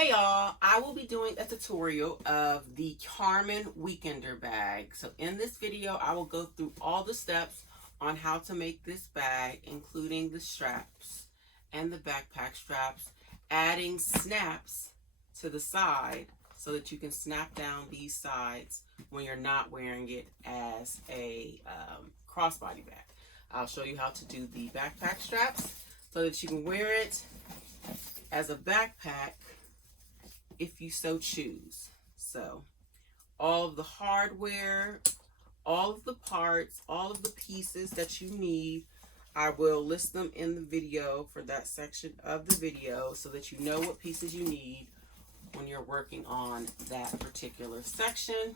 Hey y'all, I will be doing a tutorial of the Carmen Weekender bag. So in this video, I will go through all the steps on how to make this bag, including the straps and the backpack straps, adding snaps to the side so that you can snap down these sides when you're not wearing it as a crossbody bag. I'll show you how to do the backpack straps so that you can wear it as a backpack if you so choose. So all of the hardware, all of the parts, all of the pieces that you need, I will list them in the video for that section of the video so that you know what pieces you need when you're working on that particular section.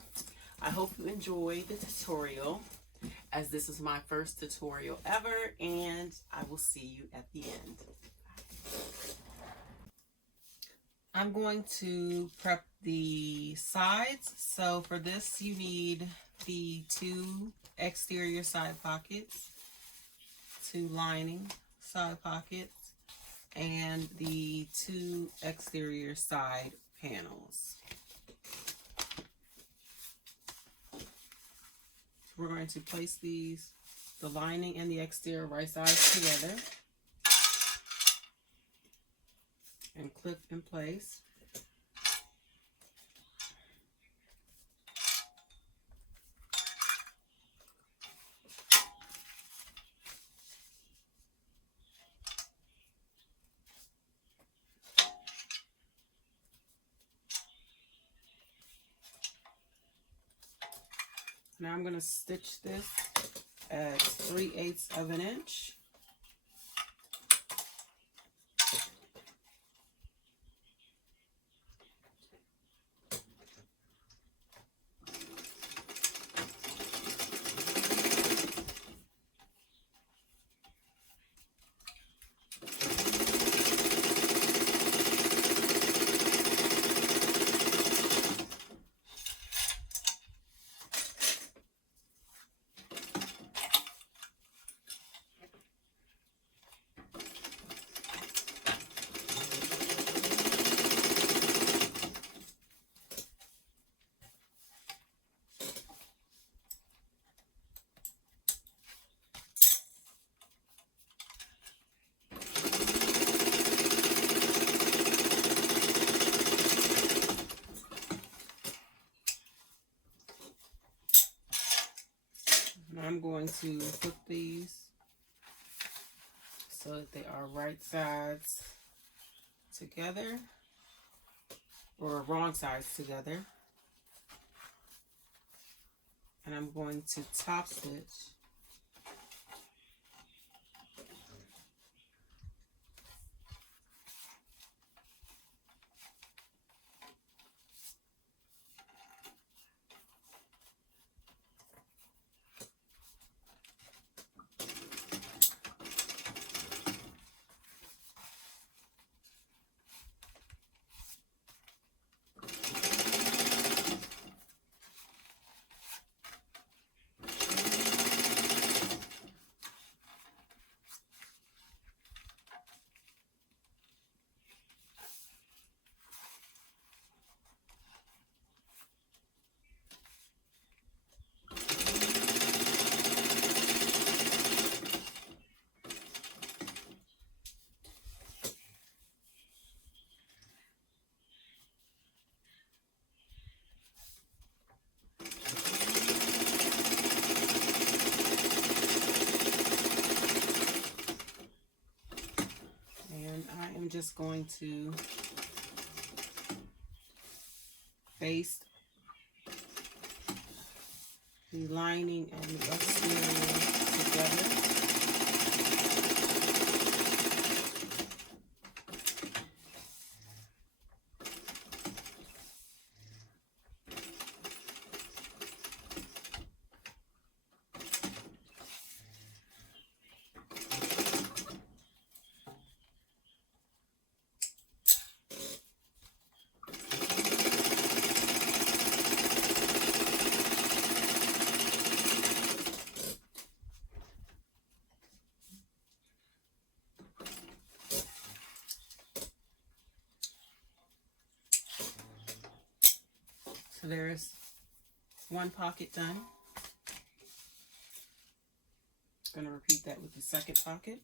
I hope you enjoy the tutorial, as this is my first tutorial ever, and I will see you at the end. I'm going to prep the sides. So for this, you need the 2 exterior side pockets, 2 lining side pockets, and the 2 exterior side panels. We're going to place these, the lining and the exterior right sides together, and clip in place. Now I'm going to stitch this at 3/8 of an inch. I'm going to put these so that they are right sides together, or wrong sides together. And I'm going to top stitch I'm just going to baste the lining and the exterior together. So there's one pocket done. Going to repeat that with the second pocket.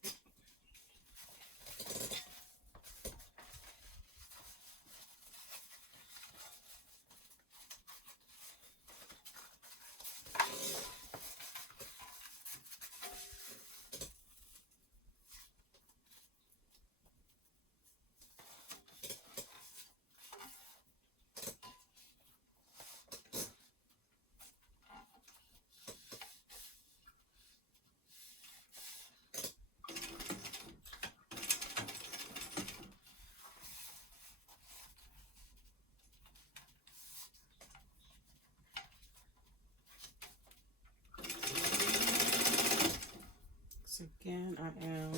So again, I am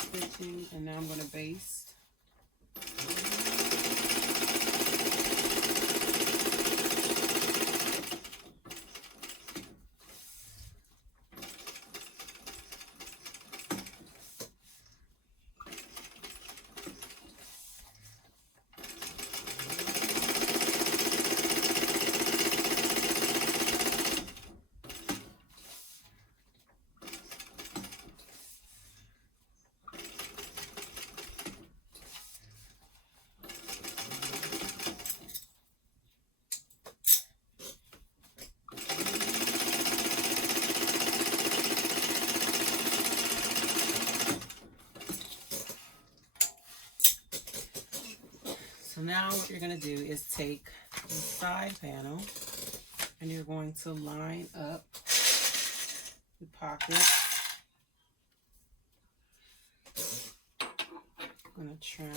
stitching, and now I'm going to baste. So now what you're going to do is take the side panel and you're going to line up the pocket. I'm going to trim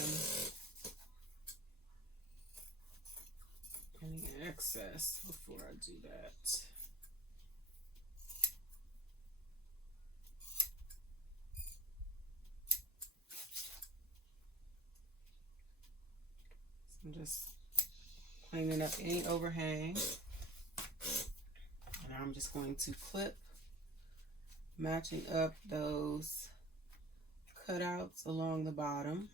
any excess before I do that. I'm just cleaning up any overhang, and I'm just going to clip, matching up those cutouts along the bottom.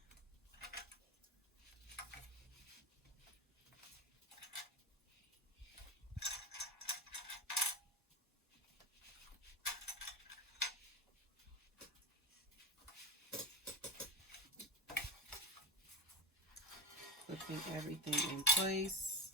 Clipping everything in place.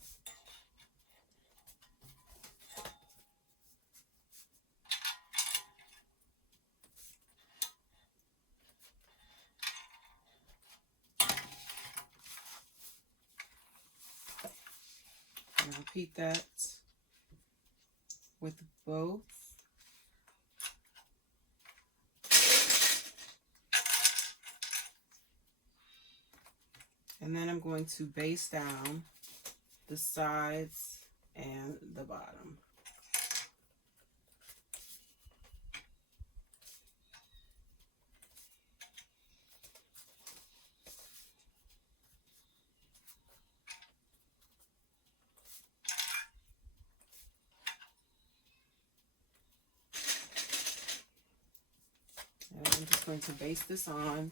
And repeat that with both. And then I'm going to baste down the sides and the bottom. And I'm just going to baste this on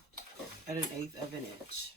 at 1/8 of an inch.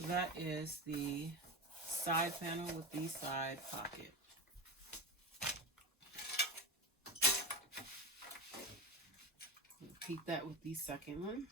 So that is the side panel with the side pocket. Repeat that with the second one.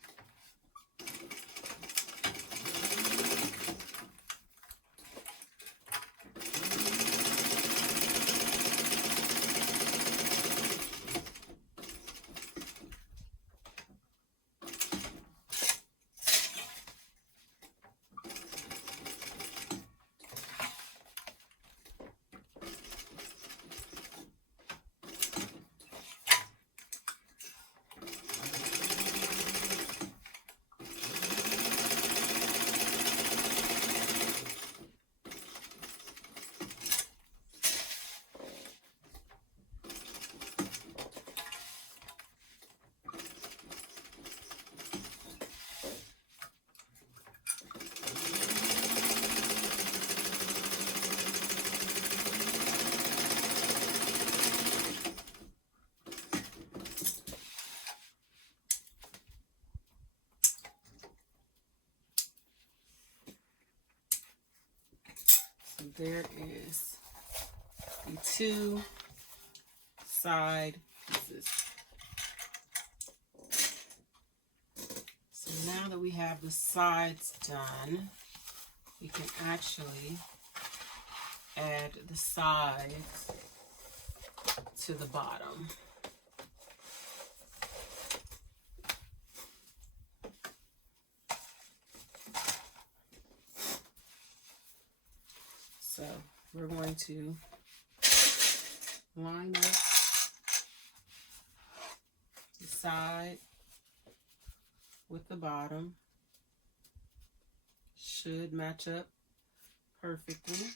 There is the two side pieces. So now that we have the sides done, we can actually add the sides to the bottom. So we're going to line up the side with the bottom. Should match up perfectly.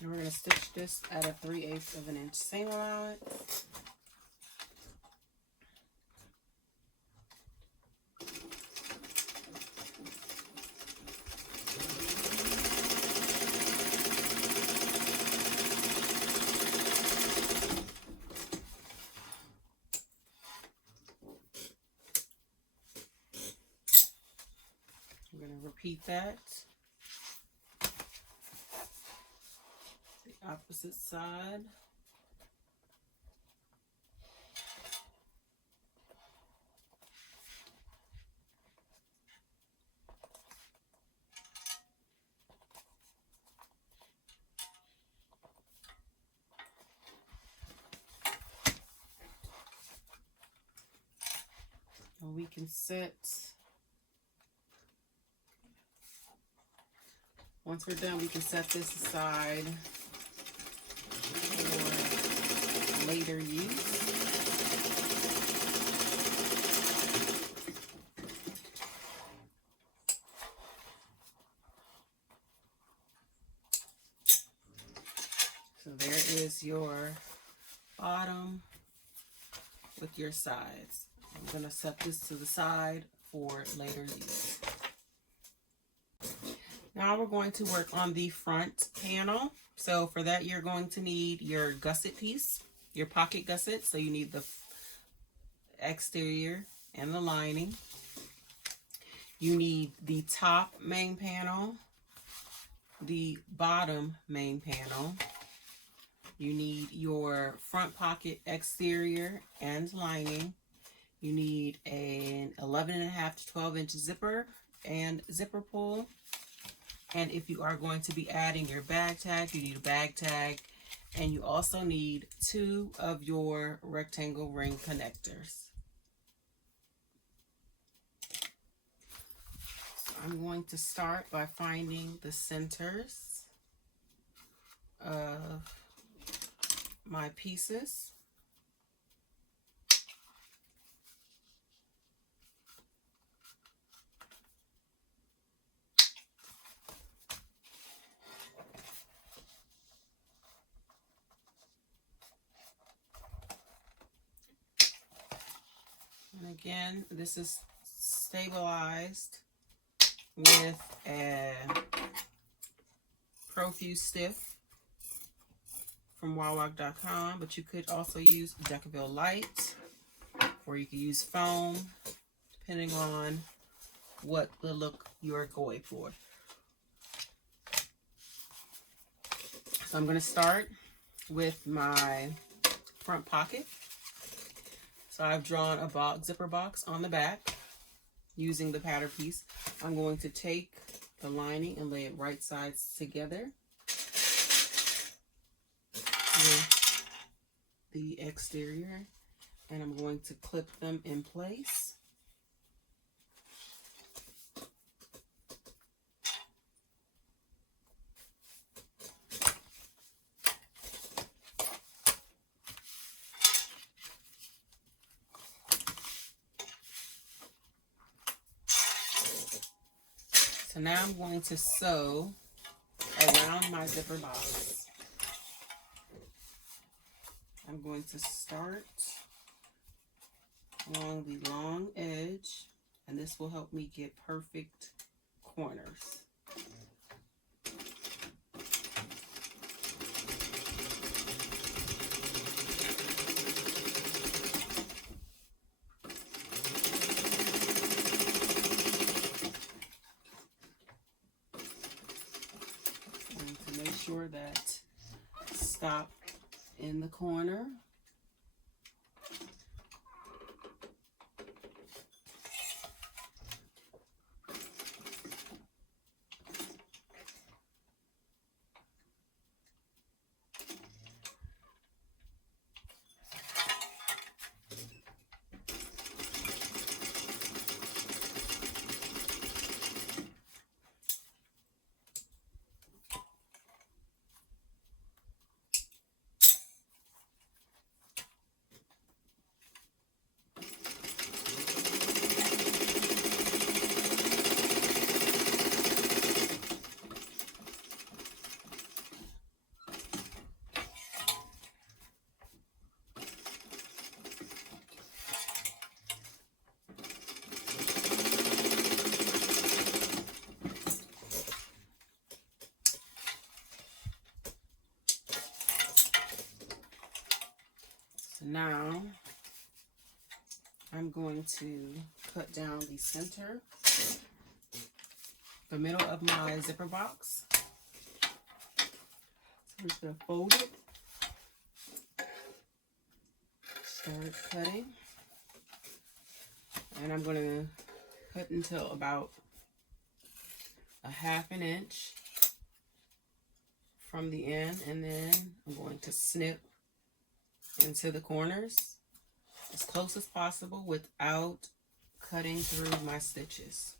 And we're going to stitch this at a 3/8 of an inch seam allowance. I'm going to repeat that. Opposite side. And we can set, once we're done, we can set this aside for later use. So there is your bottom with your sides. I'm going to set this to the side for later use. Now we're going to work on the front panel. So for that, you're going to need your gusset piece, your pocket gusset. So you need the exterior and the lining. You need the top main panel, the bottom main panel. You need your front pocket exterior and lining. You need an 11.5 to 12-inch zipper and zipper pull. And if you are going to be adding your bag tag, you need a bag tag. And you also need 2 of your rectangle ring connectors. So I'm going to start by finding the centers of my pieces. And again, this is stabilized with a Profuse Stiff from Wowwalk.com, but you could also use Decaville Light, or you could use foam. depending on what the look you're going for. So I'm going to start with my front pocket. So I've drawn a zipper box on the back using the pattern piece. I'm going to take the lining and lay it right sides together with the exterior, and I'm going to clip them in place. So now I'm going to sew around my zipper box. I'm going to start along the long edge, and this will help me get perfect corners. Sure that stop in the corner. So now I'm going to cut down the center, the middle of my zipper box. So I'm just going to fold it, start cutting, and I'm going to cut until about a ½ inch from the end, and then I'm going to snip into the corners as close as possible without cutting through my stitches.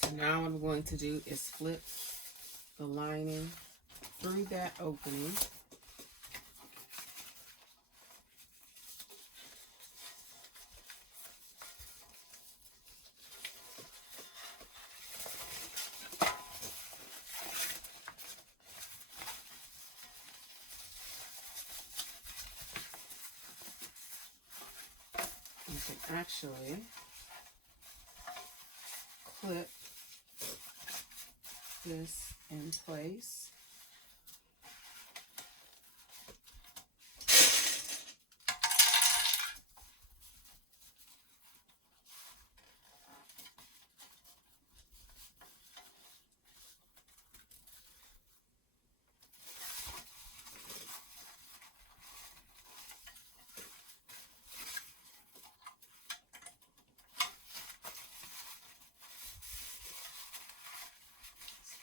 So now what I'm going to do is flip the lining through that opening. You can actually clip this in place.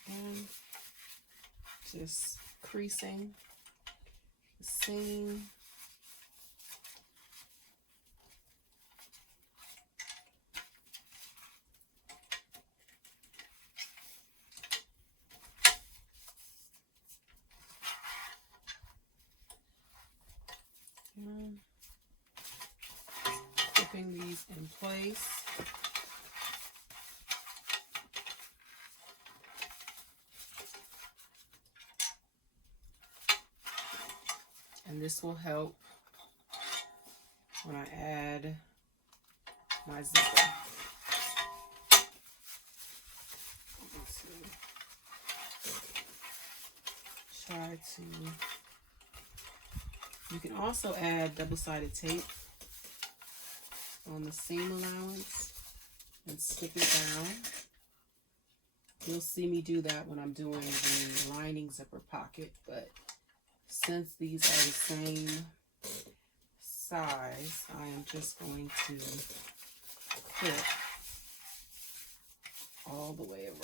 And just creasing the seam. place. And this will help when I add my zipper. Try to, you can also add double-sided tape on the seam allowance and stick it down. You'll see me do that when I'm doing the lining zipper pocket, but since these are the same size, I am just going to put all the way around.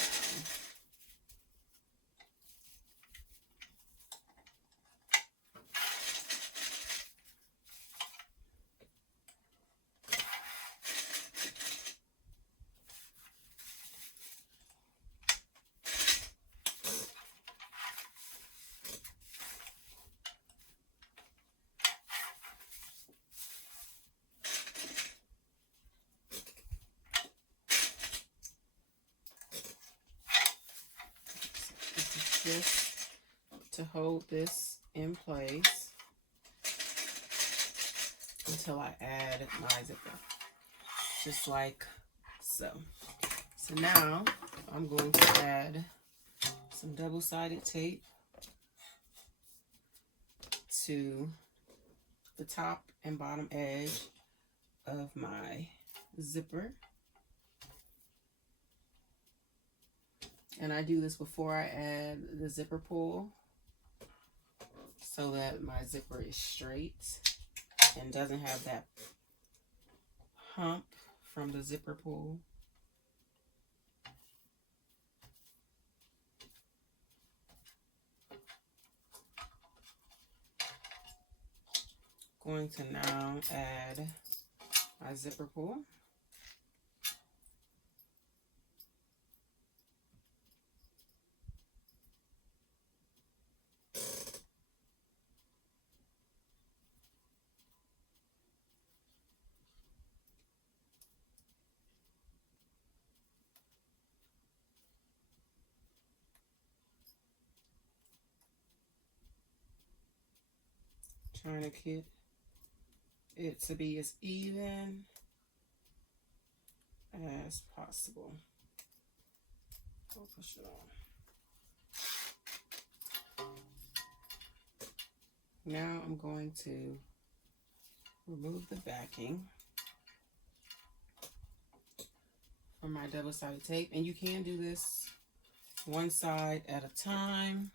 Just to hold this in place until I add my zipper, just like so. So now I'm going to add some double-sided tape to the top and bottom edge of my zipper. And I do this before I add the zipper pull so that my zipper is straight and doesn't have that hump from the zipper pull. Going to now add my zipper pull. Trying to get it to be as even as possible. I'll push it on. Now I'm going to remove the backing from my double-sided tape, and you can do this one side at a time.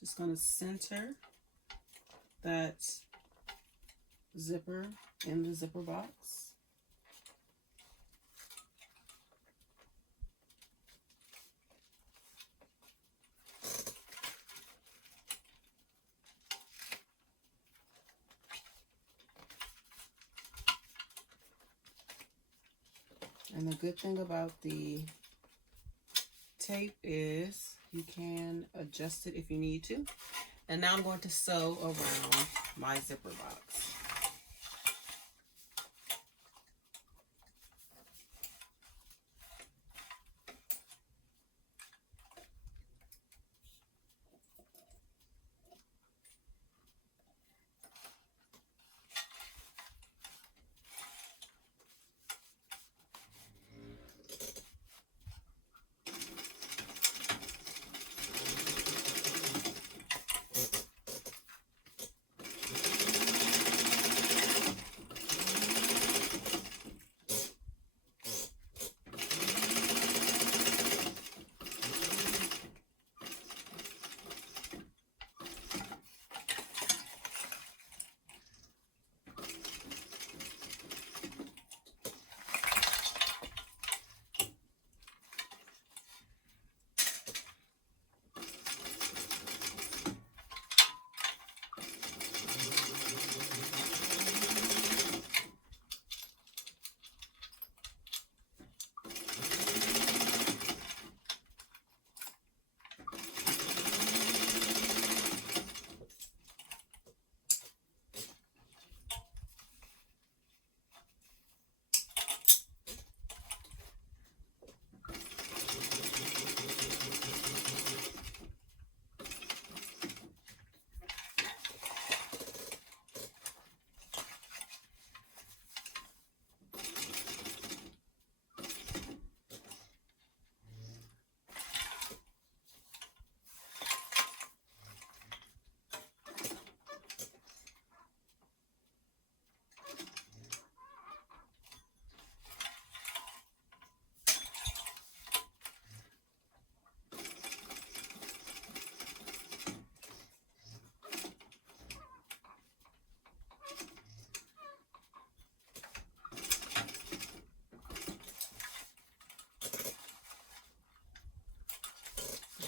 Just going to center that zipper in the zipper box. And the good thing about the tape is you can adjust it if you need to. And now I'm going to sew around my zipper box.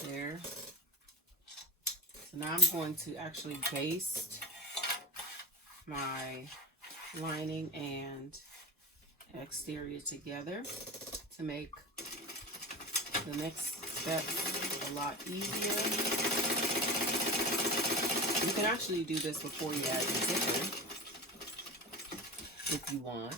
there. So now I'm going to actually baste my lining and exterior together to make the next step a lot easier. You can actually do this before you add the zipper if you want.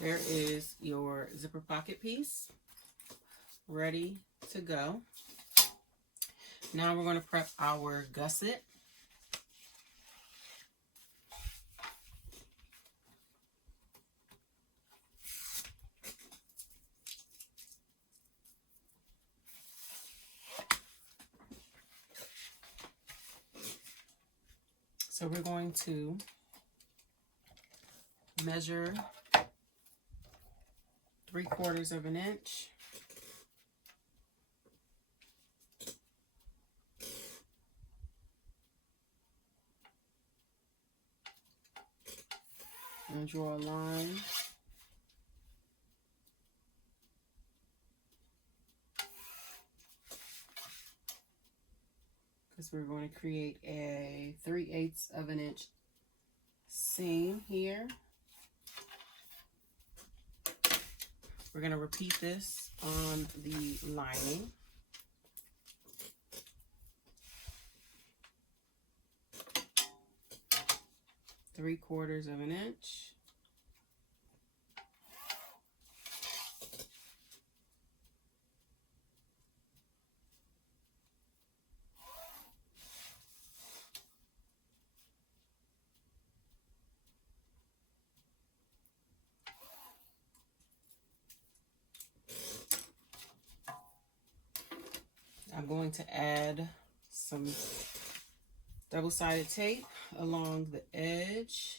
There is your zipper pocket piece ready to go. Now we're going to prep our gusset. So we're going to measure 3/4 of an inch. And draw a line. Because we're going to create a 3/8 of an inch seam here. We're going to repeat this on the lining. Three-quarters of an inch. I'm going to add some double-sided tape along the edge.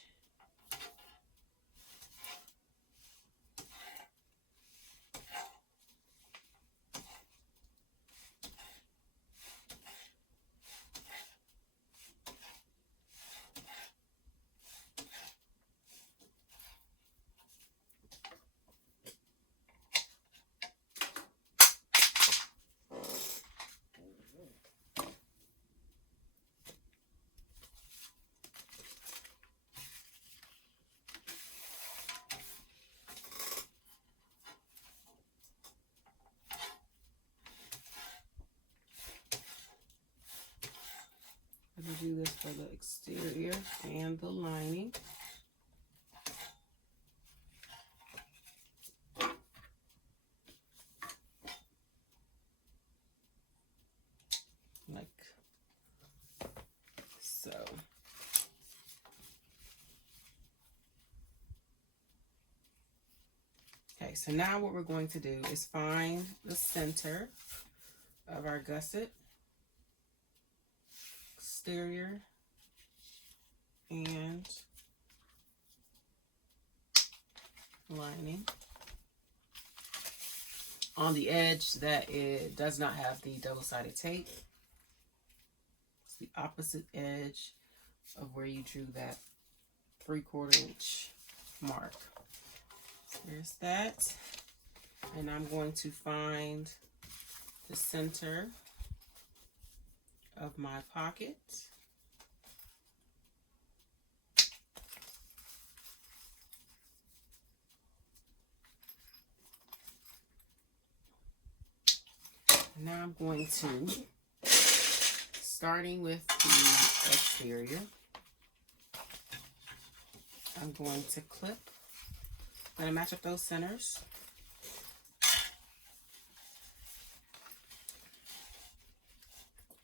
I'm going to do this for the exterior and the lining. Like so. Okay, so now what we're going to do is find the center of our gusset, exterior, and lining. On the edge that it does not have the double-sided tape, it's the opposite edge of where you drew that 3/4 inch mark. So there's that. And I'm going to find the center of my pocket. Now I'm going to, starting with the exterior, I'm going to clip. I'm going to match up those centers.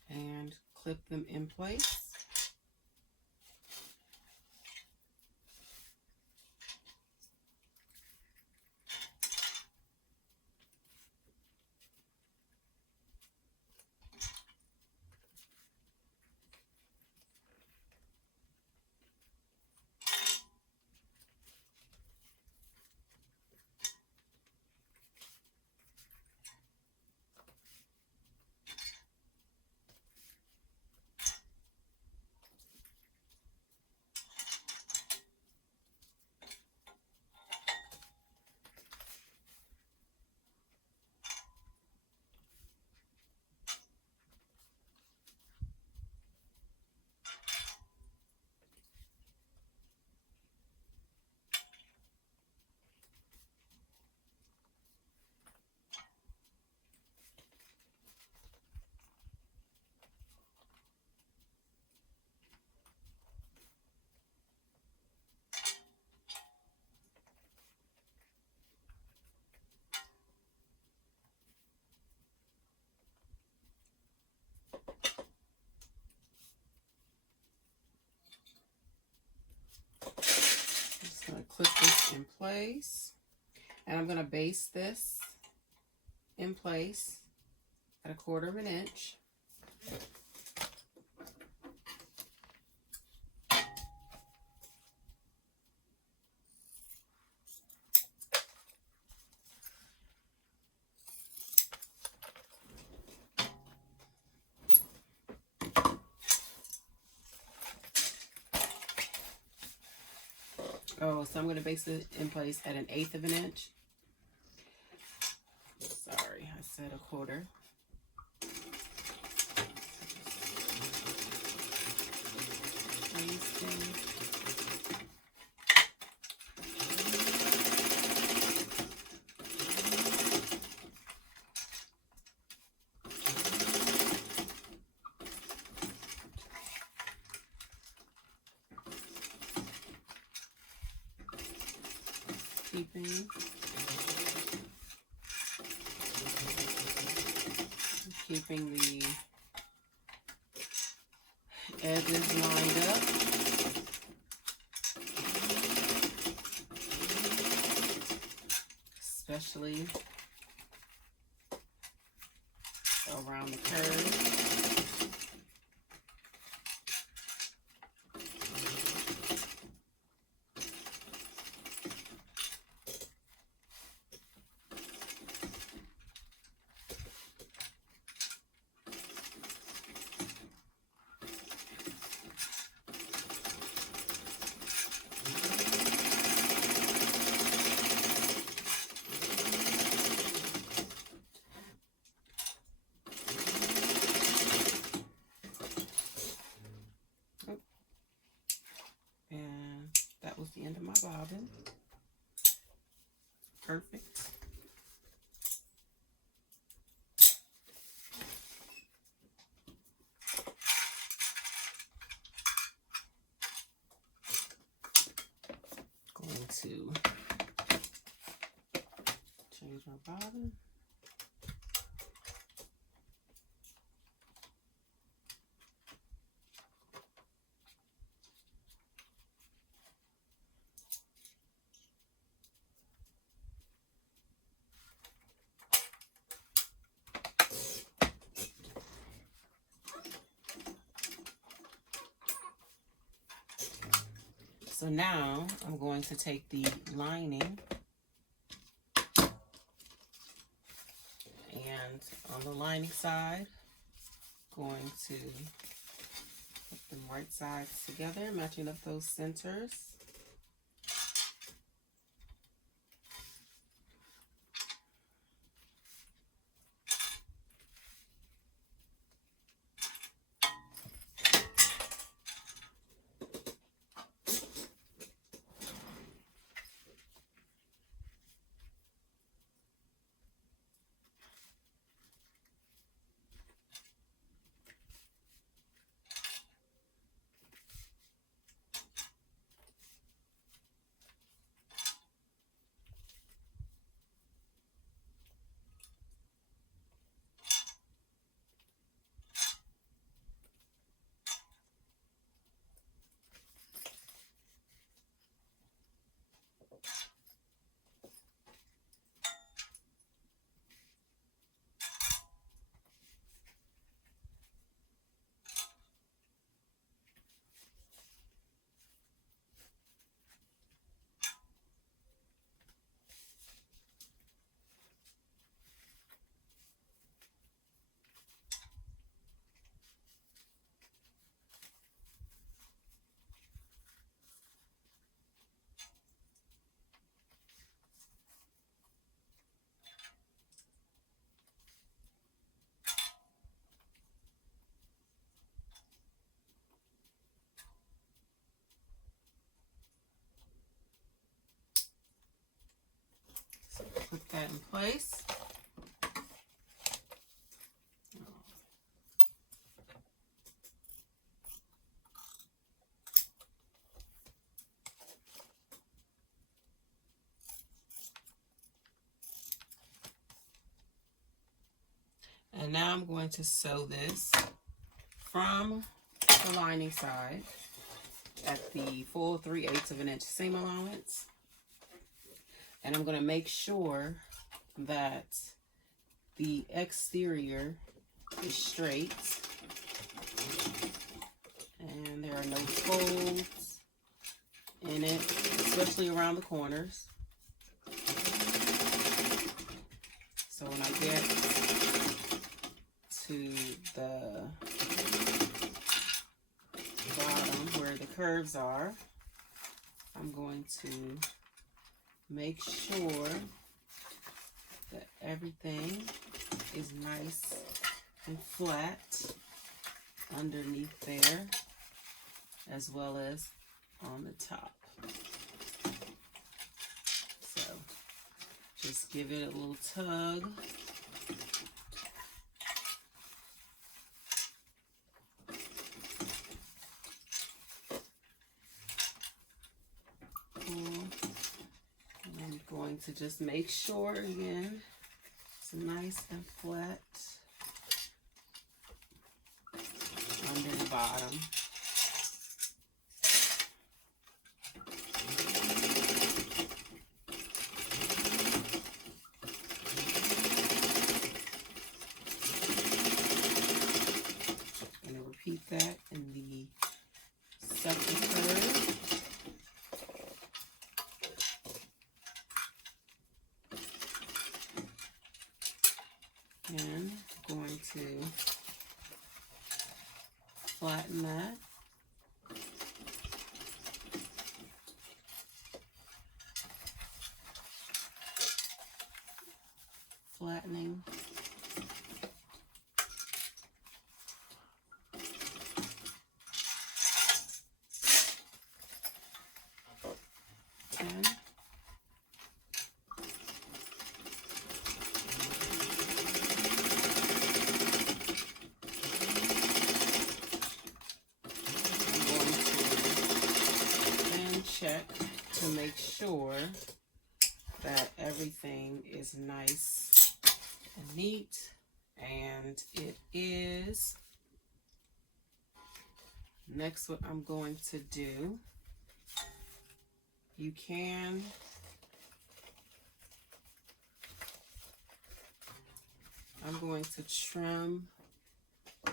And clip them in place. Just going to clip this in place, and I'm going to base this in place at 1/4 inch. Oh, so I'm going to base it in place at 1/8 inch. Sorry, I said 1/4. Keeping the edges lined up. Especially around the curve. And that was the end of my bobbin. Perfect. Going to change my bobbin. So now I'm going to take the lining and on the lining side, going to put them right sides together, matching up those centers. that in place. And now I'm going to sew this from the lining side at the full 3/8 of an inch seam allowance. And I'm going to make sure that the exterior is straight and there are no folds in it, especially around the corners. So when I get to the bottom where the curves are, I'm going to make sure that everything is nice and flat underneath there, as well as on the top. So just give it a little tug. To just make sure again it's nice and flat under the bottom. I'm going to repeat that in the second curve. And going to flatten that. Flattening. And check to make sure that everything is nice and neat, and it is. Next, what I'm going to do, I'm going to trim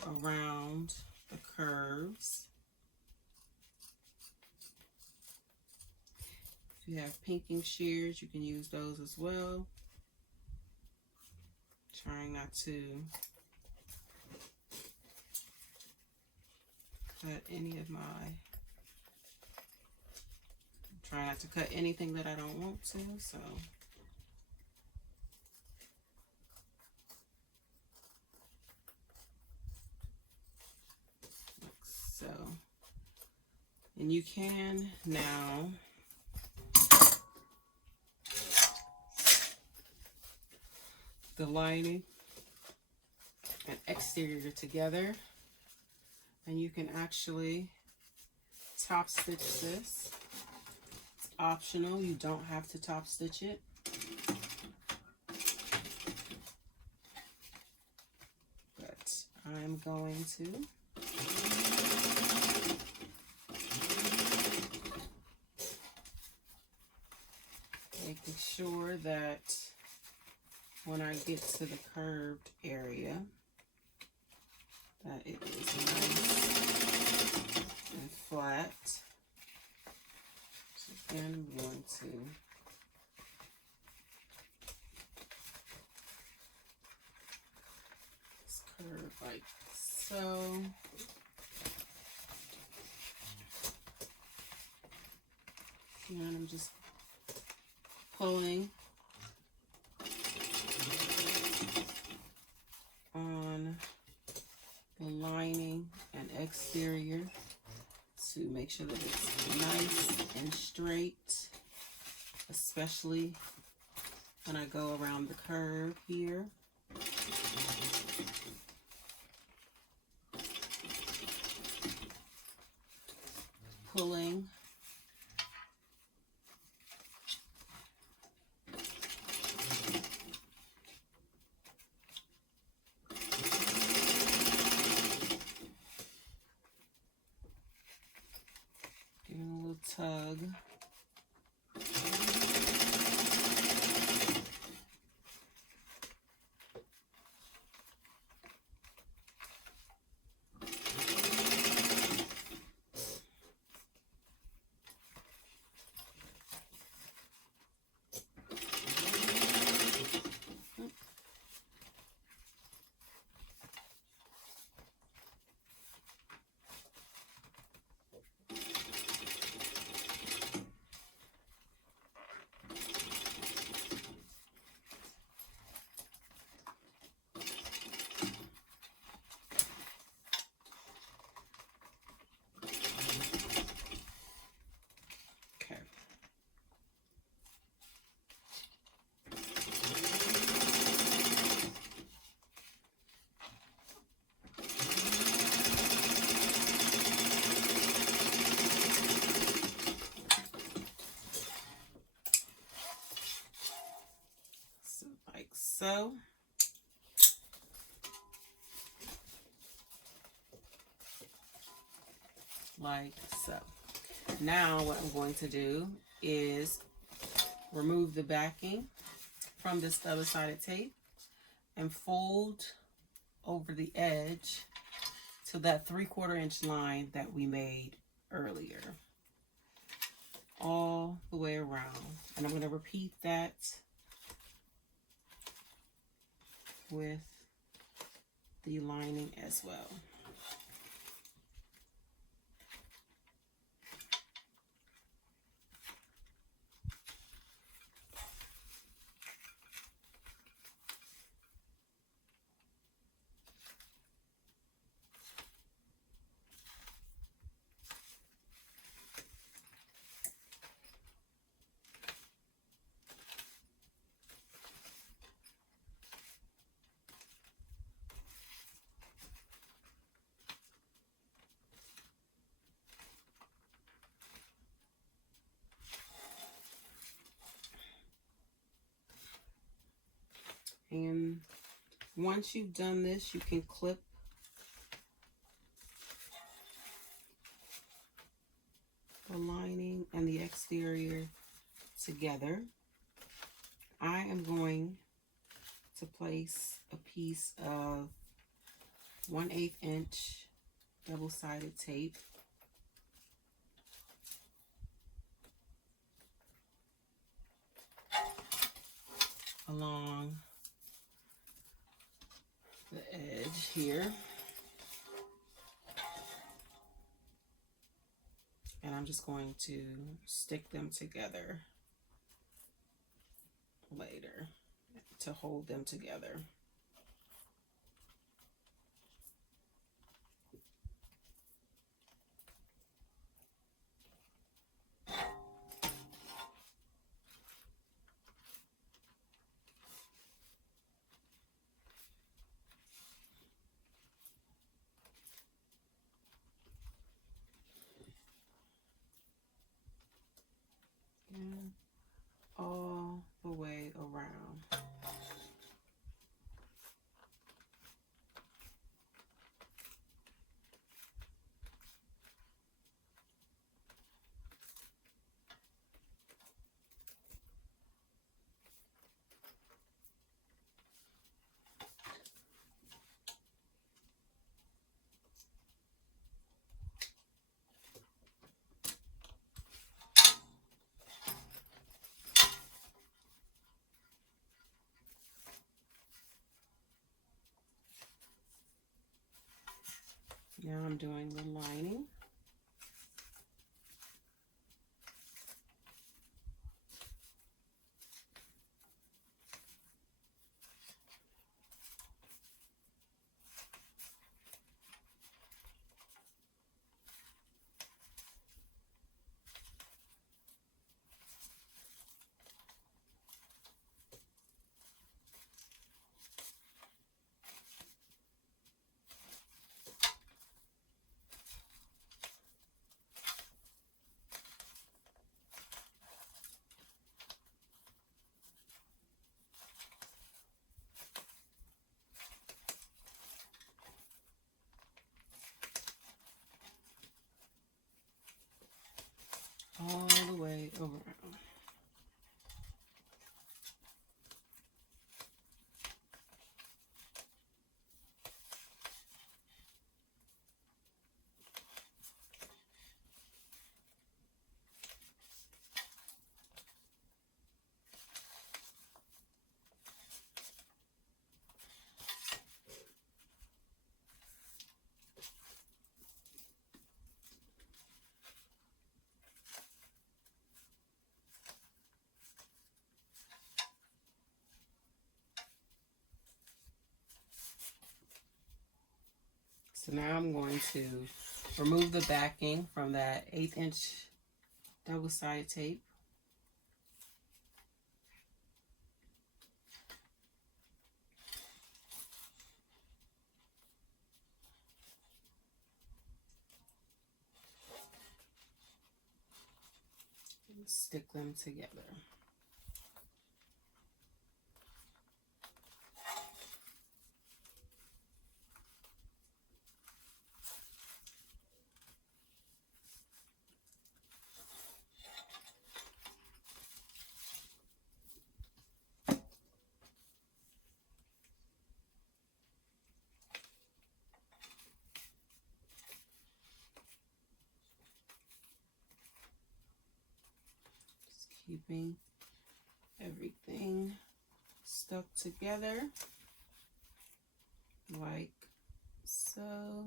around the curves. If you have pinking shears, you can use those as well. Trying not to cut trying not to cut anything that I don't want to, so. Like so. And you can now the lining and exterior together, and you can actually top stitch this. It's optional, you don't have to top stitch it. But I'm going to. Making sure that when I get to the curved area, that it is nice and flat. So again, I'm going to just curve like so. And I'm just pulling on the lining and exterior to make sure that it's nice and straight, especially when I go around the curve here. Pulling. Giving a little tug. Like so. Like so. Now what I'm going to do is remove the backing from this double-sided tape and fold over the edge to that 3/4 inch line that we made earlier, all the way around. And I'm going to repeat that with the lining as well. And once you've done this, you can clip the lining and the exterior together. I am going to place a piece of 1/8 inch double-sided tape along the edge here, and I'm just going to stick them together later to hold them together. And all the way around. Now I'm doing the lining. all the way around. So now I'm going to remove the backing from that 1/8 inch double-sided tape. And stick them together. Keeping everything stuck together like so.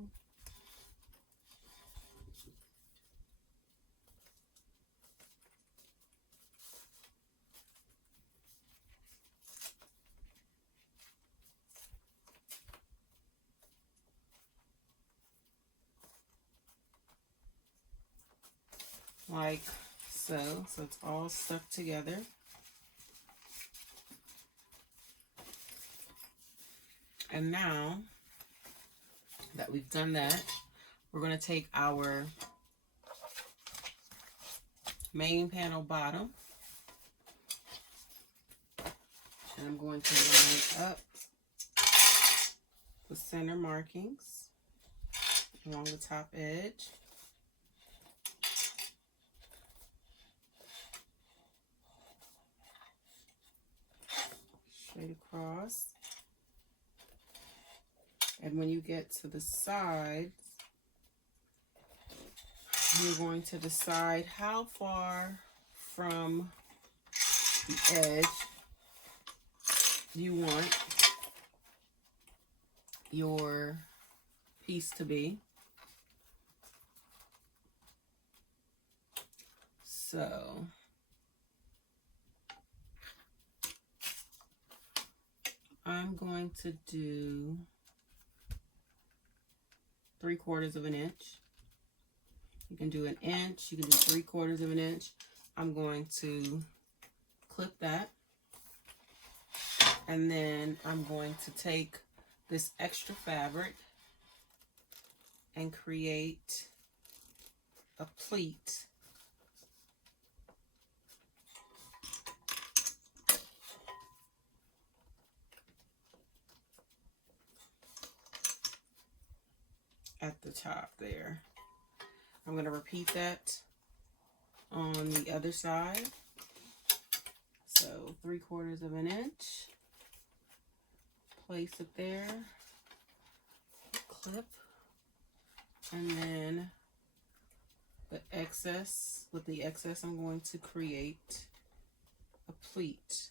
Like so. So it's all stuck together. And now that we've done that, we're going to take our main panel bottom and I'm going to line up the center markings along the top edge. Straight across. And when you get to the sides, you're going to decide how far from the edge you want your piece to be. So I'm going to do 3/4 of an inch. You can do an inch, you can do 3/4 of an inch. I'm going to clip that. And then I'm going to take this extra fabric and create a pleat. At the top there. I'm going to repeat that on the other side. So 3/4 of an inch. Place it there. Clip. And then the excess, with the excess, I'm going to create a pleat.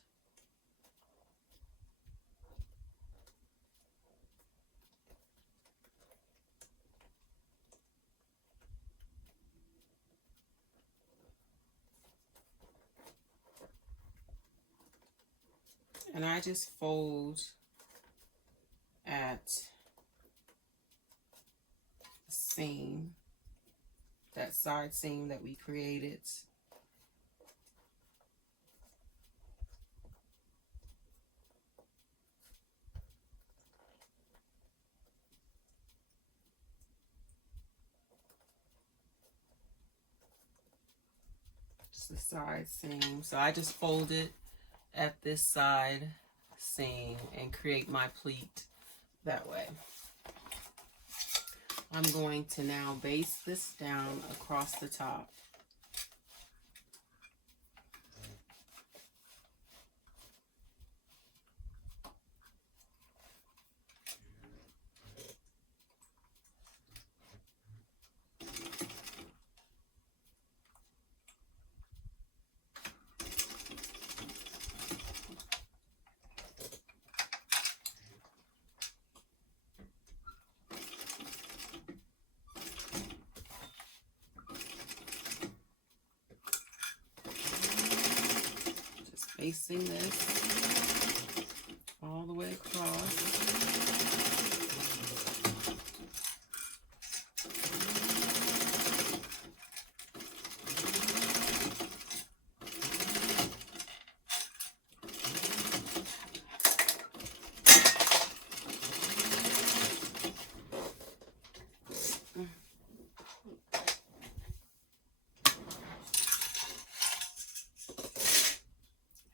And I just fold at the seam, that side seam that we created. Just the side seam. So I just fold it at this side seam and create my pleat that way. I'm going to now baste this down across the top. Facing this all the way across.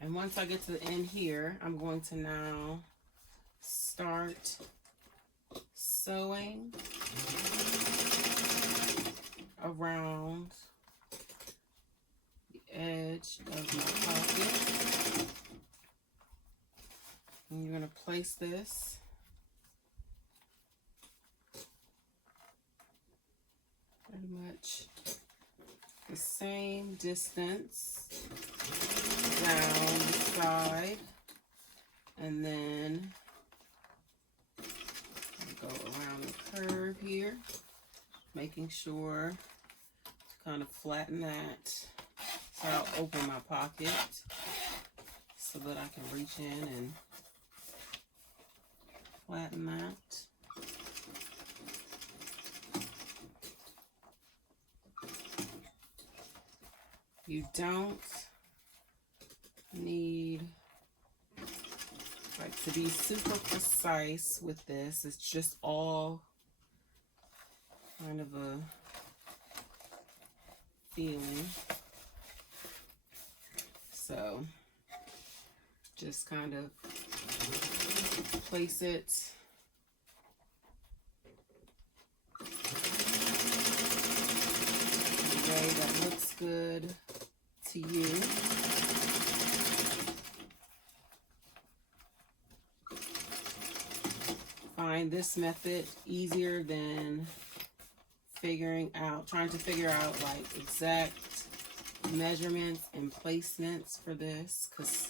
And once I get to the end here, I'm going to now start sewing around the edge of my pocket. And you're going to place this pretty much the same distance down the side, and then go around the curve here, making sure to kind of flatten that. So I'll open my pocket so that I can reach in and flatten that. You don't need to be super precise with this. It's just all kind of a feeling. So just kind of place it in a way that looks good to you. Find this method easier than trying to figure out like exact measurements and placements for this, because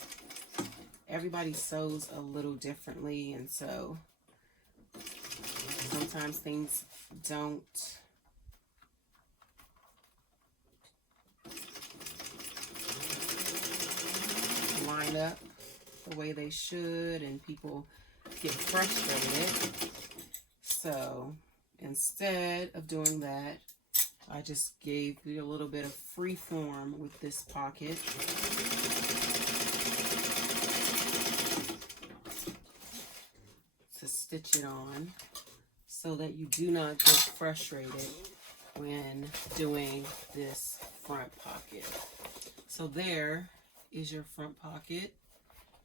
everybody sews a little differently, and so sometimes things don't line up the way they should, and people get frustrated. So instead of doing that, I just gave you a little bit of free form with this pocket. To stitch it on so that you do not get frustrated when doing this front pocket. So there is your front pocket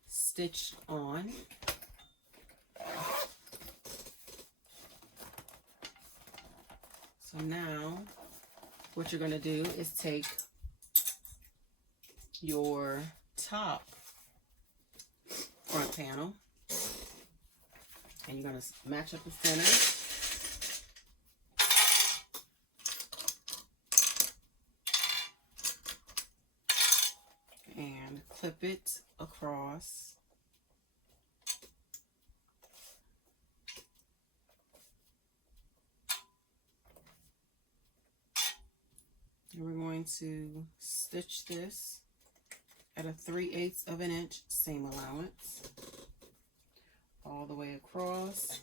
stitched on. So now what you're going to do is take your top front panel and you're going to match up the center. And clip it across. And we're going to stitch this at a 3/8 of an inch seam allowance all the way across.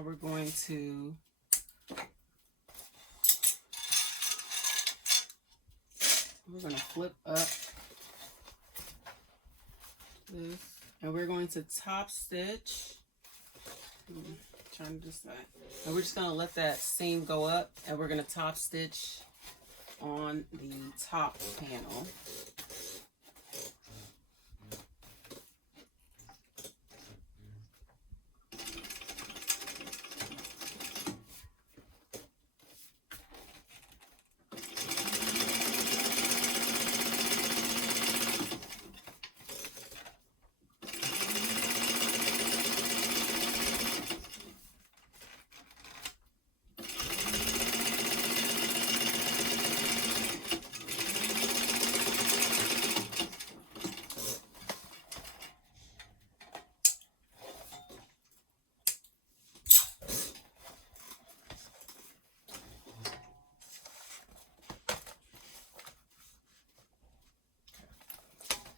We're going to flip up this, and we're going to top stitch Turn this side. And we're just gonna let that seam go up, and we're gonna top stitch on the top panel.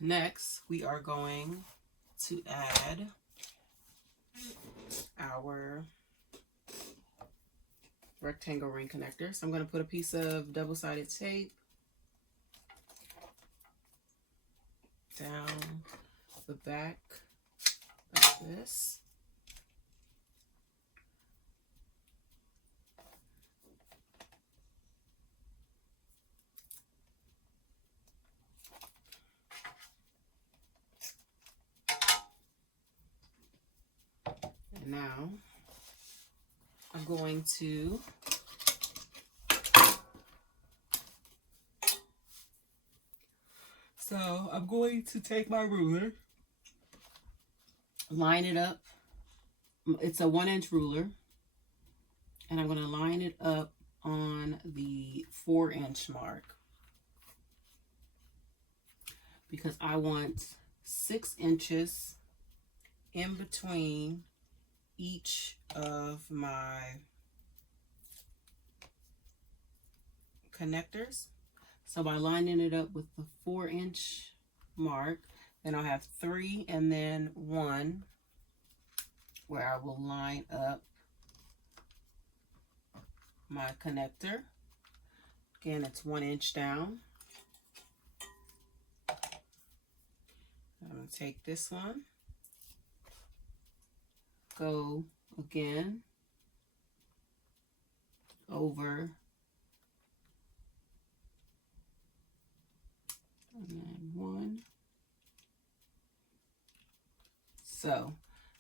Next, we are going to add our rectangle ring connector. So I'm going to put a piece of double-sided tape down the back of this. Now, I'm going to take my ruler, line it up. It's a 1-inch ruler, and I'm going to line it up on the 4-inch mark because I want 6 inches in between each of my connectors. So by lining it up with the 4-inch mark, then I'll have 3 and then 1 where I will line up my connector. Again, it's 1 inch down. I'm going to take this one, go again over, and then 1. So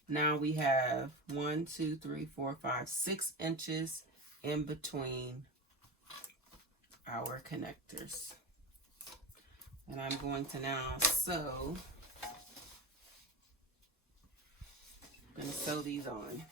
now we have 1, 2, 3, 4, 5, 6 inches in between our connectors. And I'm going to now sew. I'm going to sew these on.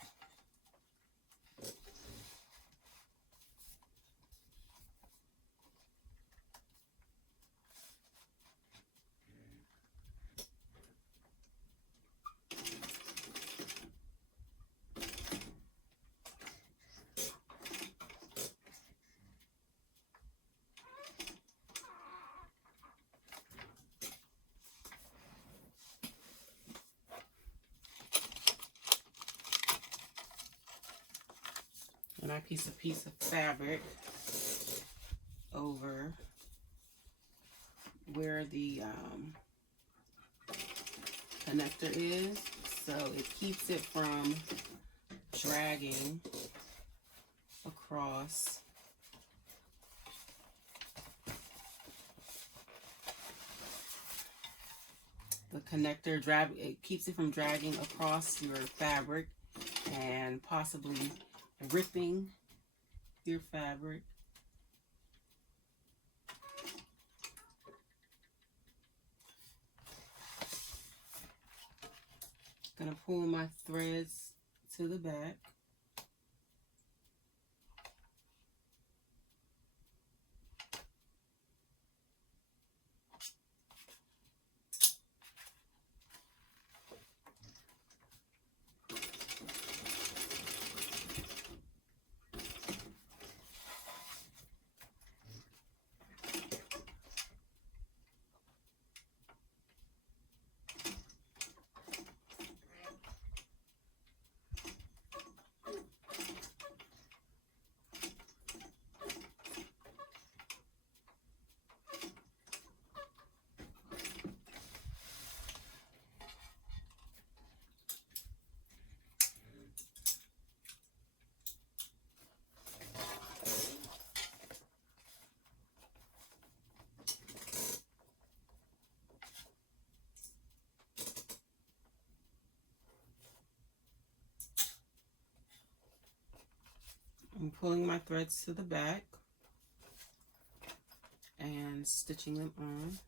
And I piece a piece of fabric over where the connector is, so it keeps it from dragging across the connector. It keeps it from dragging across your fabric and possibly ripping your fabric. Gonna pull my threads to the back. I'm pulling my threads to the back and stitching them on.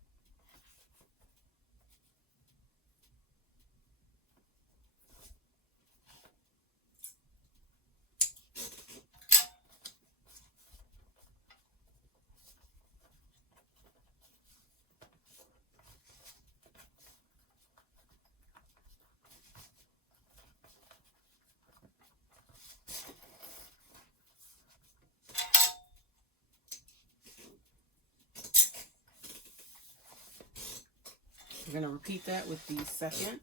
We're going to repeat that with the second.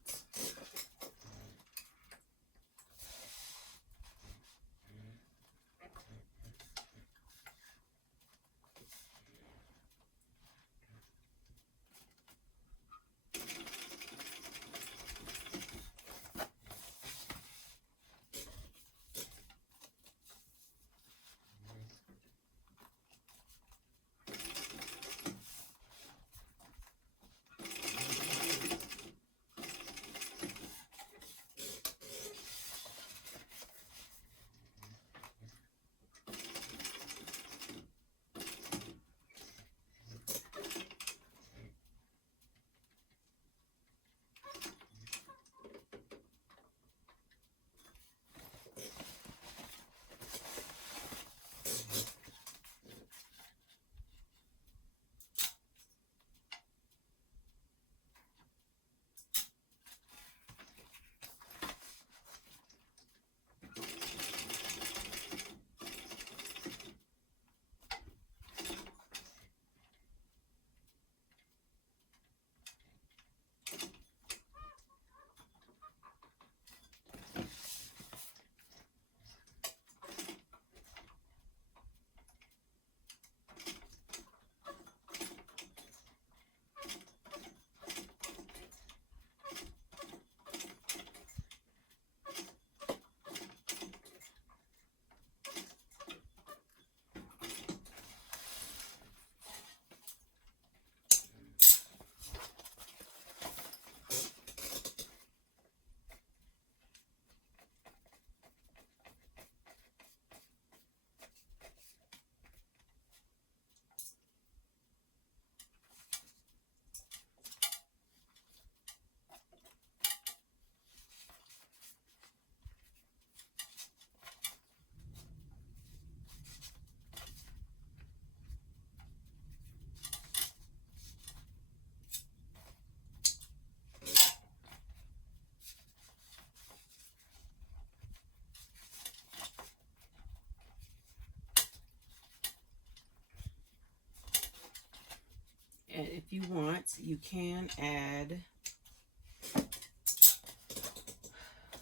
And if you want, you can add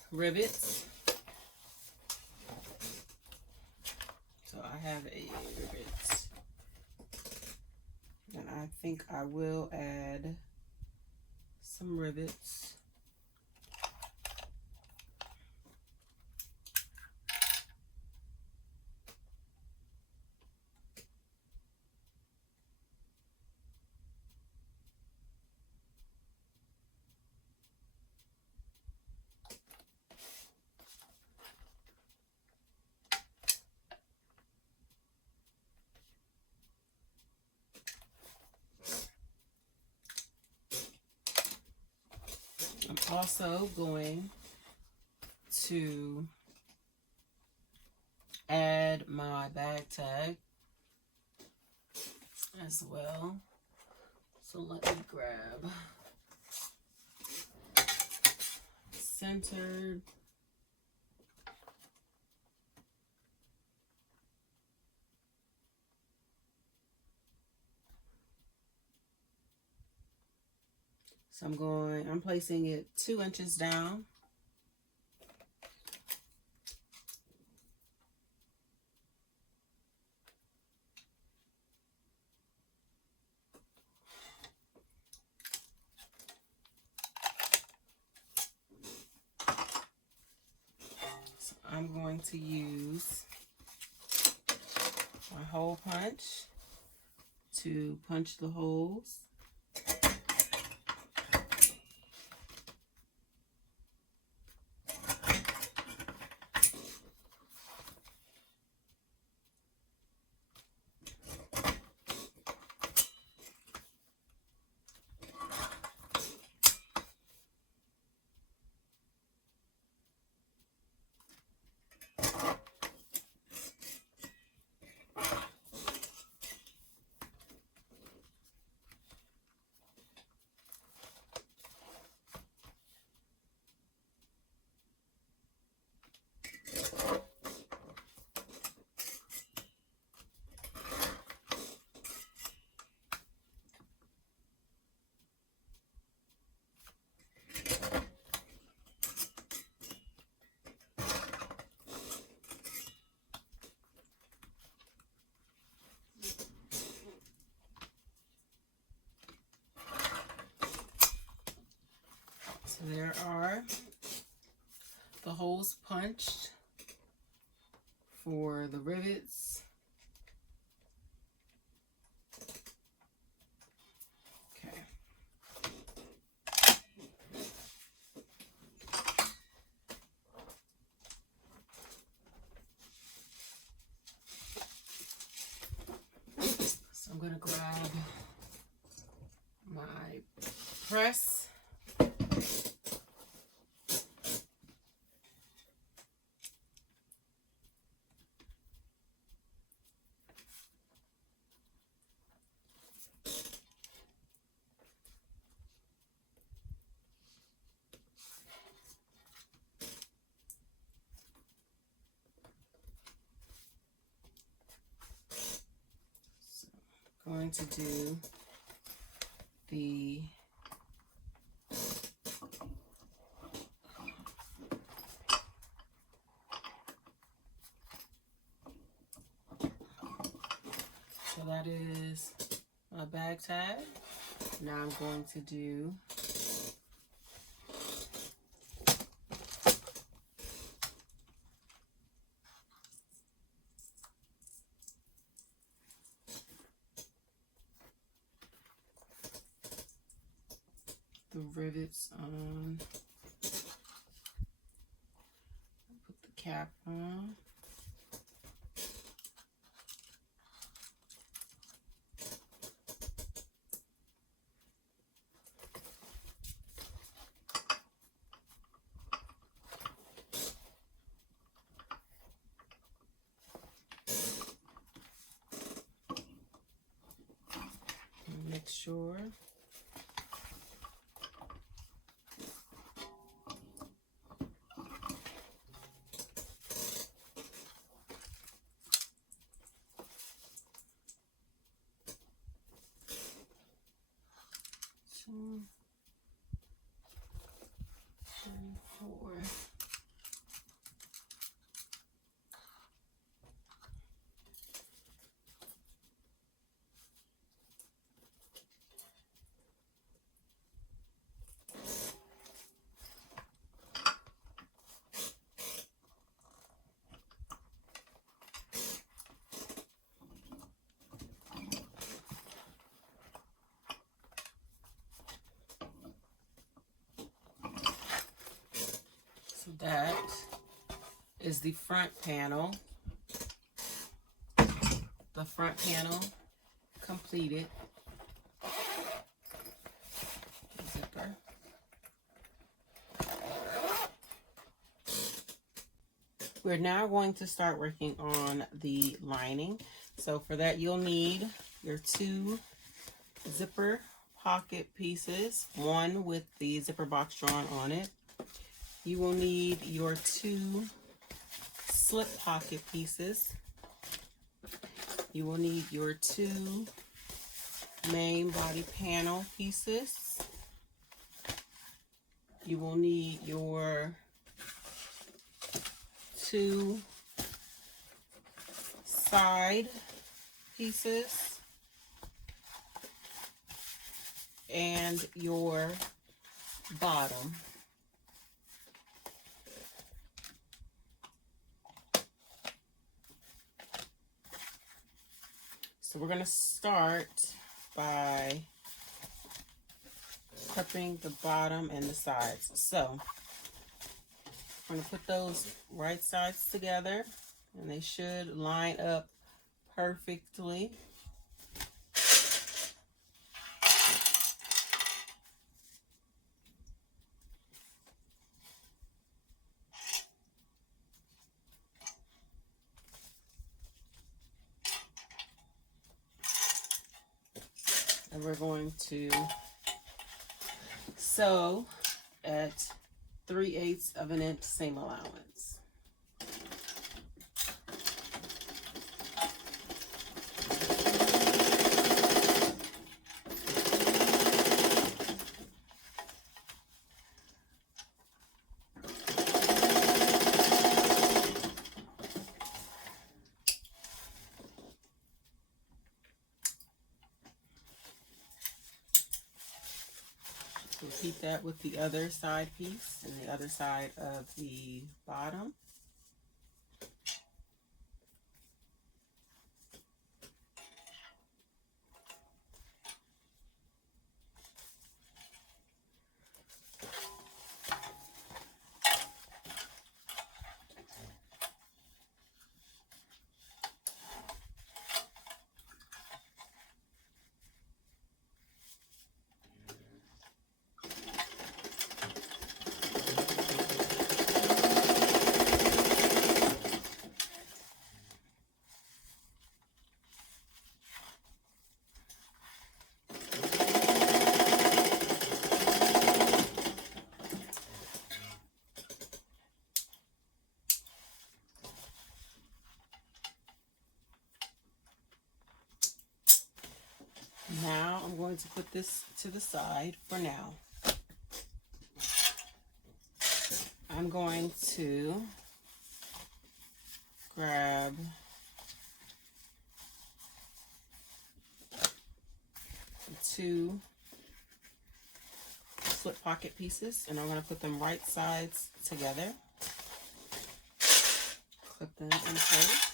rivets. So I have a rivet, and I think I will add some rivets. I'm also going to add my bag tag as well. So let me grab centered. So I'm placing it 2 inches down. So I'm going to use my hole punch to punch the holes. There are the holes punched for the rivets. Okay. So I'm going to grab my press. Going to do the so that is my bag tag. Now I'm going to do the rivets on, put the cap on. And make sure two, 3, 4. So that is the front panel. The front panel completed. Zipper. We're now going to start working on the lining. So for that, you'll need your 2 zipper pocket pieces, one with the zipper box drawn on it. You will need your 2 slip pocket pieces. You will need your 2 main body panel pieces. You will need your 2 side pieces and your bottom. So we're going to start by prepping the bottom and the sides. So I'm going to put those right sides together and they should line up perfectly. And we're going to sew at 3/8 of an inch seam allowance. repeat that with the other side piece and the other side of the bottom. Now I'm going to put this to the side for now. I'm going to grab the 2 slip pocket pieces and I'm going to put them right sides together. Clip them in place.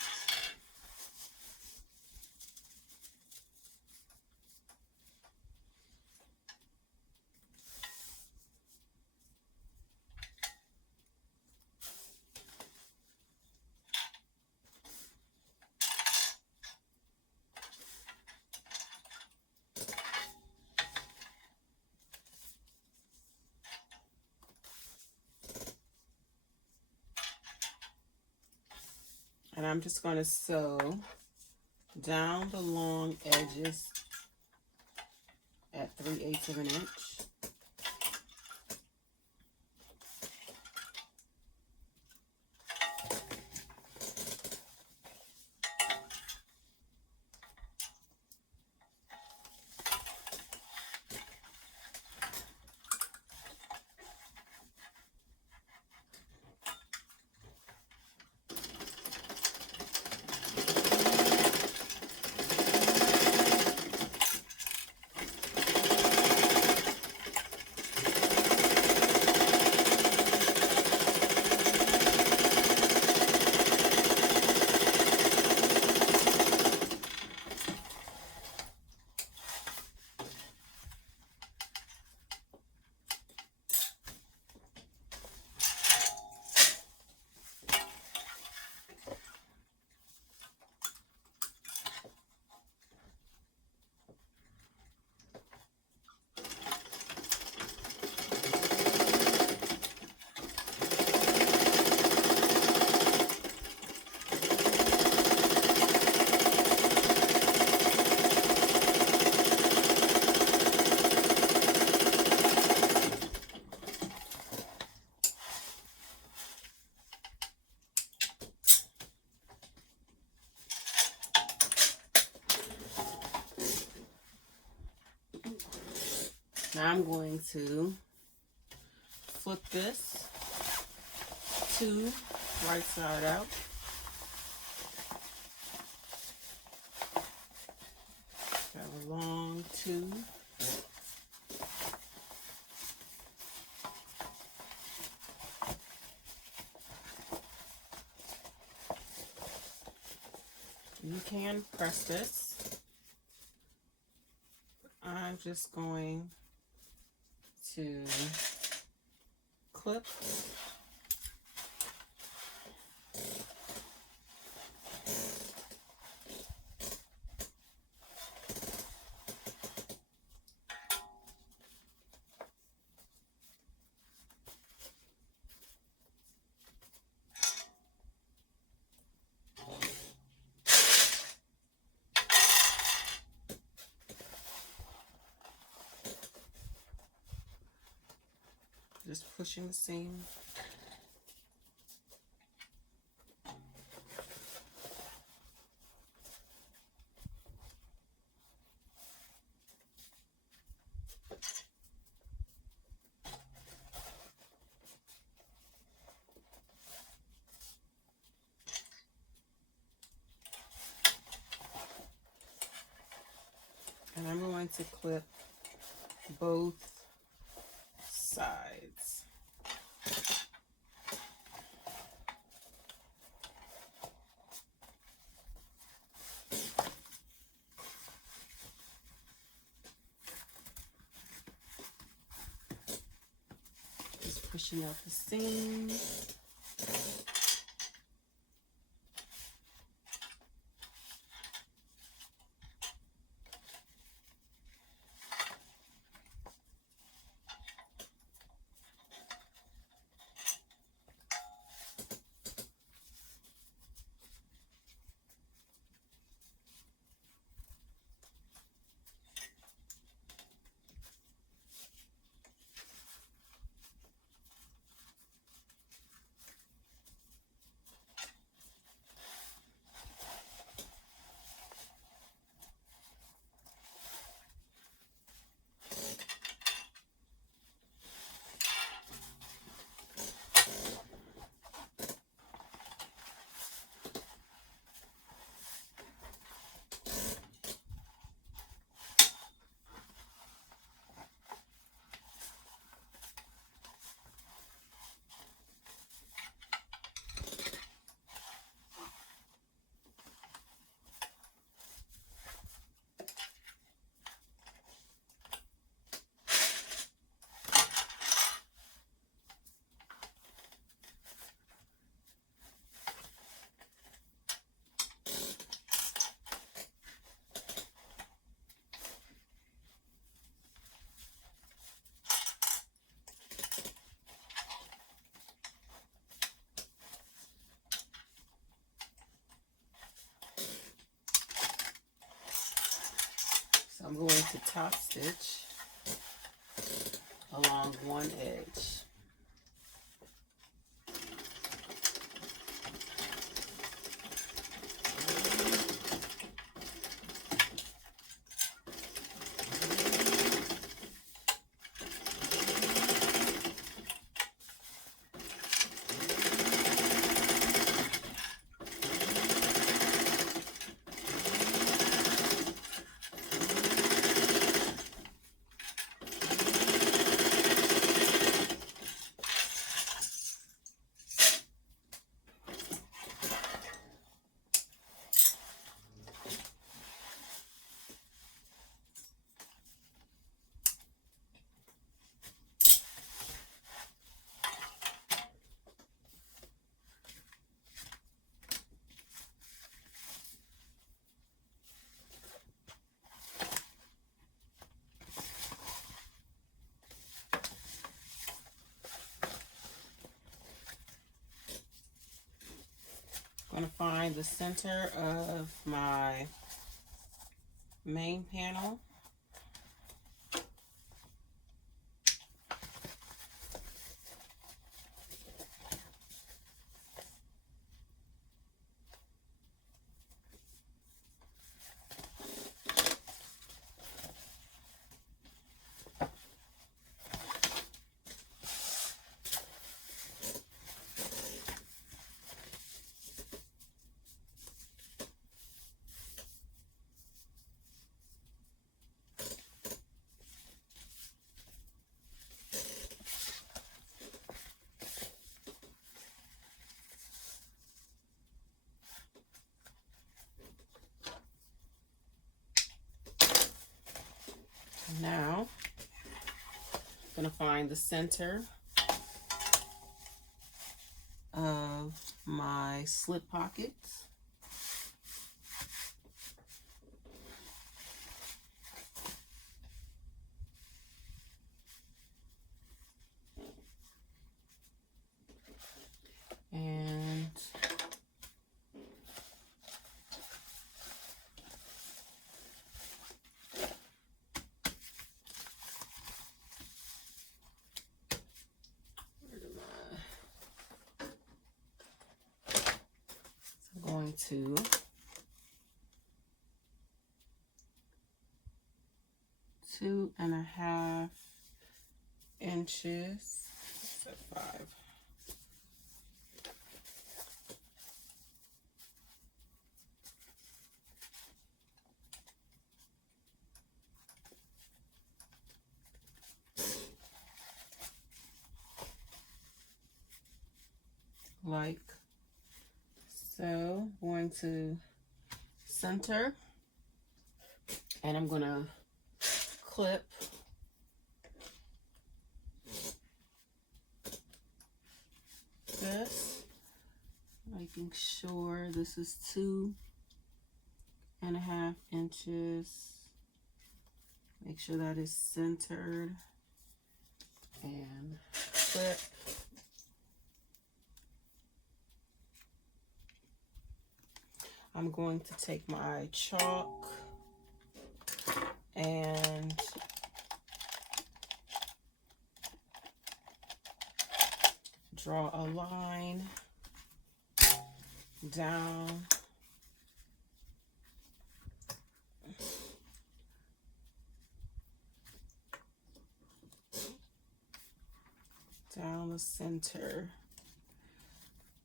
And I'm just going to sew down the long edges at 3/8 of an inch. Now I'm going to flip this to right side out. Got a long tube. You can press this. I'm just going to clip just pushing the seam. And I'm going to clip both sides. Just pushing out the seams. I'm going to top stitch along one edge. I'm going to find the center of my main panel. Now, I'm going to find the center of my slip pockets. And going to two and a half inches, so 5. like so. Going to center, and I'm going to clip this, making sure this is 2.5 inches. Make sure that is centered, and clip. I'm going to take my chalk and draw a line down the center.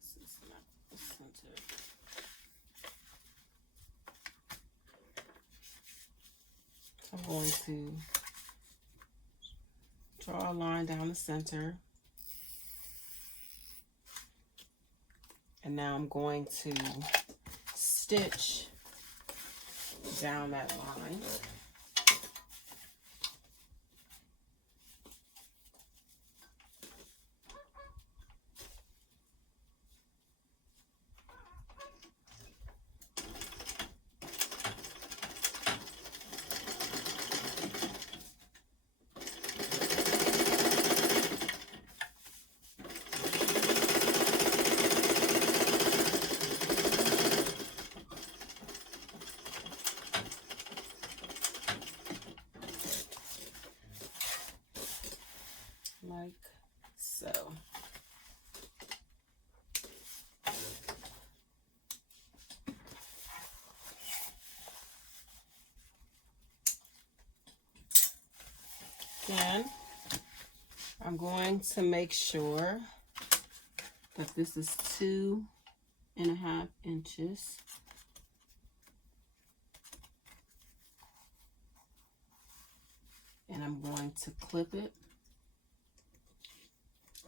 This is not the center. I'm going to draw a line down the center. And now I'm going to stitch down that line. Like so. Again, I'm going to make sure that this is 2.5 inches. And I'm going to clip it,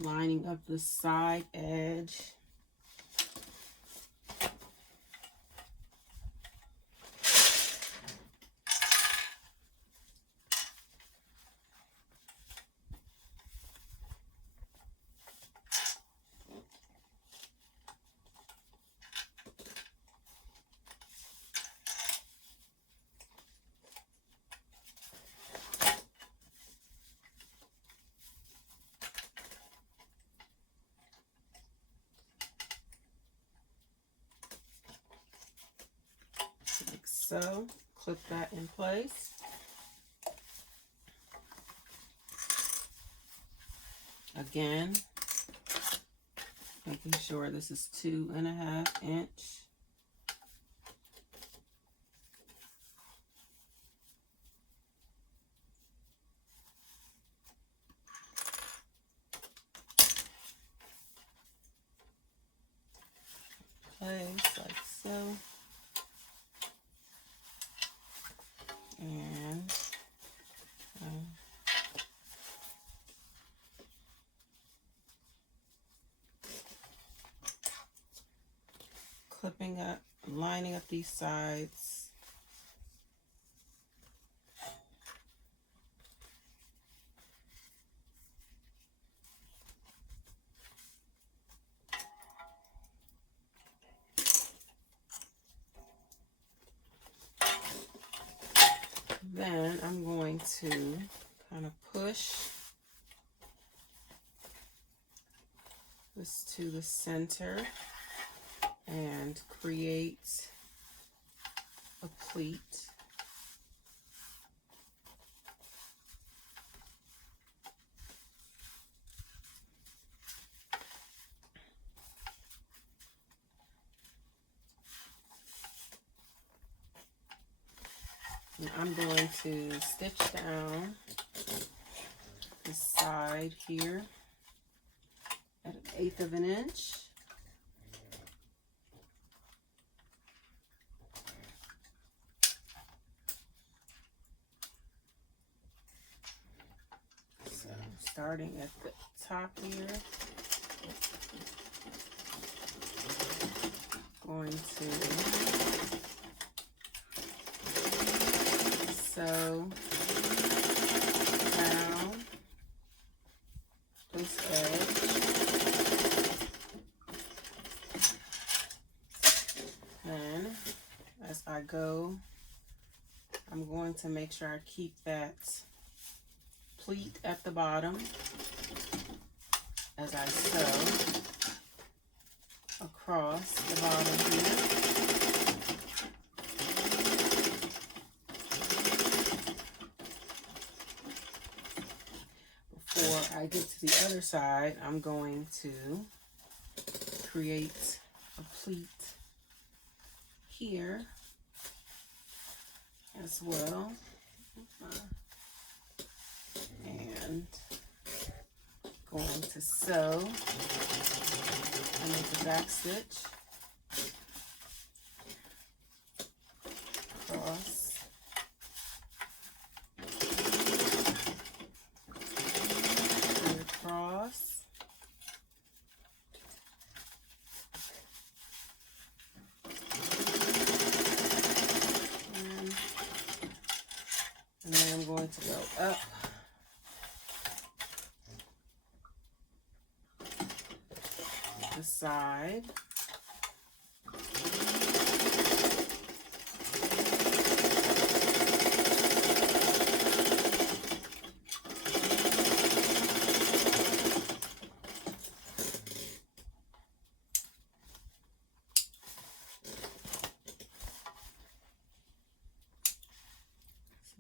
lining up the side edge. Like so. Clip that in place. Again, making sure this is 2.5 inch. Place like so. And clipping up, lining up these sides. Then I'm going to kind of push this to the center and create a pleat. And I'm going to stitch down the side here at 1/8 of an inch. So starting at the top here. sew down this edge, and as I go, I'm going to make sure I keep that pleat at the bottom as I sew across the bottom here. Before I get to the other side, I'm going to create a pleat here as well. And going to sew and make a back stitch across, across, and then I'm going to go up the side.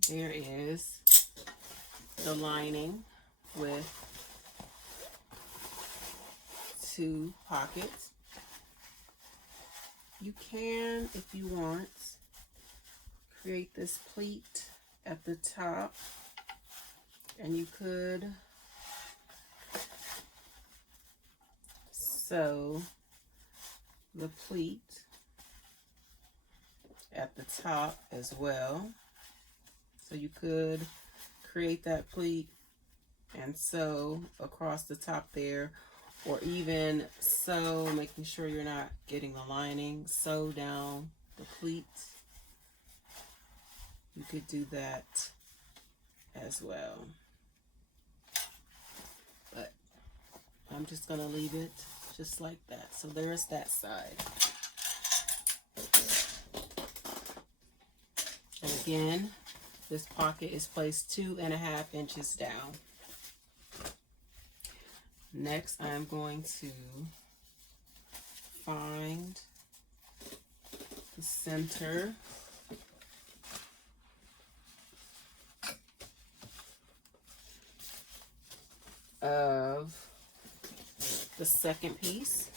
There is the lining with 2 pockets. You can, if you want, create this pleat at the top, and you could sew the pleat at the top as well. So you could create that pleat and sew across the top there, or even sew, making sure you're not getting the lining, sew down the pleat. You could do that as well. But I'm just going to leave it just like that. So there's that side. And again, this pocket is placed 2.5 inches down. Next, I'm going to find the center of the second piece.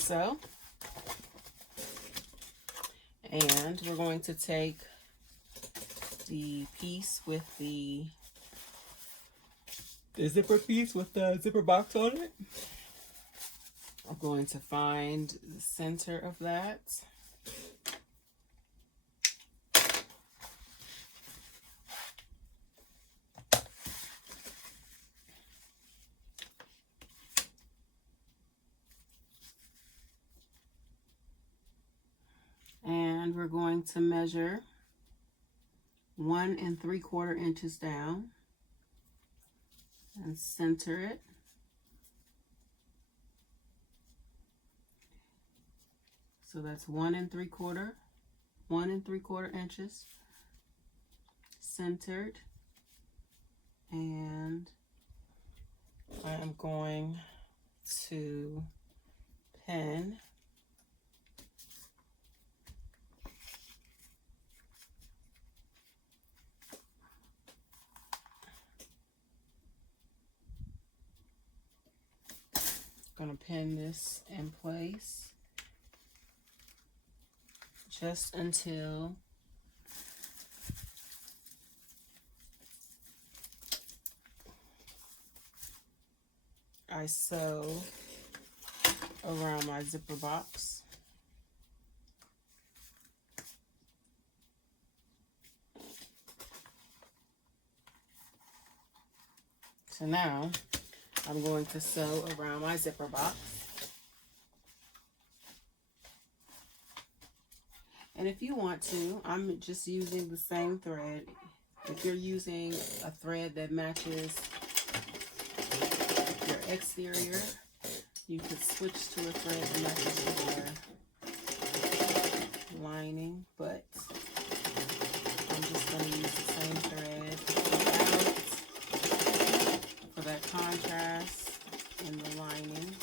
So, and we're going to take the piece with the zipper piece with the zipper box on it. I'm going to find the center of that. And we're going to measure 1 3/4 inches down and center it. So that's 1 3/4 inches centered. And I am going to pin this in place just until I sew around my zipper box. So now I'm going to sew around my zipper box. And if you want to, I'm just using the same thread. If you're using a thread that matches your exterior, you could switch to a thread that matches your lining, but I'm just going to use the same thread for that contrast in the lining.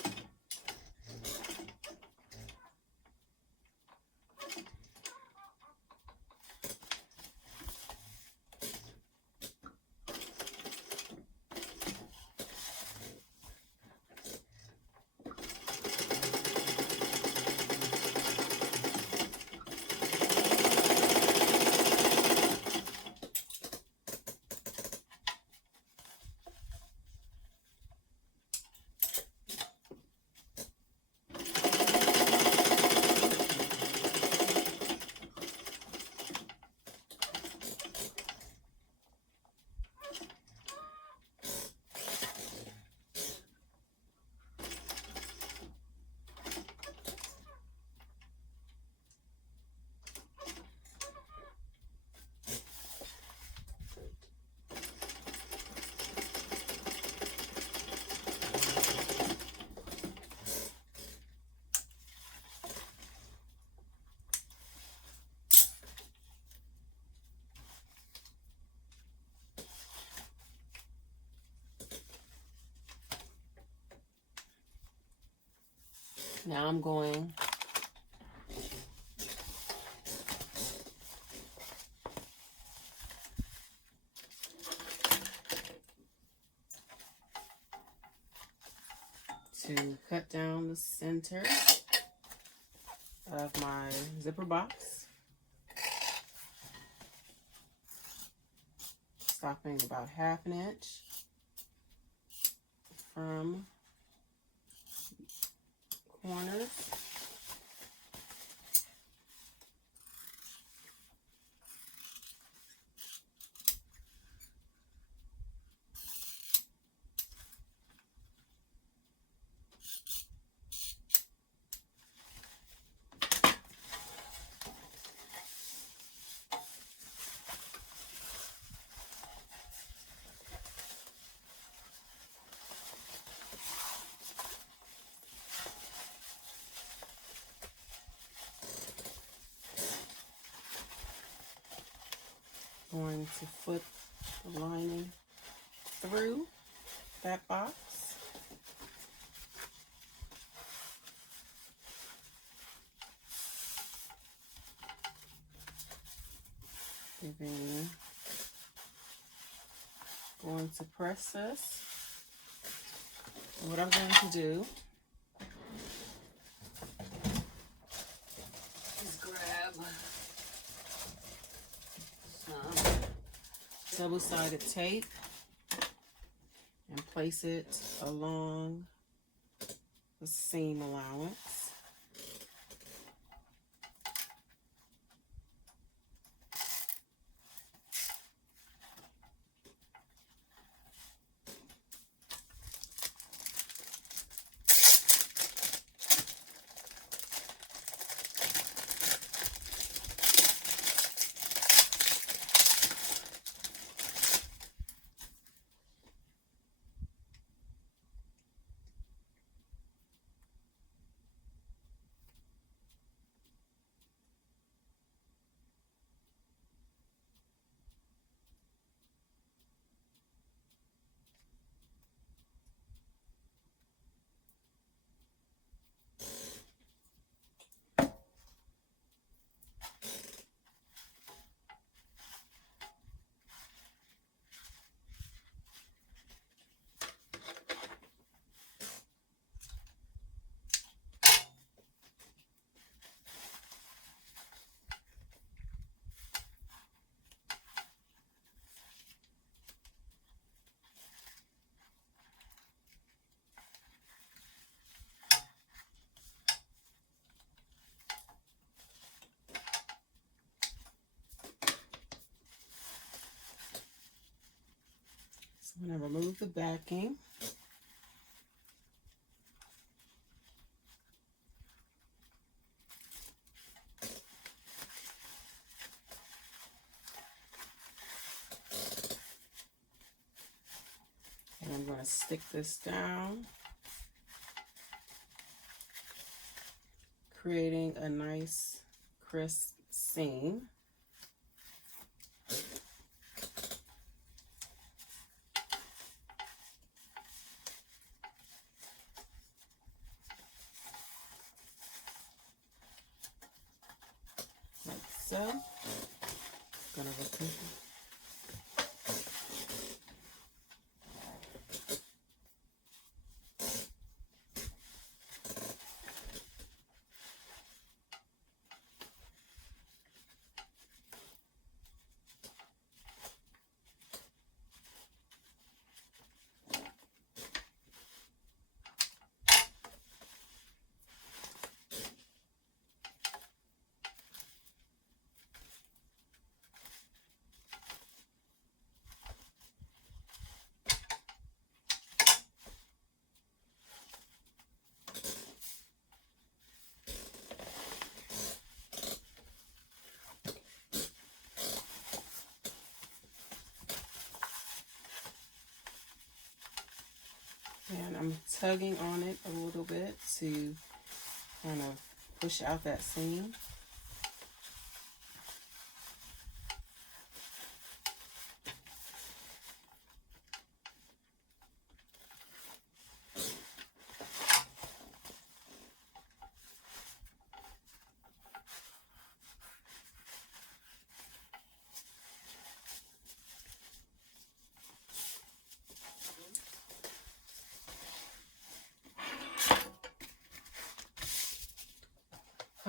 Now I'm going to cut down the center of my zipper box, stopping about 1/2 inch from corners. Going to flip the lining through that box. And then going to press this. And what I'm going to do is grab some double-sided tape and place it along the seam allowance. I'm going to remove the backing. And I'm going to stick this down, creating a nice crisp seam. Like so. Gonna repeat. And I'm tugging on it a little bit to kind of push out that seam.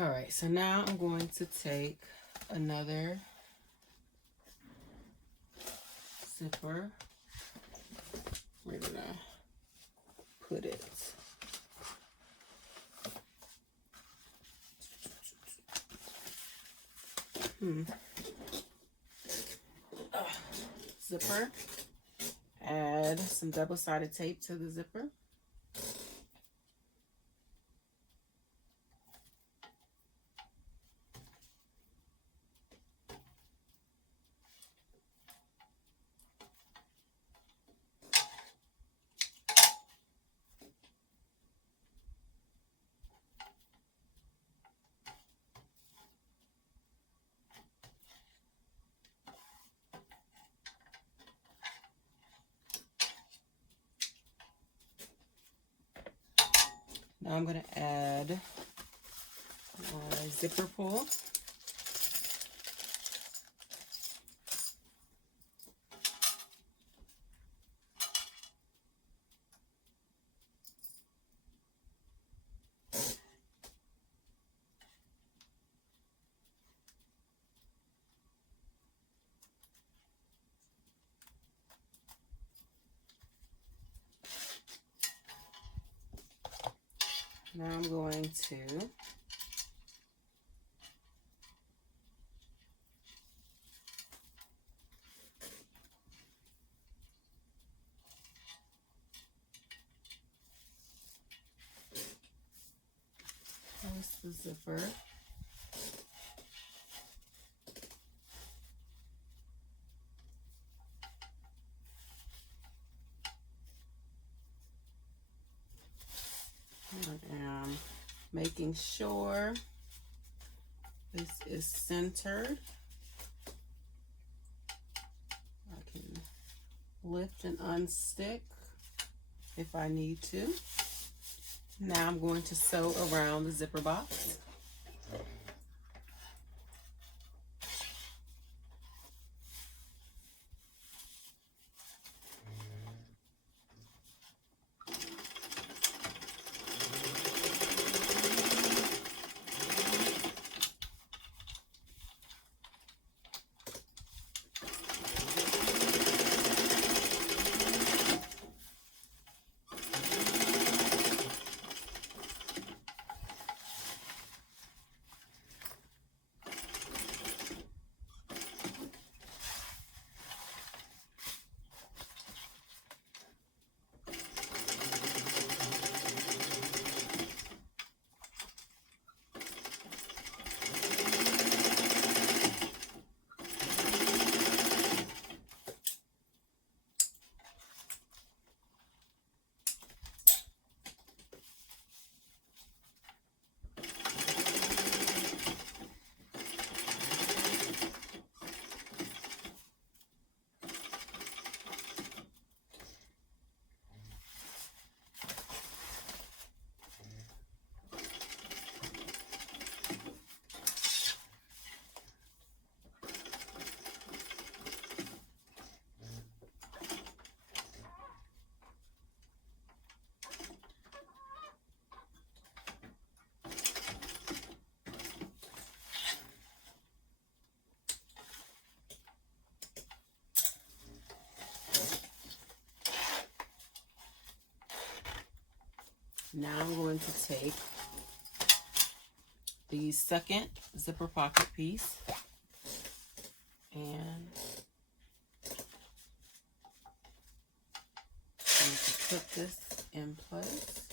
All right, so now I'm going to take another zipper. We're gonna put it zipper. Add some double-sided tape to the zipper. Now I'm going to add my zipper pull. Now I'm going to close the zipper. I am making sure this is centered. I can lift and unstick if I need to. Now I'm going to sew around the zipper box. Now I'm going to take the second zipper pocket piece and I'm going to put this in place.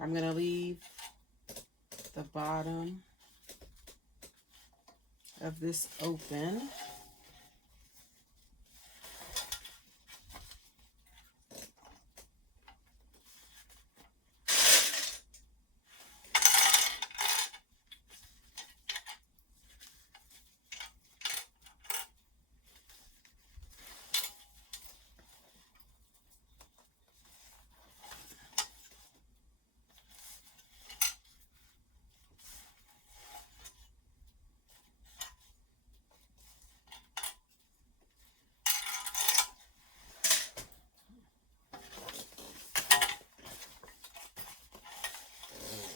I'm going to leave the bottom of this open.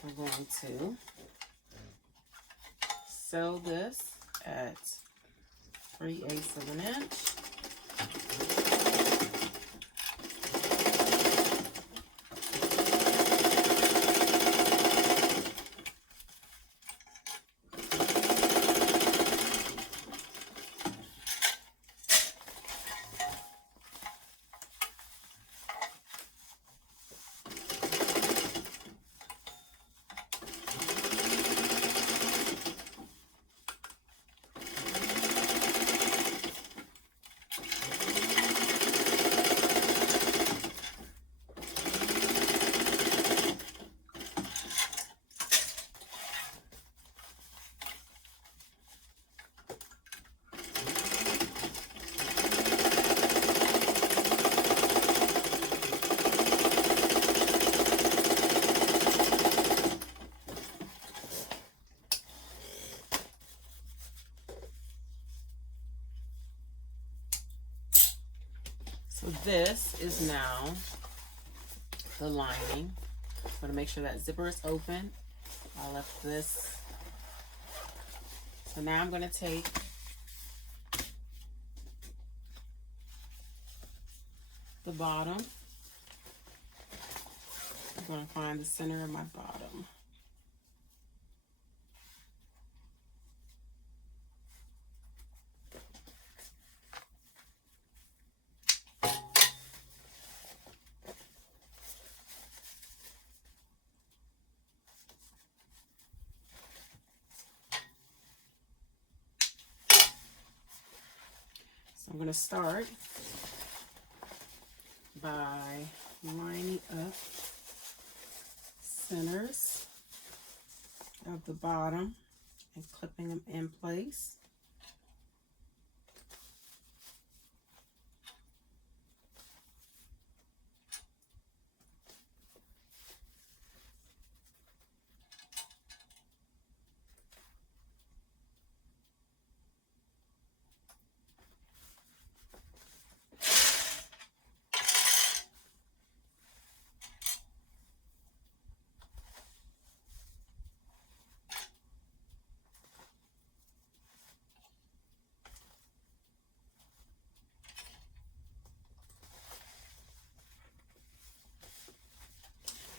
We're going to sew this at 3/8 of an inch. So this is now the lining. I'm going to make sure that zipper is open. I left this. So now I'm going to take the bottom. I'm going to find the center of my bottom. So I'm going to start by lining up centers of the bottom and clipping them in place.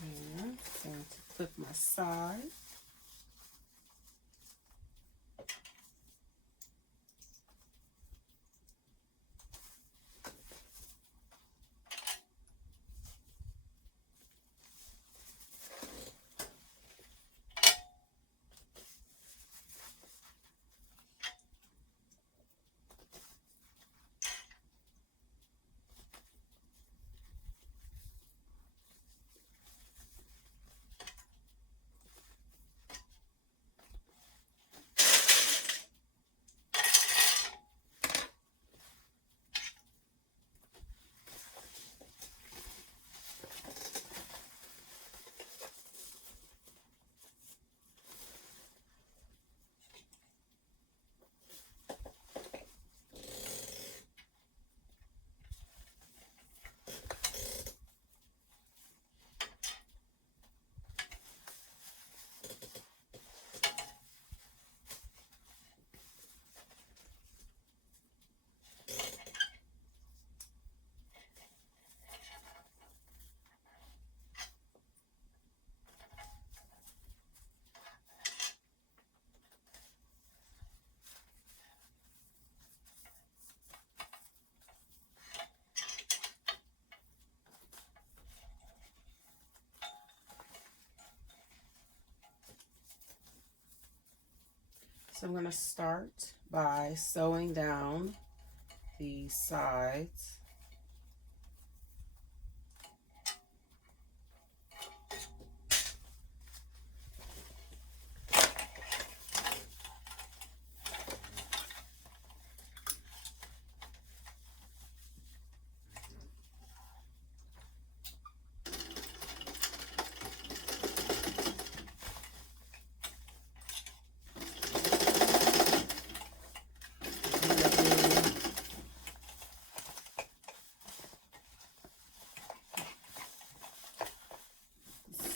And I'm going to clip my side. So I'm going to start by sewing down the sides.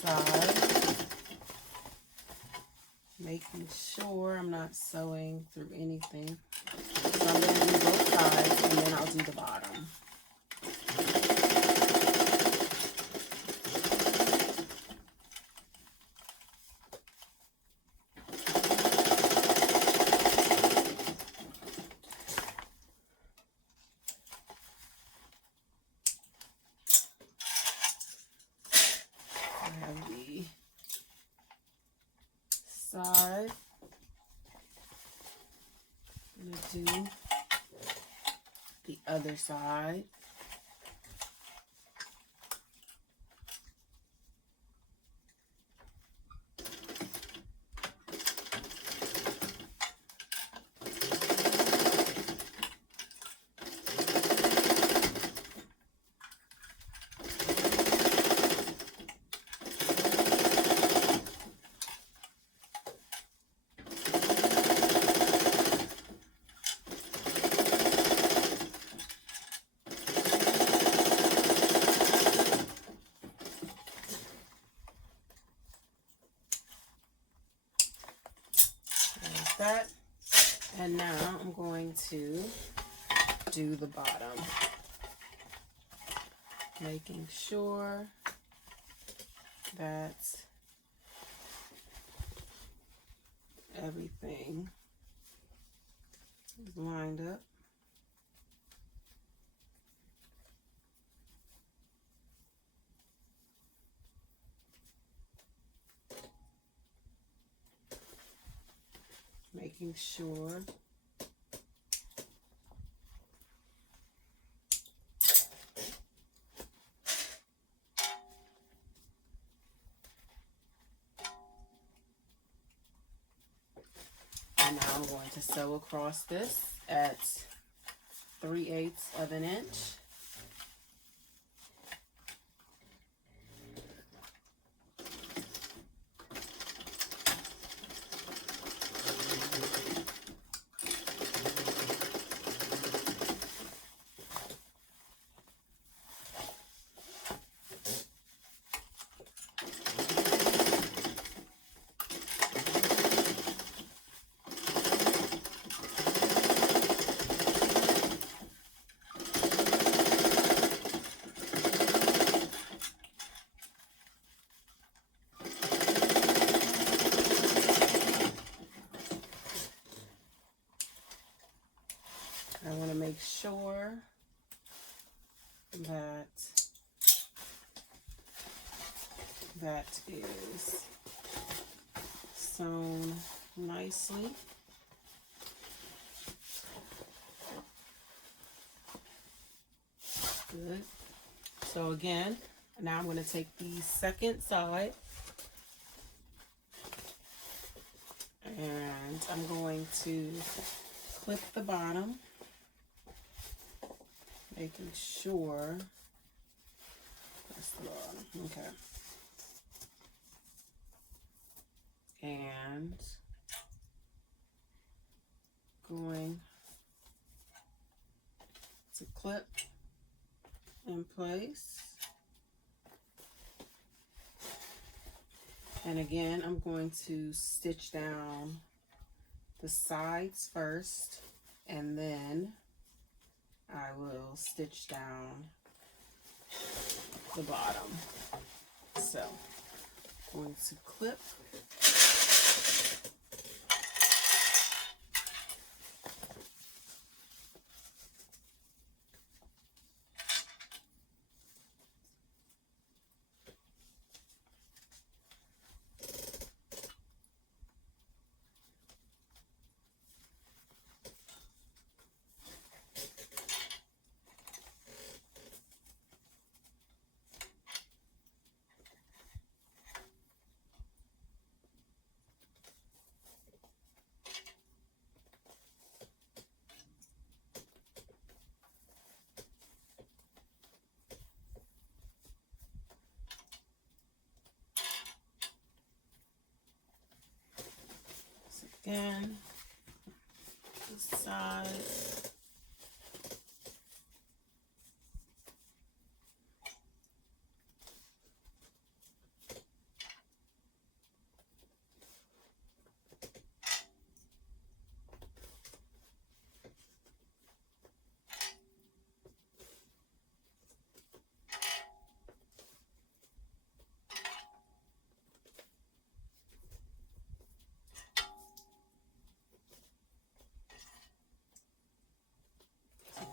Side, making sure I'm not sewing through anything. So I'm going to do both sides and then I'll do the bottom. I have the side. I'm going to do the other side. That, and now I'm going to do the bottom, making sure that everything is lined up. Making sure and now I'm going to sew across this at 3/8 of an inch. I want to make sure that that is sewn nicely. Good. So again, now I'm going to take the second side and I'm going to clip the bottom, making sure that's the bottom. Okay. And going to clip in place. And again, I'm going to stitch down the sides first, and then I will stitch down the bottom. So, I'm going to clip. again, this side.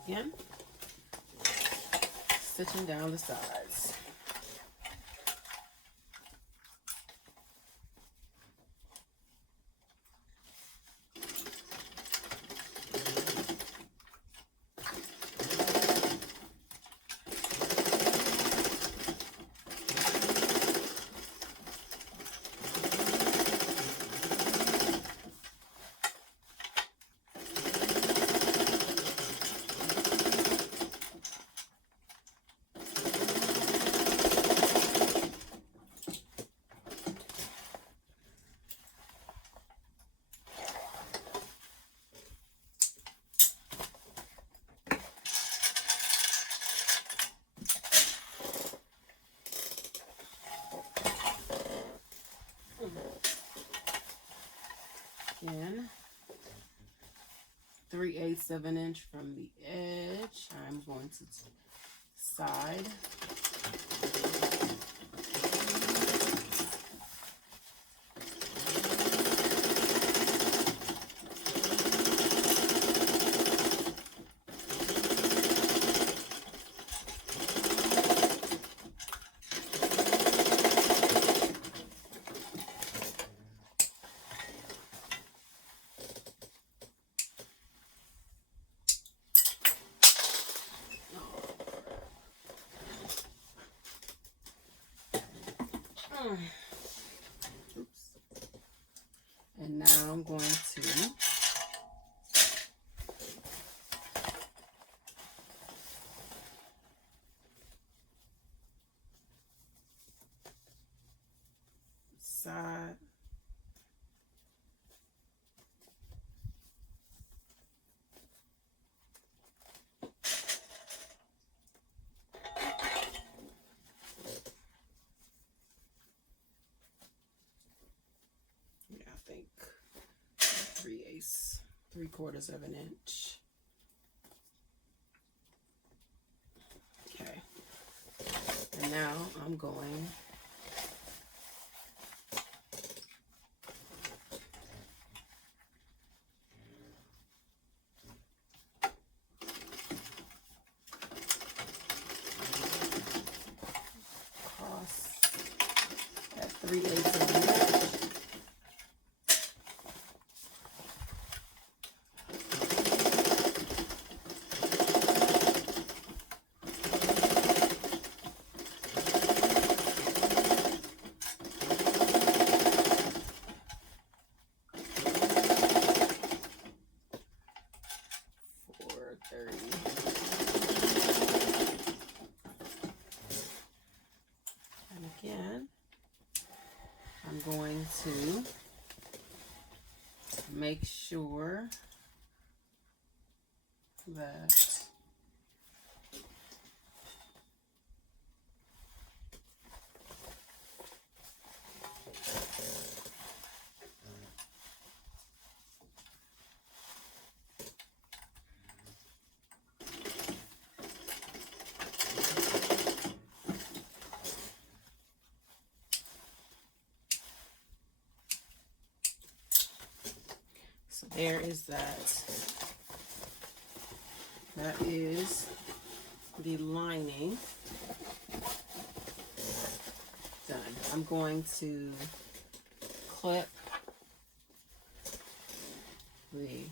Again, stitching down the sides. Again, 3/8 of an inch from the edge. I'm going to side. Oops. And now I'm going to side. I think 3/4 of an inch. Okay. And now I'm going across at 3/8 of an inch. Again, I'm going to make sure that there is that. That is the lining done. I'm going to clip the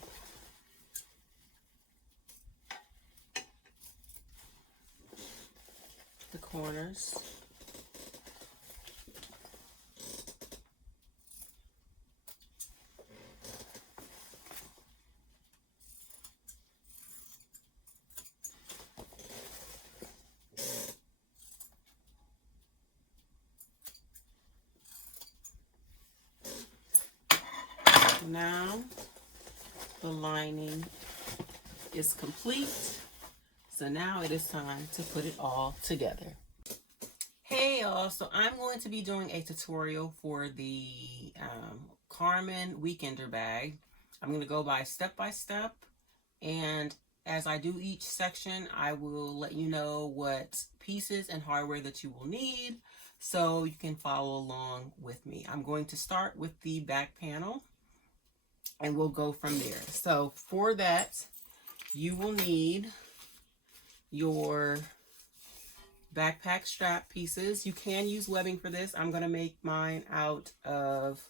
corners. now the lining is complete. So now it is time to put it all together. Hey y'all, so I'm going to be doing a tutorial for the Carmen Weekender bag. I'm going to go by step, and as I do each section, I will let you know what pieces and hardware that you will need so you can follow along with me. I'm going to start with the back panel and we'll go from there. So for that, you will need your backpack strap pieces. You can use webbing for this. I'm going to make mine out of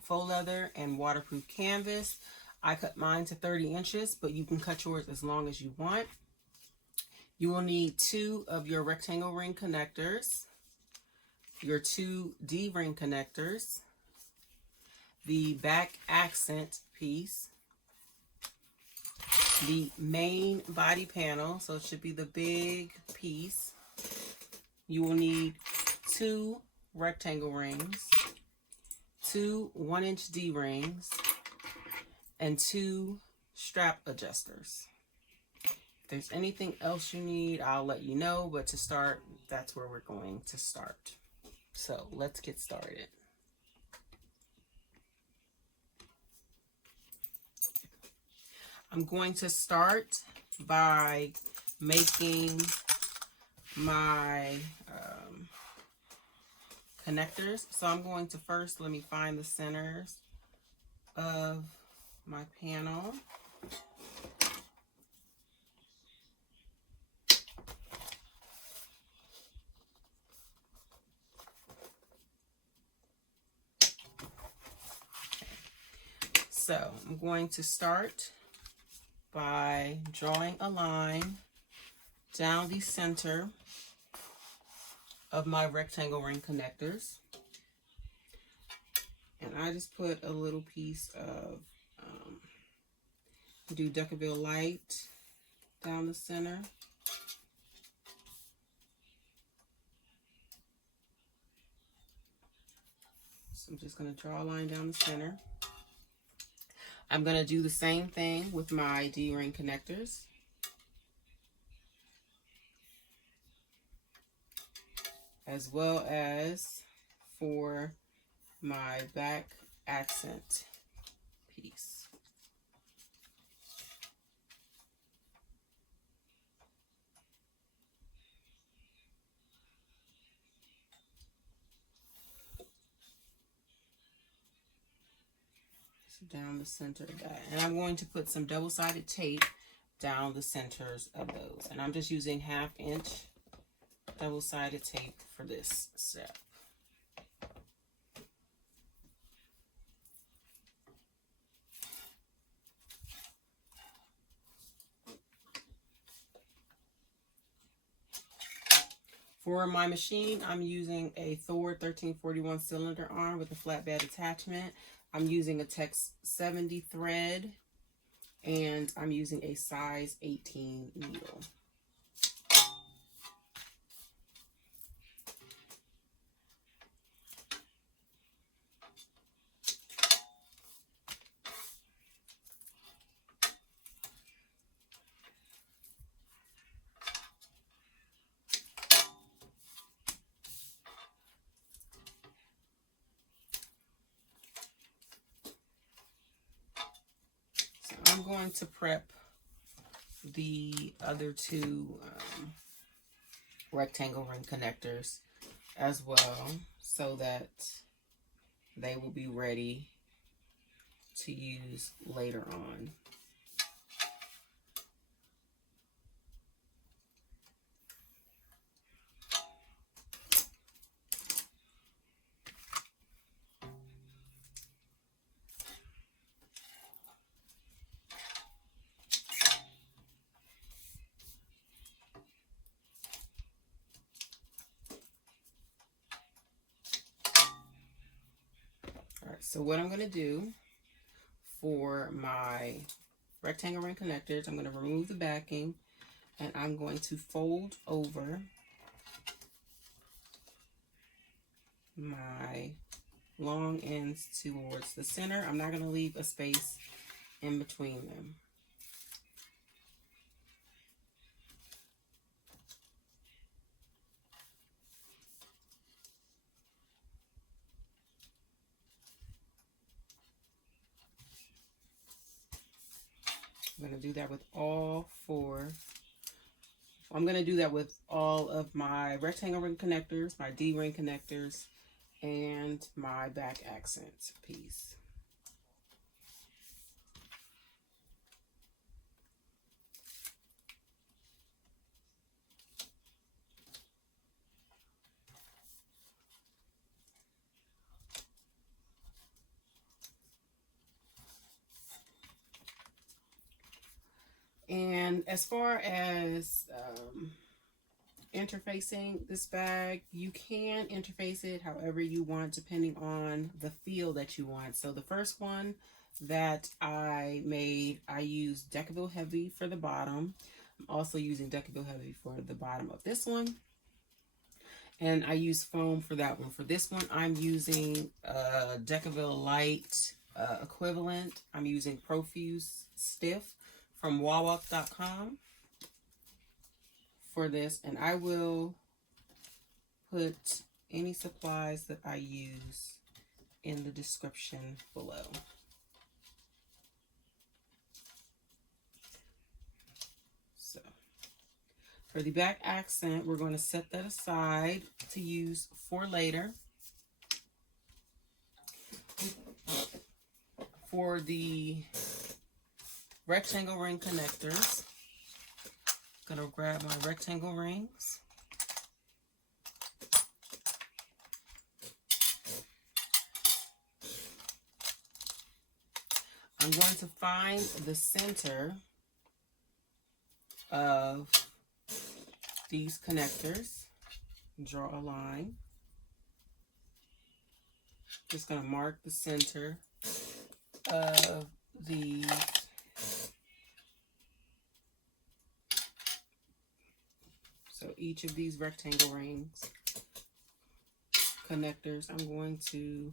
faux leather and waterproof canvas. I cut mine to 30 inches, but you can cut yours as long as you want. You will need 2 of your rectangle ring connectors, your 2 D-ring connectors, the back accent piece, the main body panel, so it should be the big piece. You will need 2 rectangle rings, 2 1-inch D-rings, and 2 strap adjusters. If there's anything else you need, I'll let you know, but to start, that's where we're going to start. So let's get started. I'm going to start by making my connectors. So I'm going to first, let me find the centers of my panel. So I'm going to start by drawing a line down the center of my rectangle ring connectors. And I just put a little piece of do Decaville Light down the center. So I'm just going to draw a line down the center. I'm going to do the same thing with my D-ring connectors. As well as for my back accent piece. Down the center of that, and I'm going to put some double-sided tape down the centers of those, and I'm just using 1/2 inch double-sided tape for this step. For my machine, I'm using a Thor 1341 cylinder arm with a flatbed attachment. I'm using a Tex 70 thread, and I'm using a size 18 needle. I'm going to prep the other 2 rectangle ring connectors as well so that they will be ready to use later on. So what I'm going to do for my rectangle ring connectors, I'm going to remove the backing and I'm going to fold over my long ends towards the center. I'm not going to leave a space in between them. I'm going to do that with all four. I'm going to do that with all of my rectangle ring connectors, my D-ring connectors, and my back accent piece. And as far as interfacing this bag, you can interface it however you want depending on the feel that you want. So the first one that I made, I used Decaville Heavy for the bottom. I'm also using Decaville Heavy for the bottom of this one. And I use foam for that one. For this one, I'm using Decaville Light equivalent. I'm using Profuse Stiff from wawak.com for this. And I will put any supplies that I use in the description below. So for the back accent, we're going to set that aside to use for later. For the rectangle ring connectors, I'm going to grab my rectangle rings. I'm going to find the center of these connectors, draw a line. Just going to mark the center of the each of these rectangle rings connectors, I'm going to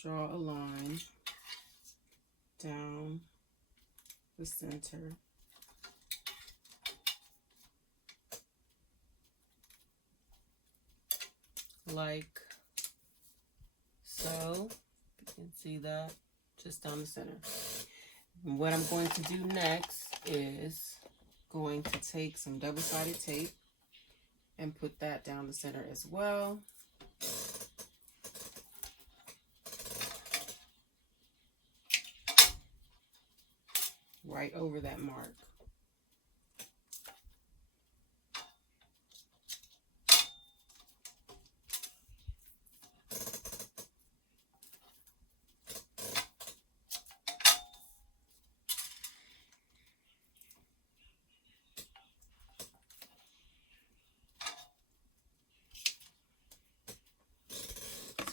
draw a line down the center. Like so. You can see that just down the center. And what I'm going to do next is going to take some double-sided tape and put that down the center as well. Right over that mark.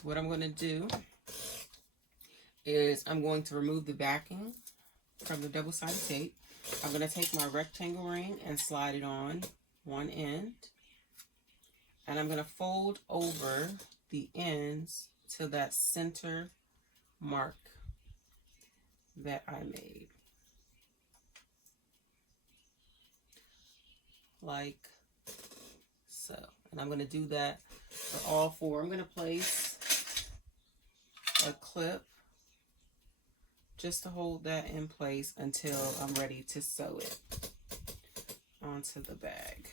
What I'm going to do is I'm going to remove the backing from the double-sided tape. I'm going to take my rectangle ring and slide it on one end. And I'm going to fold over the ends to that center mark that I made. Like so. And I'm going to do that for all four. I'm going to place a clip just to hold that in place until I'm ready to sew it onto the bag.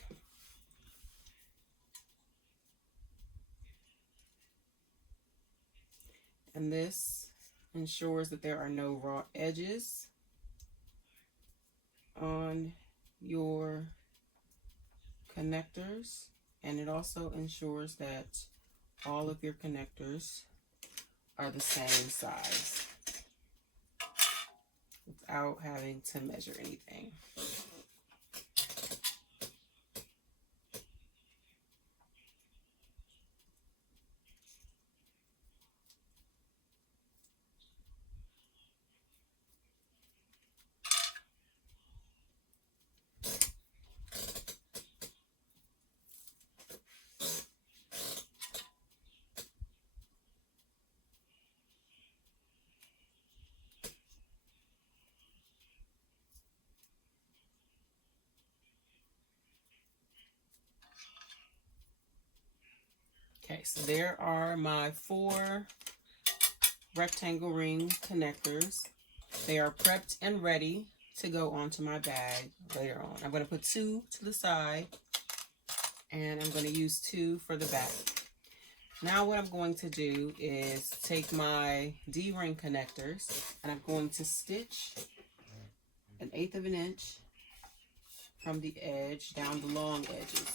And this ensures that there are no raw edges on your connectors, and it also ensures that all of your connectors are the same size without having to measure anything. Okay, so there are my 4 rectangle ring connectors. They are prepped and ready to go onto my bag later on. I'm going to put 2 to the side, and I'm going to use 2 for the back. Now what I'm going to do is take my D-ring connectors, and I'm going to stitch 1/8 of an inch from the edge down the long edges.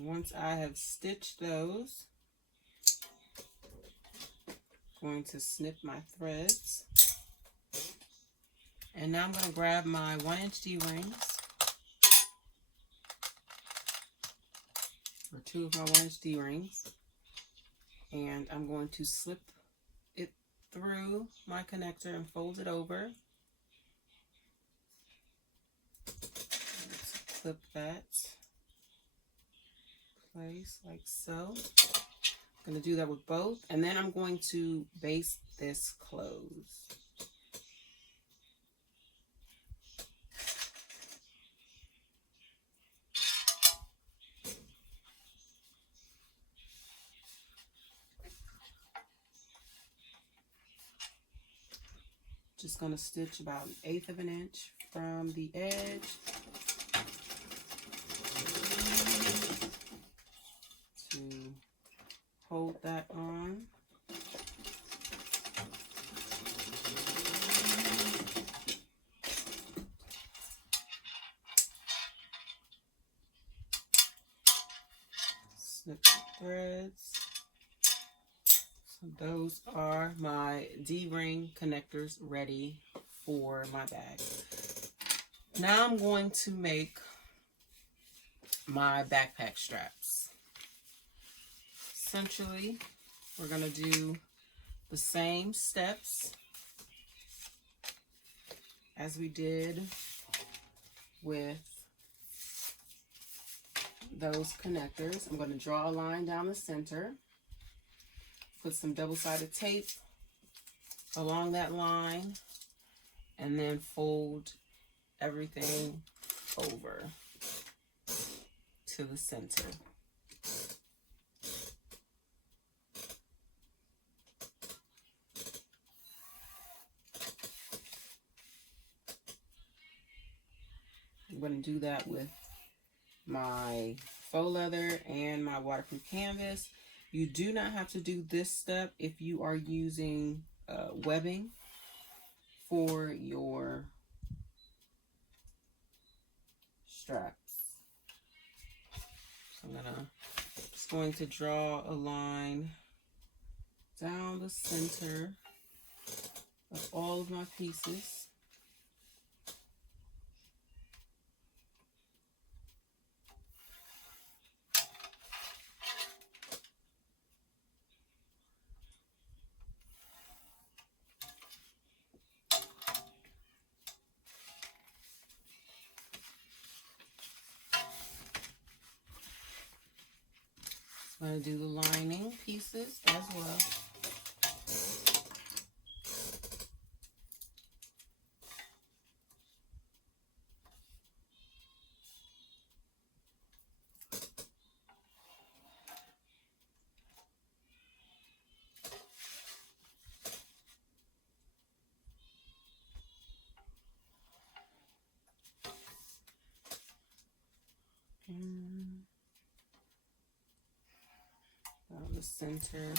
Once I have stitched those, I'm going to snip my threads. And now I'm going to grab my 1-inch D-rings, or 2 of my 1-inch D-rings, and I'm going to slip it through my connector and fold it over. Let's clip that place like so. I'm going to do that with both, and then I'm going to baste this close. Just going to stitch about 1/8 of an inch from the edge to hold that on. Snip the threads. So those are my D-ring connectors ready for my bag. Now I'm going to make my backpack straps. Essentially, we're going to do the same steps as we did with those connectors. I'm going to draw a line down the center, put some double-sided tape along that line, and then fold everything over to the center. I'm going to do that with my faux leather and my waterproof canvas. You do not have to do this step if you are using webbing for your straps. So I'm just going to draw a line down the center of all of my pieces. I'm going to do the lining pieces as well. Down the center.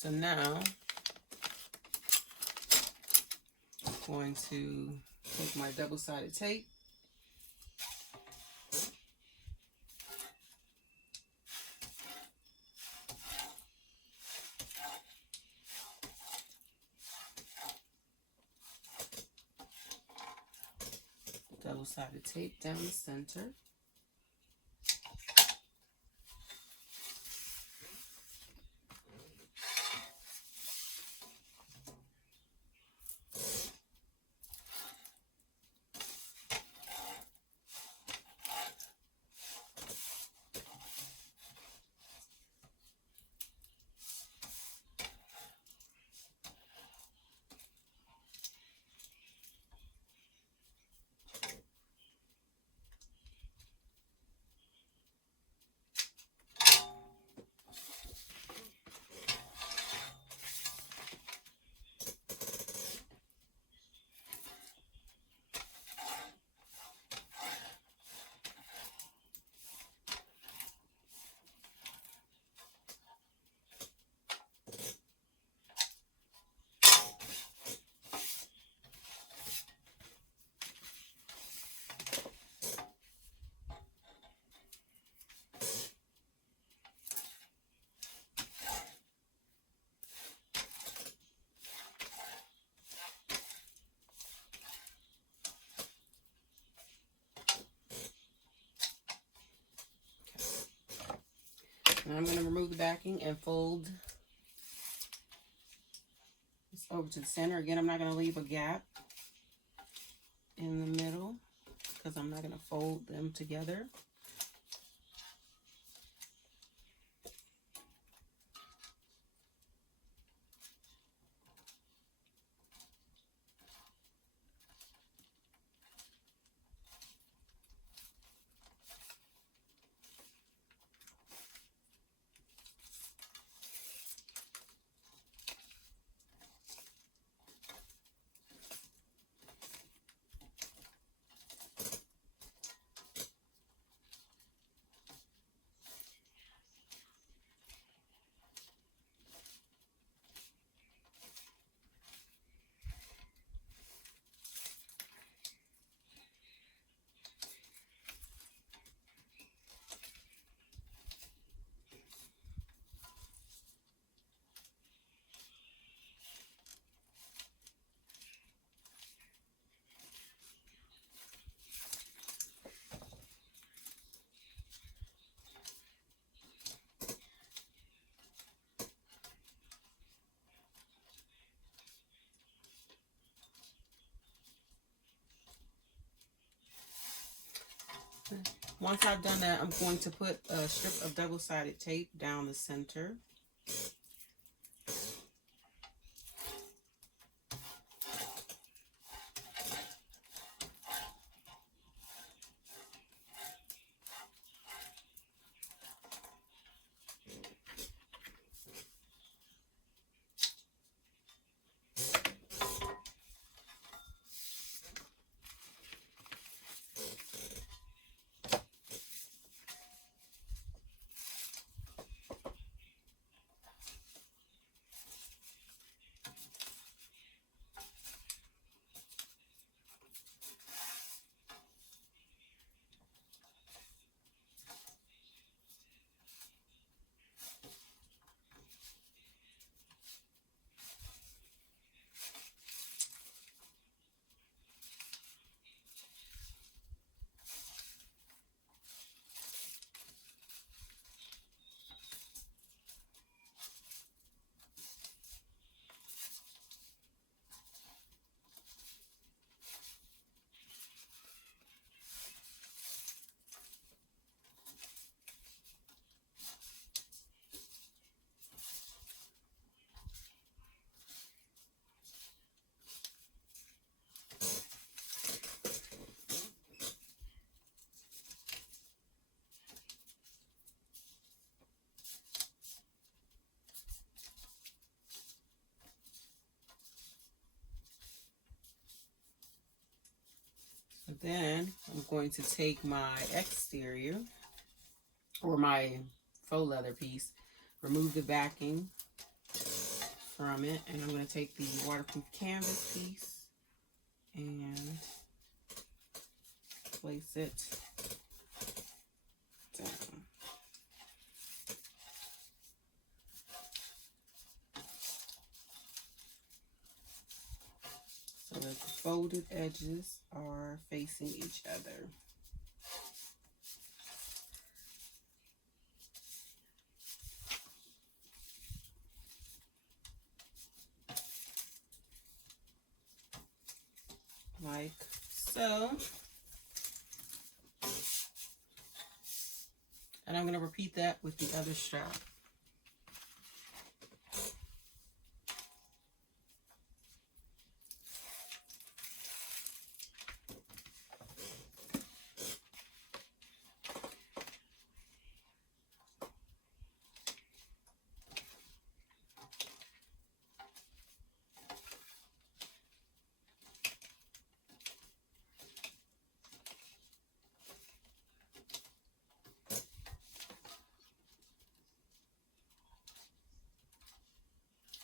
So now I'm going to take my double-sided tape. Double-sided tape down the center. And I'm going to remove the backing and fold this over to the center. Again, I'm not going to leave a gap in the middle because I'm not going to fold them together. Once I've done that, I'm going to put a strip of double-sided tape down the center. So then I'm going to take my exterior or my faux leather piece, remove the backing, from it. And I'm going to take the waterproof canvas piece and place it down. So that the folded edges are facing each other. Like so. And I'm going to repeat that with the other strap.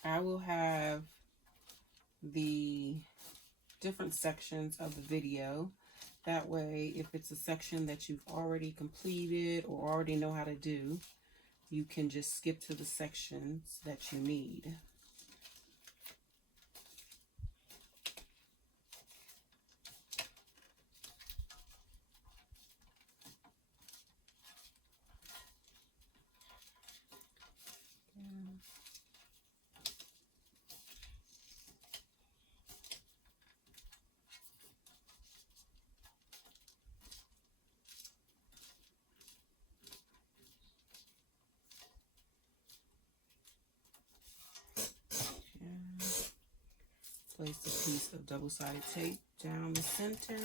I will have the different sections of the video. That way, if it's a section that you've already completed or already know how to do, you can just skip to the sections that you need. Place a piece of double-sided tape down the center.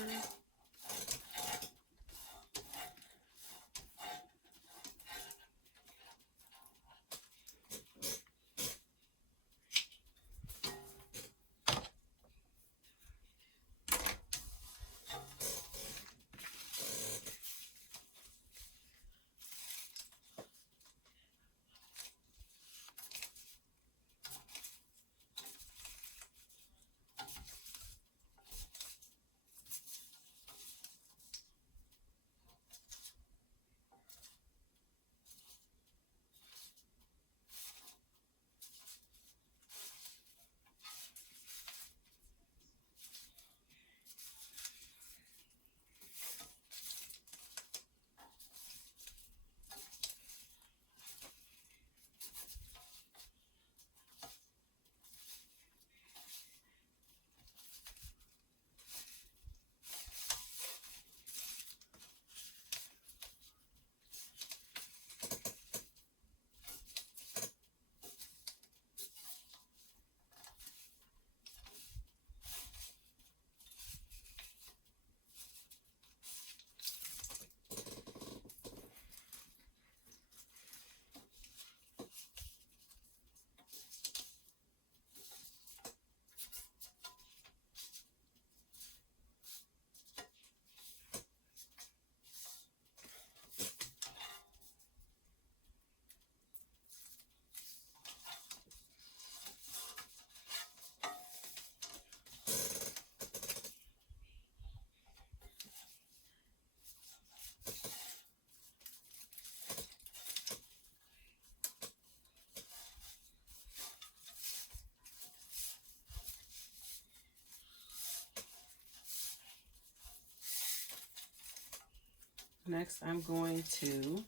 Next, I'm going to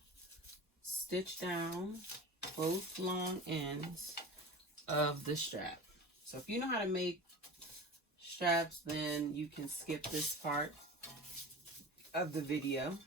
stitch down both long ends of the strap. So if you know how to make straps, then you can skip this part of the video.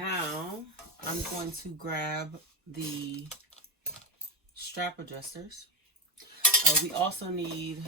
now I'm going to grab the strap adjusters. We also need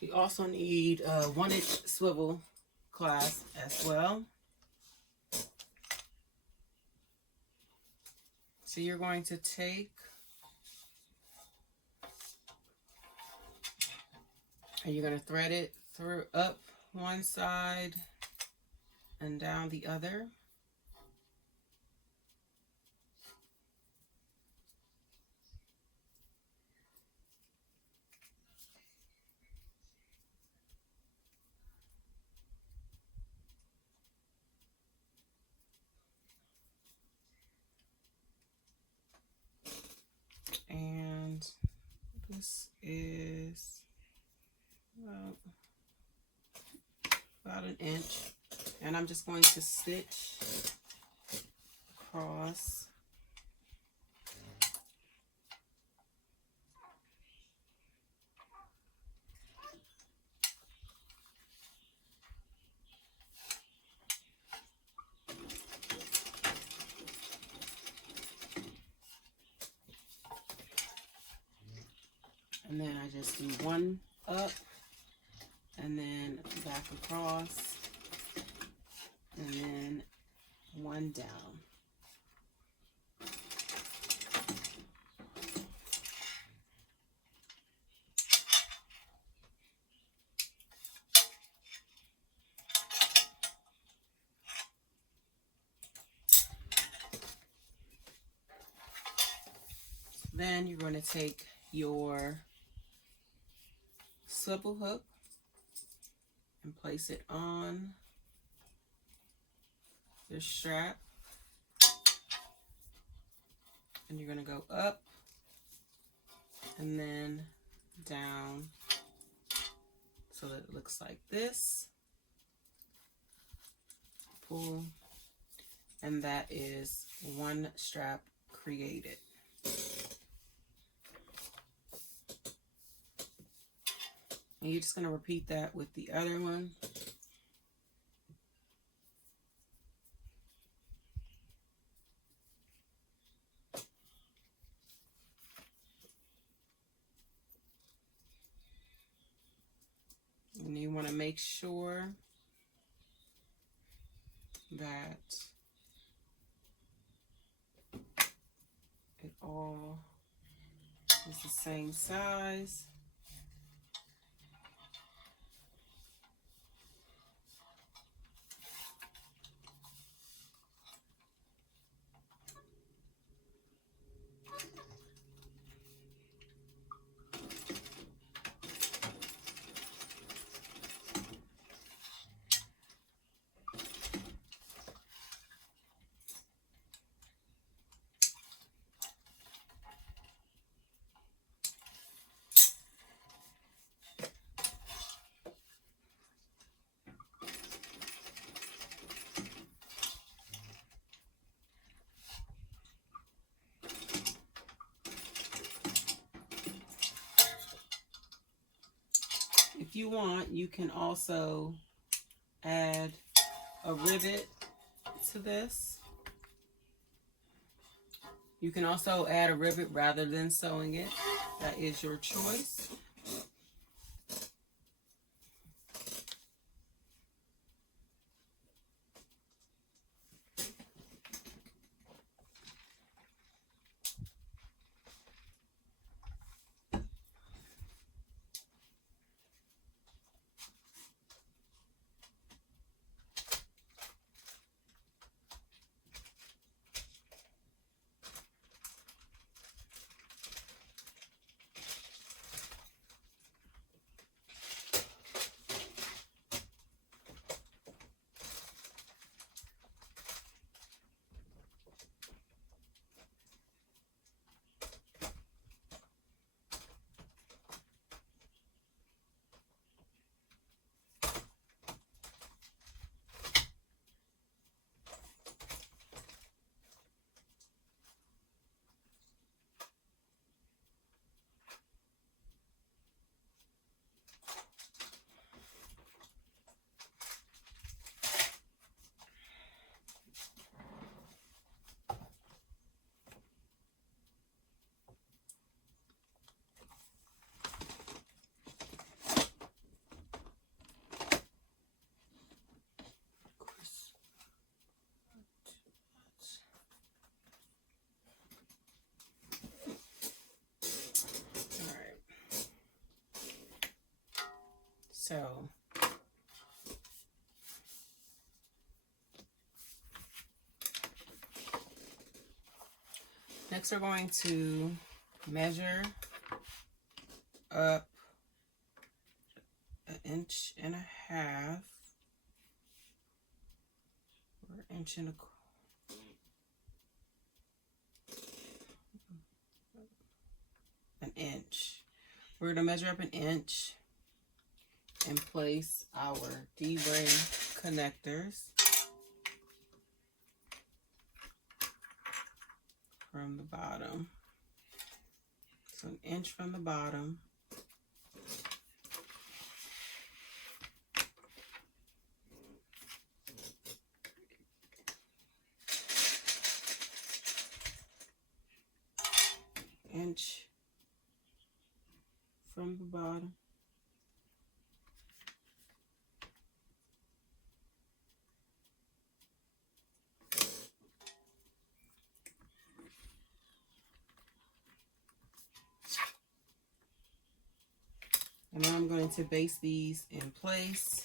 we also need a 1-inch swivel clasp as well. So you're going to take and you're going to thread it through up one side and down the other. And this is about an inch, and I'm just going to stitch across. And then I just do one up and then back across and then one down. Then you're going to take your swivel hook and place it on your strap, and you're going to go up and then down so that it looks like this. Pull, and that is one strap created. And you're just going to repeat that with the other one. And you want to make sure that it all is the same size. If you want, you can also add a rivet to this. You can also add a rivet rather than sewing it. That is your choice. So next we're going to measure up 1.5 inches or 1.25 inches. An inch. We're going to measure up 1 inch and place our D-ring connectors from the bottom. So 1 inch from the bottom. Inch from the bottom. And now I'm going to base these in place.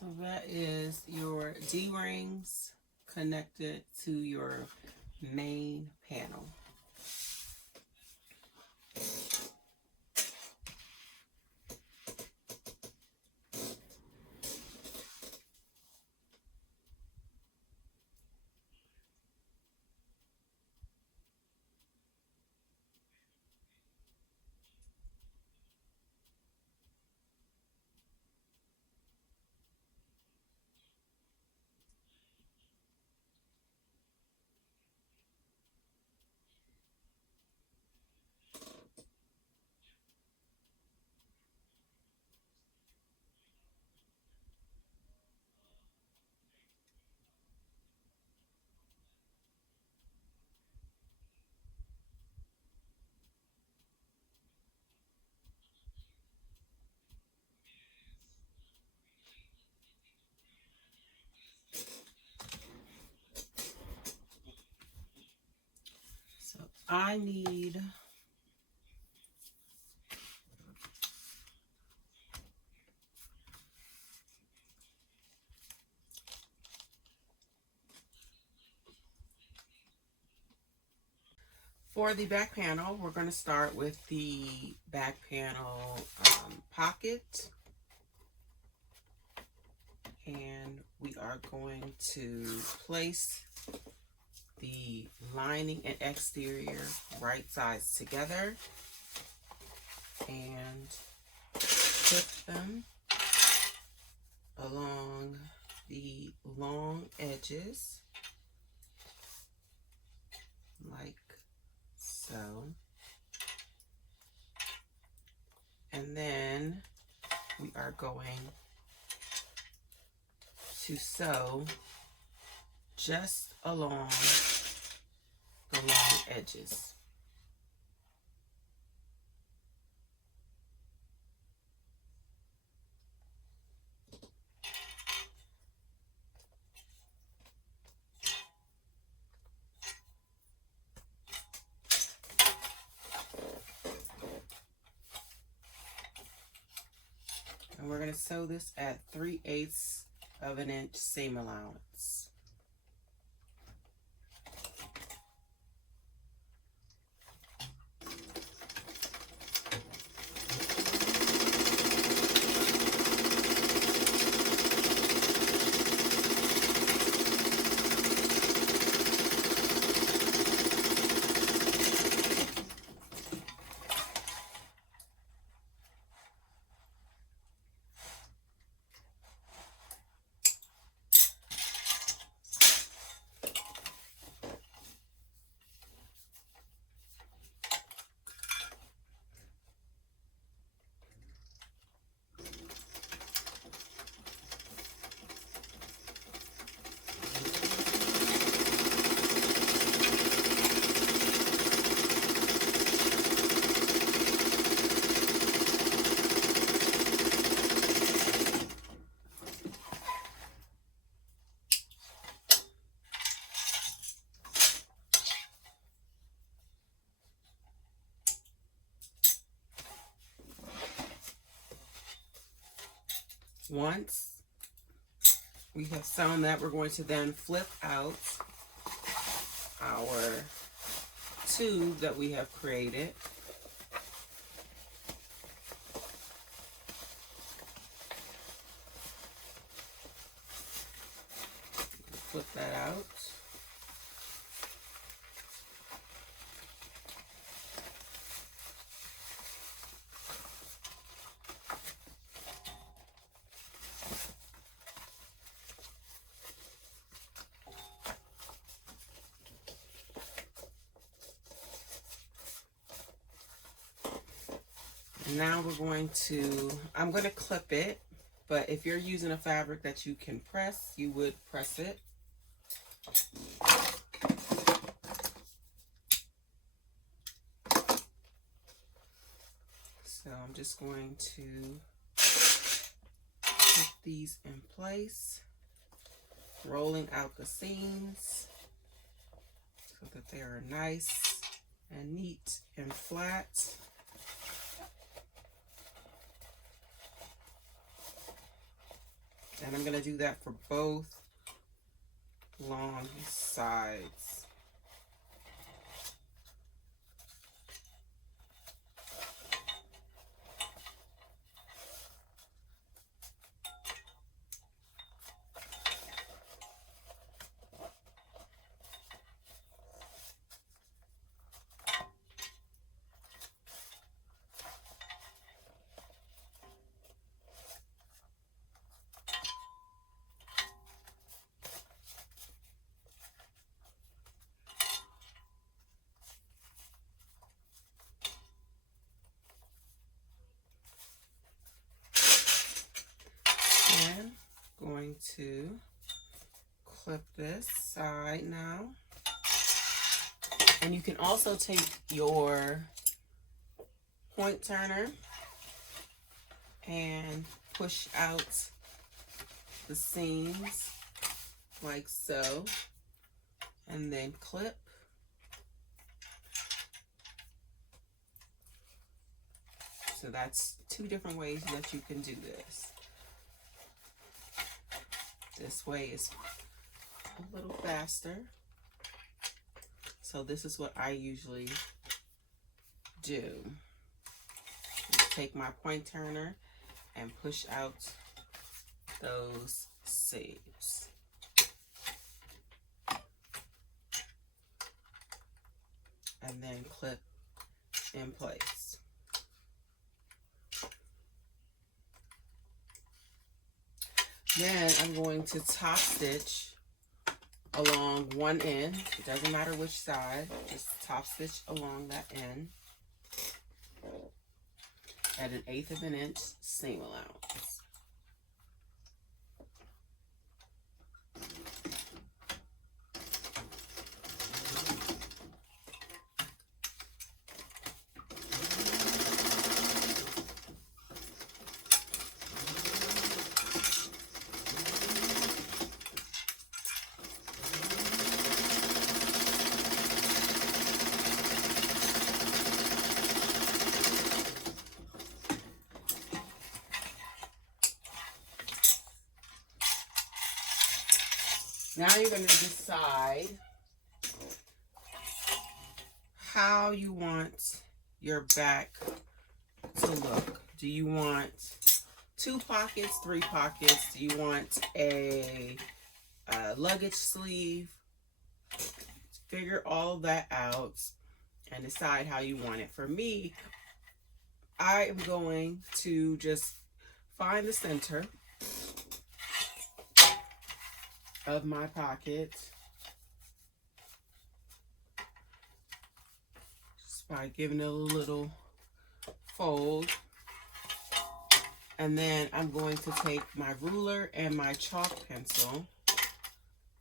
So that is your D-rings connected to your main panel. So I need for the back panel, we're going to start with the back panel pocket. And we are going to place the lining and exterior right sides together and put them along the long edges like so. And then we are going to sew just along the long edges. And we're going to sew this at 3/8 of an inch seam allowance. Once we have sewn that, we're going to then flip out our tube that we have created. Flip that out. Now we're going to, I'm going to clip it, but if you're using a fabric that you can press, you would press it. So I'm just going to put these in place, rolling out the seams so that they are nice and neat and flat. And I'm going to do that for both long sides. Going to clip this side now, and you can also take your point turner and push out the seams like so, and then clip. So that's two different ways that you can do this. This way is a little faster. So this is what I usually do. Take my point turner and push out those seams. And then clip in place. Then I'm going to top stitch along one end. It doesn't matter which side, just top stitch along that end at 1/8 of an inch seam allowance. Now you're going to decide how you want your back to look. Do you want 2 pockets, 3 pockets? Do you want a luggage sleeve? Figure all of that out and decide how you want it. For me, I am going to just find the center of my pocket just by giving it a little fold, and then I'm going to take my ruler and my chalk pencil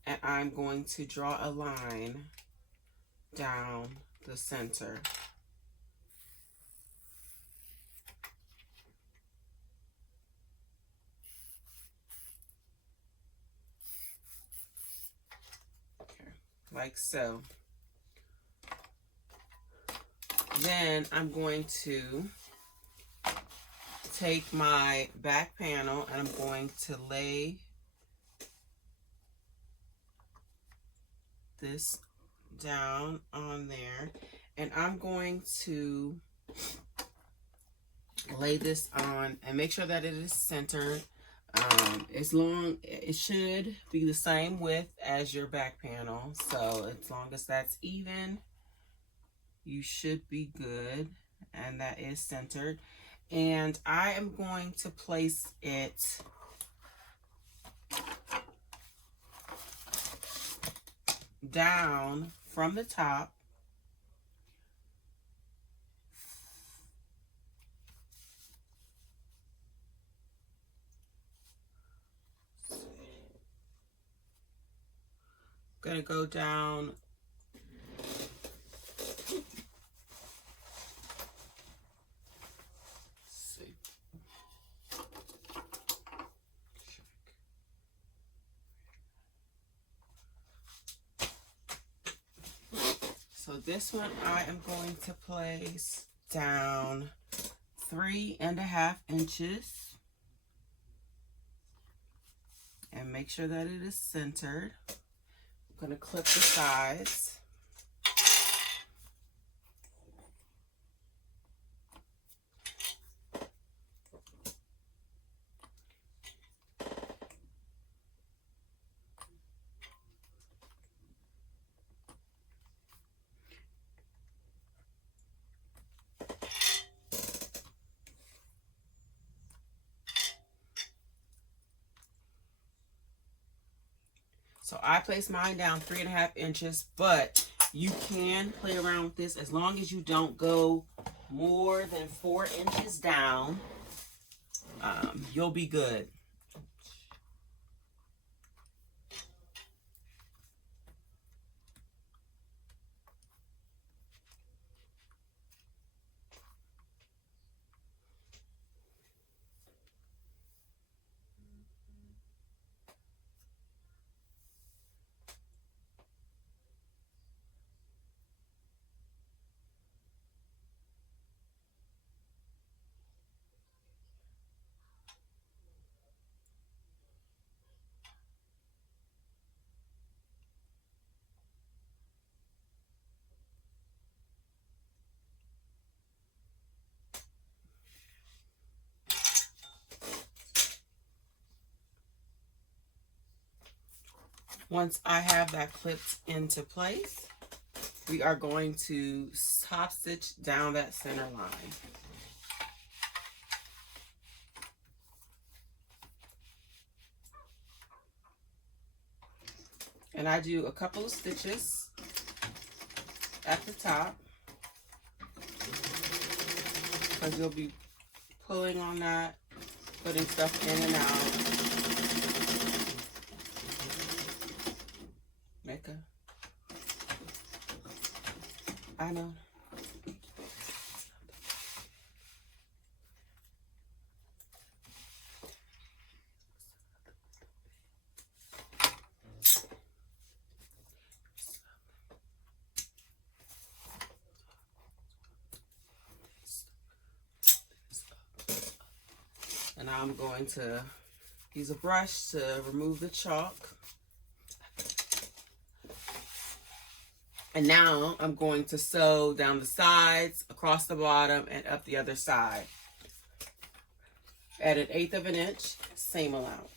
and I'm going to draw a line down the center. Like so. Then I'm going to take my back panel and I'm going to lay this down on there, and I'm going to lay this on and make sure that it is centered. It should be the same width as your back panel, so as long as that's even, you should be good, and that is centered. And I am going to place it down from the top. Gonna go down So this one I am going to place down 3.5 inches and make sure that it is centered. I'm going to clip the sides. So I placed mine down 3.5 inches, but you can play around with this as long as you don't go more than 4 inches down. You'll be good. Once I have that clipped into place, we are going to top stitch down that center line. And I do a couple of stitches at the top because you'll be pulling on that, putting stuff in and out. I know. And now I'm going to use a brush to remove the chalk. And now I'm going to sew down the sides, across the bottom, and up the other side. At 1/8 of an inch, same allowance.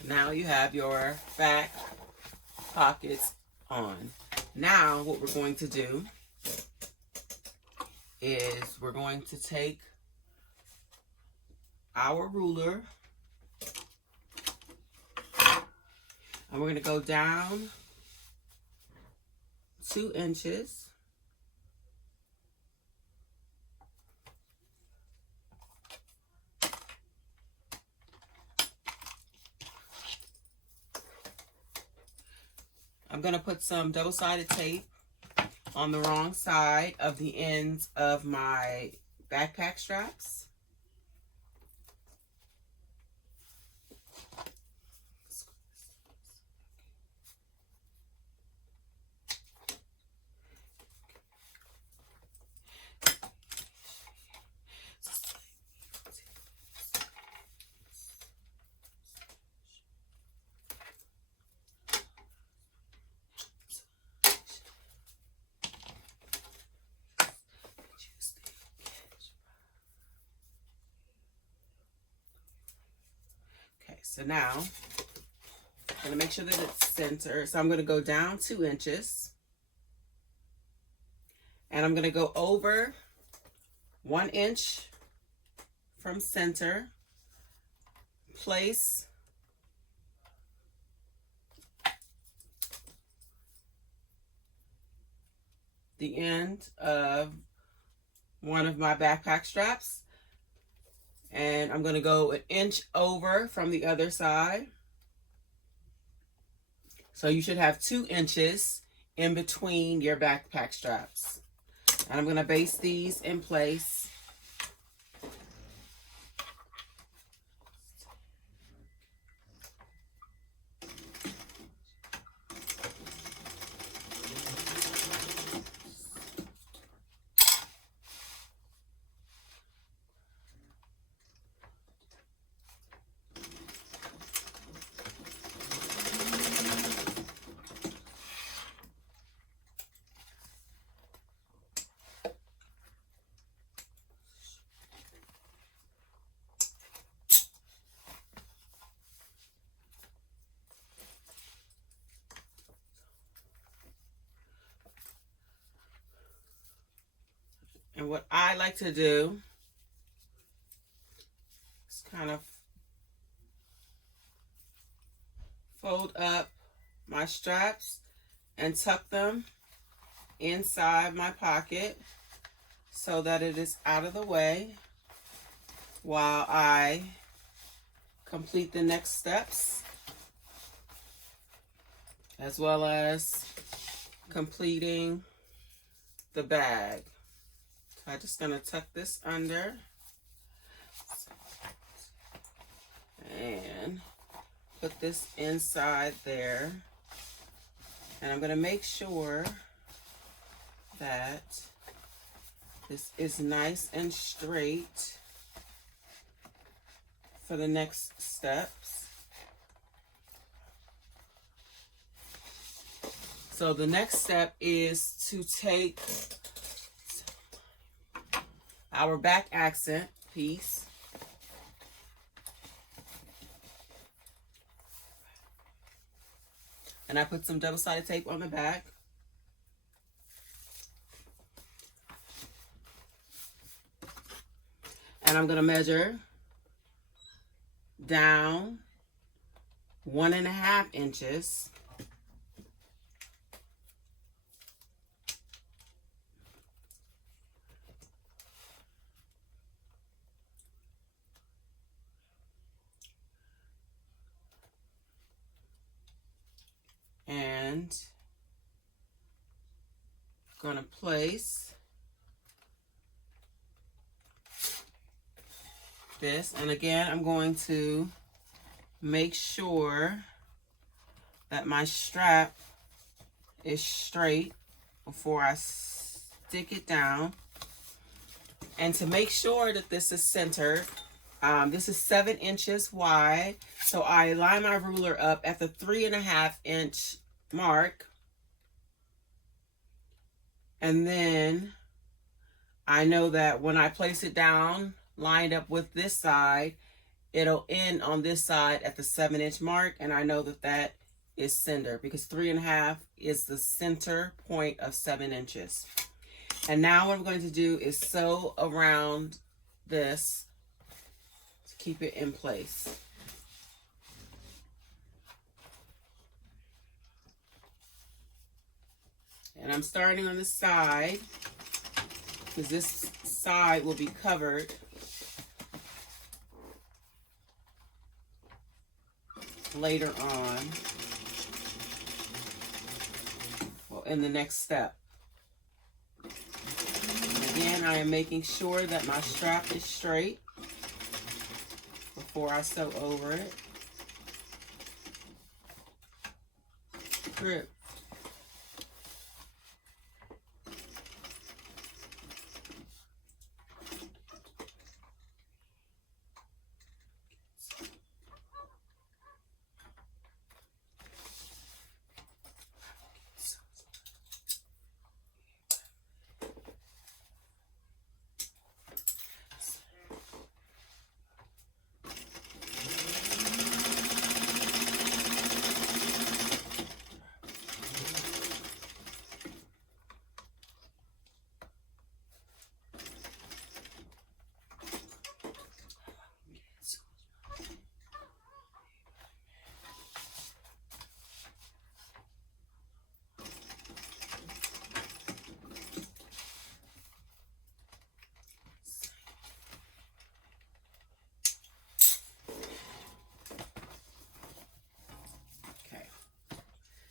So now you have your back pockets on. Now what we're going to do is we're going to take our ruler and we're going to go down 2 inches. I'm going to put some double-sided tape on the wrong side of the ends of my backpack straps. So now, I'm going to make sure that it's centered. So I'm going to go down 2 inches. And I'm going to go over 1 inch from center. Place the end of one of my backpack straps. And I'm going to go 1 inch over from the other side. So you should have 2 inches in between your backpack straps. And I'm going to baste these in place. And what I like to do is kind of fold up my straps and tuck them inside my pocket so that it is out of the way while I complete the next steps, as well as completing the bag. So I'm just going to tuck this under and put this inside there. And I'm going to make sure that this is nice and straight for the next steps. So the next step is to take our back accent piece and I put some double-sided tape on the back. And I'm going to measure down 1.5 inches. And I'm going to place this, and again I'm going to make sure that my strap is straight before I stick it down. And to make sure that this is centered, this is 7 inches wide, so I line my ruler up at the 3.5 inch mark, and then I know that when I place it down lined up with this side, it'll end on this side at the 7-inch mark, and I know that that is center because 3.5 is the center point of 7 inches. And now what I'm going to do is sew around this to keep it in place. And I'm starting on the side because this side will be covered later on, well, in the next step. And again, I am making sure that my strap is straight before I sew over it. Grip.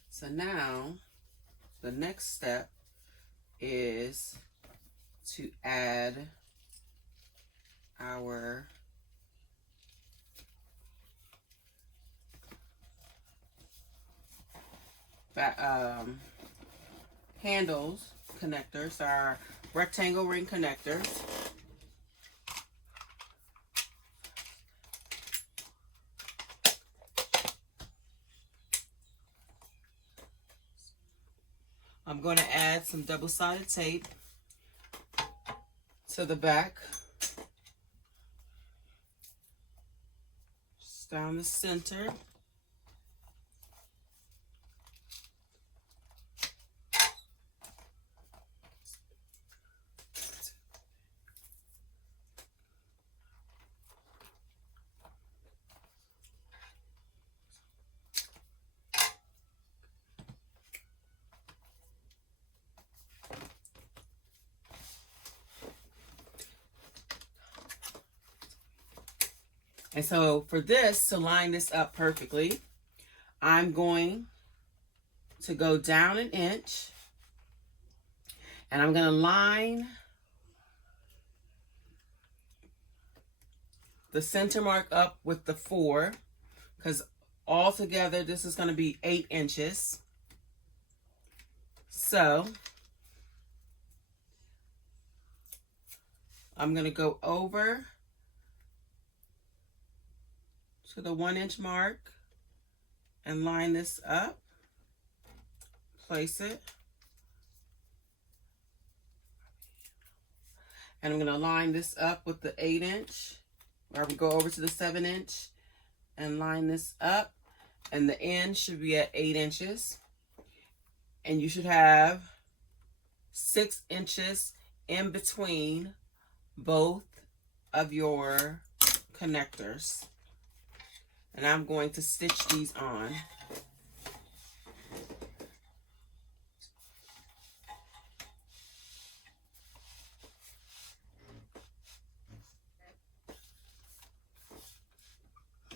So now the next step is to add our handles connectors, our rectangle ring connectors. I'm going to add some double-sided tape to the back, just down the center. And so for this, to line this up perfectly, I'm going to go down 1 inch and I'm going to line the center mark up with the 4, because altogether this is going to be 8 inches. So I'm going to go over to the 1 inch mark and line this up, place it, and I'm going to line this up with the 8 inch, or we go over to the 7 inch and line this up, and the end should be at 8 inches, and you should have 6 inches in between both of your connectors. And I'm going to stitch these on.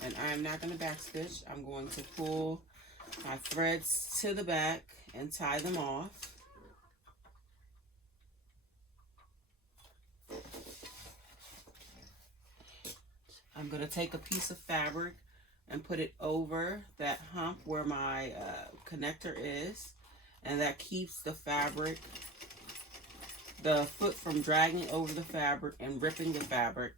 And I'm not going to backstitch. I'm going to pull my threads to the back and tie them off. I'm going to take a piece of fabric and put it over that hump where my connector is, and that keeps the fabric, the foot from dragging over the fabric and ripping the fabric.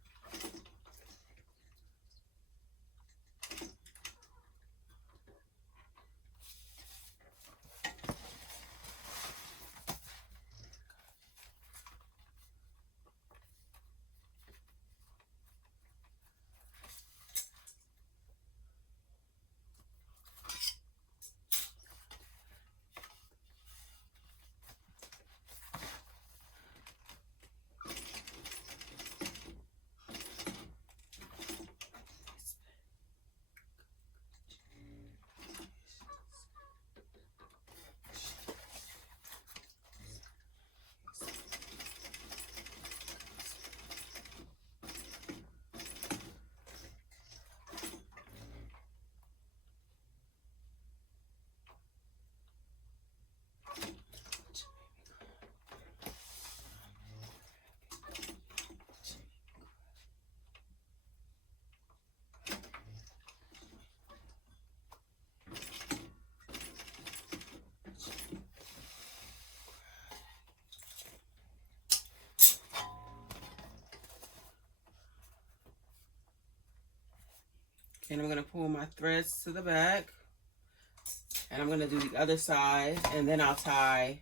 Then I'm going to pull my threads to the back. And I'm going to do the other side, and then I'll tie.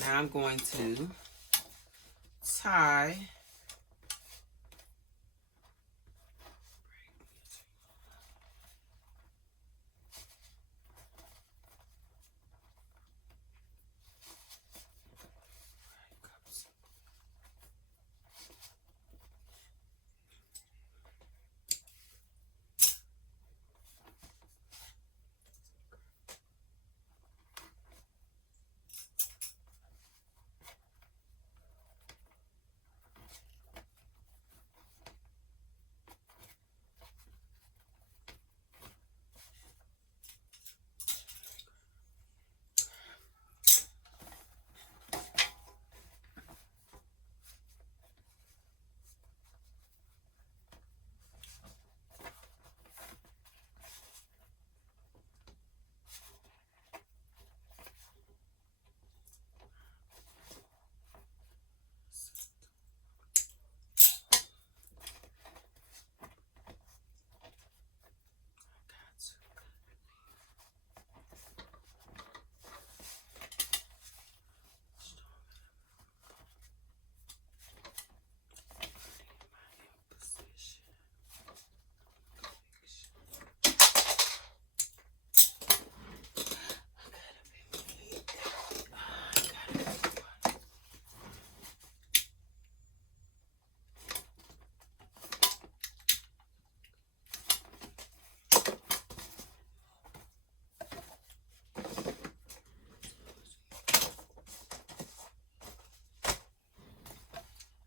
Now I'm going to tie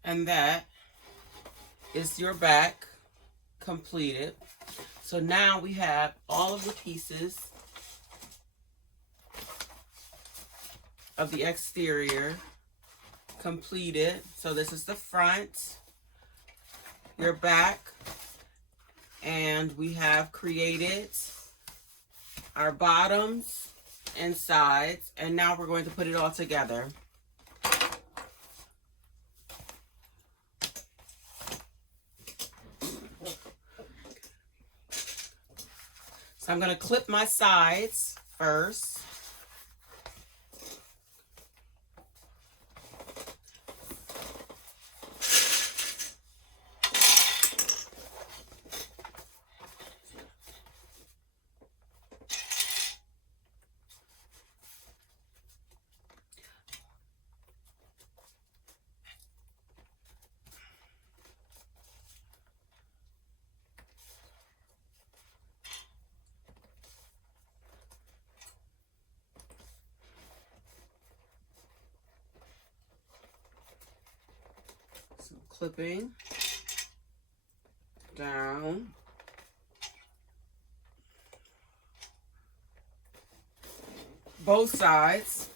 and that is your back completed. So now we have all of the pieces of the exterior completed. So this is the front, your back, and we have created our bottoms and sides, and now we're going to put it all together. So I'm going to clip my sides first. Some clipping down. Both sides.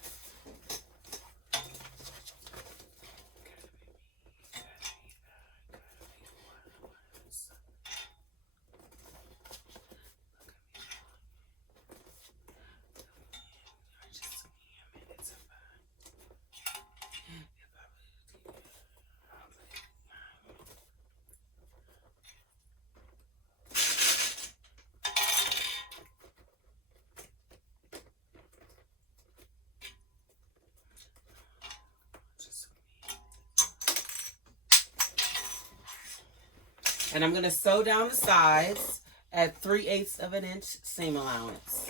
And I'm going to sew down the sides at 3/8 of an inch seam allowance.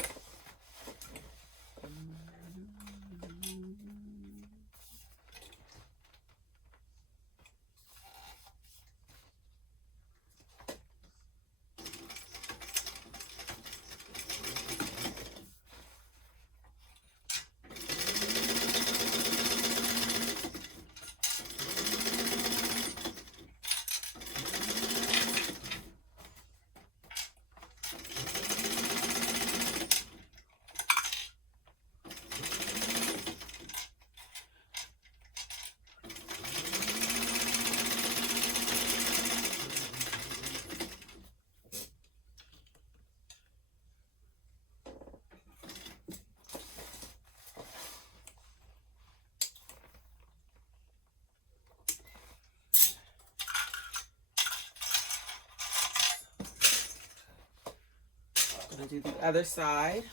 I'm going to do the other side.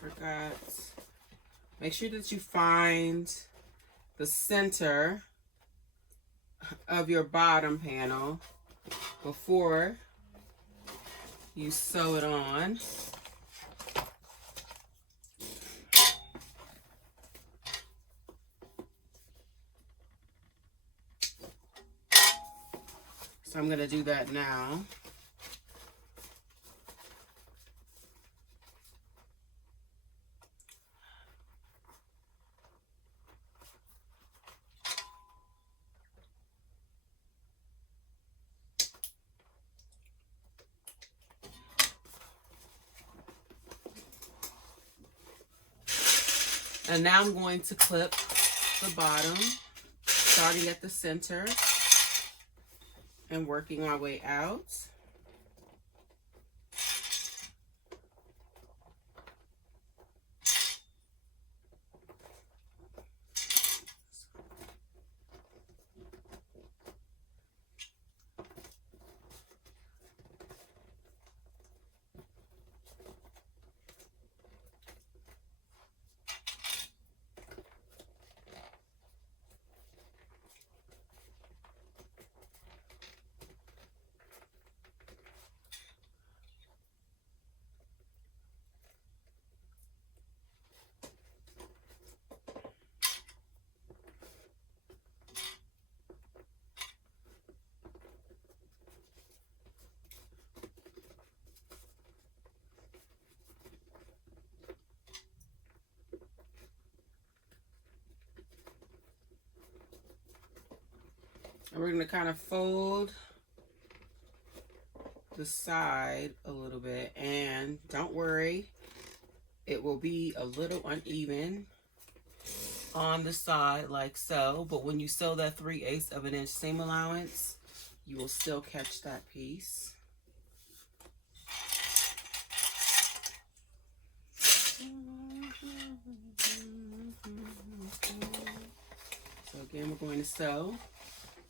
Forgot. Make sure that you find the center of your bottom panel before you sew it on. So I'm going to do that now. And now I'm going to clip the bottom, starting at the center and working my way out. And we're going to kind of fold the side a little bit, and don't worry, it will be a little uneven on the side like so, but when you sew that 3/8 of an inch seam allowance, you will still catch that piece. So again, we're going to sew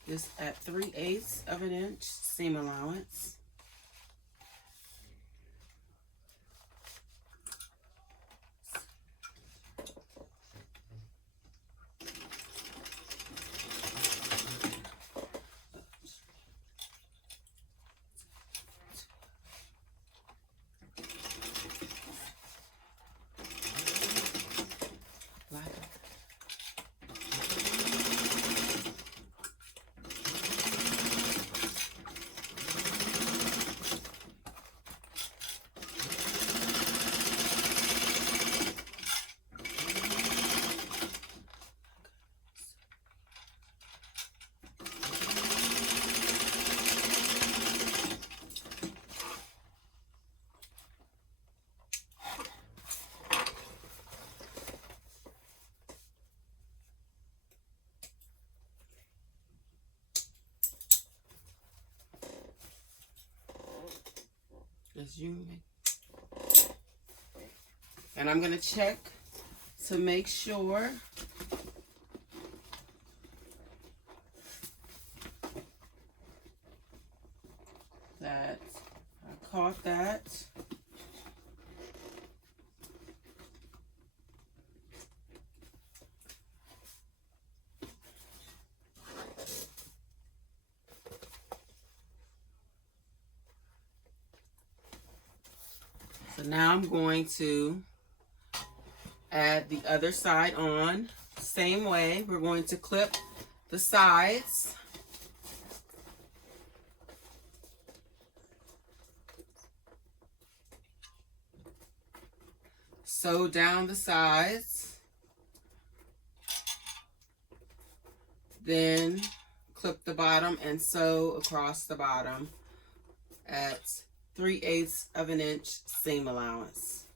this at 3/8 of an inch seam allowance. as you may. And I'm going to check to make sure that I caught that. So now I'm going to add the other side on. Same way, we're going to clip the sides. Sew down the sides. Then clip the bottom and sew across the bottom at 3/8 of an inch seam allowance.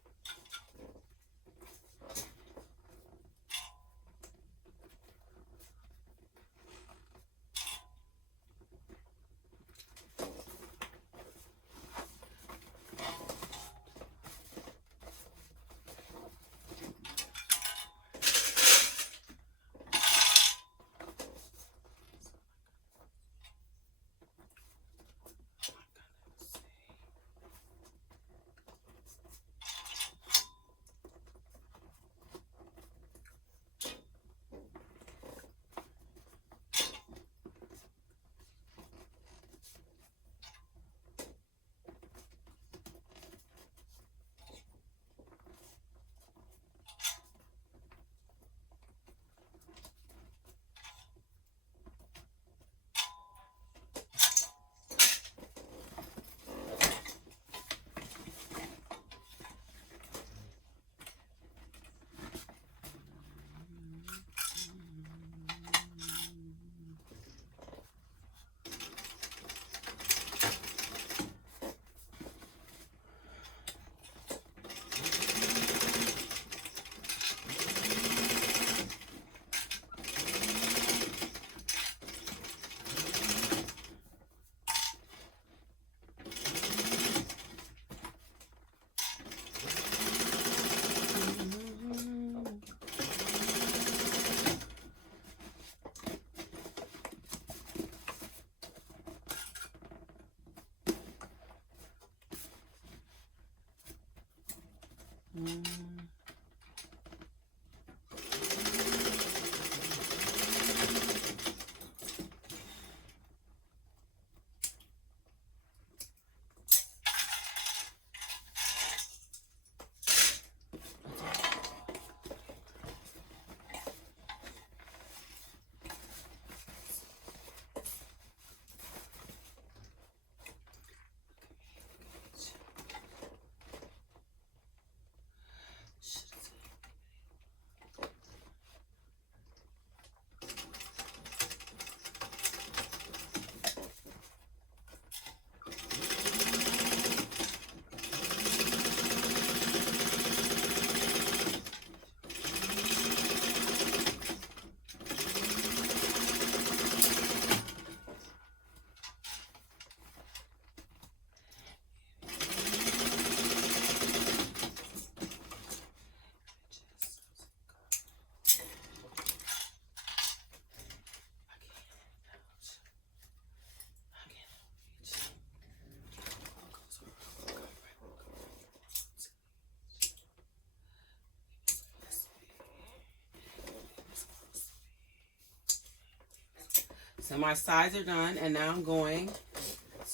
So my sides are done, and now I'm going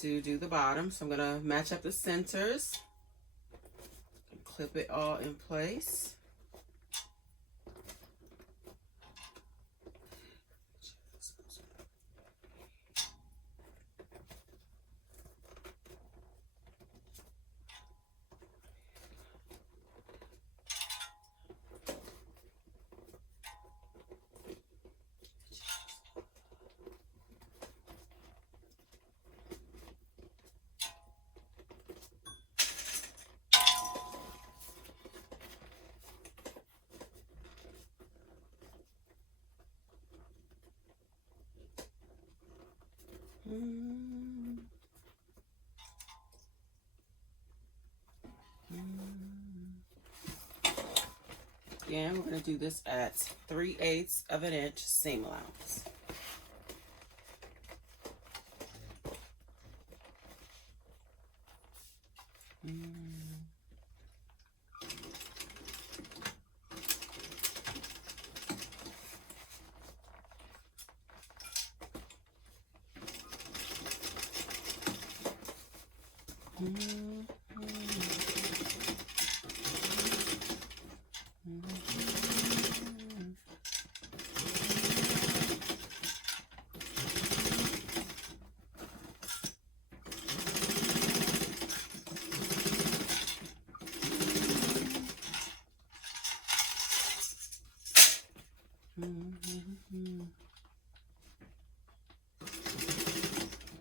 to do the bottom. So I'm going to match up the centers and clip it all in place. again, we're going to do this at 3/8 of an inch seam allowance.